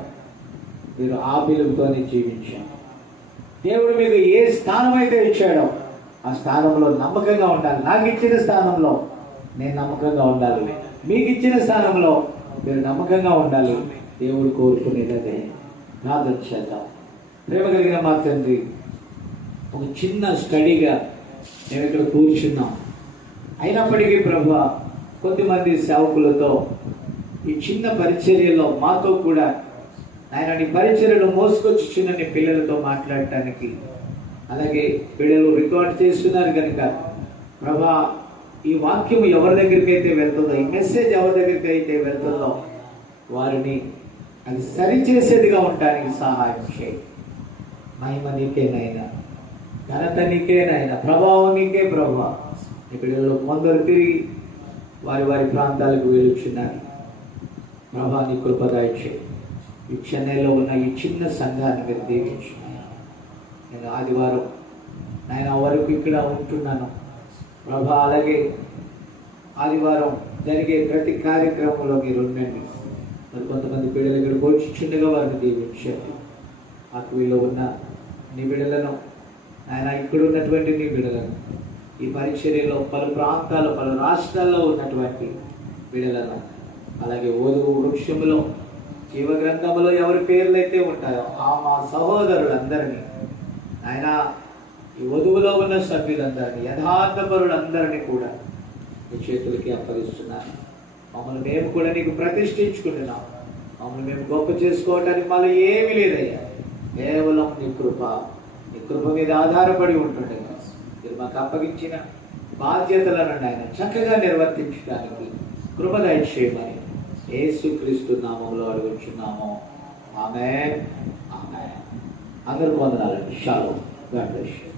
మీరు ఆ పిలుపుతోనే జీవించాం. దేవుడు మీకు ఏ స్థానం అయితే ఇచ్చాడో ఆ స్థానంలో నమ్మకంగా ఉండాలి. నాకు ఇచ్చిన స్థానంలో నేను నమ్మకంగా ఉండాలి. మీకు ఇచ్చిన స్థానంలో మీరు నమ్మకంగా ఉండాలి. దేవుడు కోరుకునేది అదే. ప్రార్థన చేద్దాం. ప్రేమ కలిగిన మా తండ్రి, ఒక చిన్న స్టడీగా మేము ఇక్కడ కూర్చున్నాం. అయినప్పటికీ ప్రభువా, కొద్దిమంది సేవకులతో ఈ చిన్న పరిచర్యలో మాతో కూడా ఆయన నీ పరిచర్యలు మోసుకొచ్చుచున్న నీ పిల్లలతో మాట్లాడటానికి, అలాగే పిల్లలు రికార్డ్ చేస్తున్నారు కనుక ప్రభా, ఈ వాక్యం ఎవరి దగ్గరికి అయితే వెళ్తుందో, ఈ మెసేజ్ ఎవరి దగ్గరికి అయితే వెళ్తుందో వారిని అది సరిచేసేదిగా ఉండడానికి సహాయం చేయి. మహిమ నీకేనైనా, ఘనత నీకేనైనా, ప్రభావం నీకే ప్రభా. ఈ పిల్లలు కొందరు తిరిగి వారి వారి ప్రాంతాలకు వెలుచున్నారు. ప్రభా, నీ కృపదాయ చేయి. ఈ చెన్నైలో ఉన్న ఈ చిన్న సంఘాన్ని మీరు దీవించు. నేను ఆదివారం నేను వరకు ఇక్కడ ఉంటున్నాను ప్రభా. అలాగే ఆదివారం జరిగే ప్రతి కార్యక్రమంలో మీరు ఉండండి. మరి కొంతమంది బిడ్డలు ఇక్కడ పోషించుండగా వారిని దీవించండి. ఆత్మీయులో ఉన్న నీ బిడ్డలను, ఆయన ఇక్కడ ఉన్నటువంటి నీ బిడ్డలను, ఈ పరిచర్యలో పలు ప్రాంతాలు, పలు రాష్ట్రాల్లో ఉన్నటువంటి బిడ్డలను, అలాగే ఓదుగు వృక్షములో, జీవ గ్రంథములో ఎవరి పేర్లు అయితే ఉంటాయో ఆ మా సహోదరులందరినీ, ఆయన ఈ వధువులో ఉన్న సభ్యులందరినీ, యథార్థపరులందరినీ కూడా నీ చేతులకి అప్పగిస్తున్నాను. మమ్మల్ని మేము కూడా నీకు ప్రతిష్ఠించుకుంటున్నాం. మమ్మల్ని మేము గొప్ప చేసుకోవటానికి మళ్ళీ ఏమీ లేదయ్యా, కేవలం నీ కృప మీద ఆధారపడి ఉంటుండగా మీరు మాకు అప్పగించిన బాధ్యతలను ఆయన చక్కగా నిర్వర్తించడానికి కృప దయచేయమని యేసుక్రీస్తు నామములో అడుగుచున్నాము. ఆమేన్. ఆమేన్. అందరూ వందనాలండి. షాలోమ్. God bless you.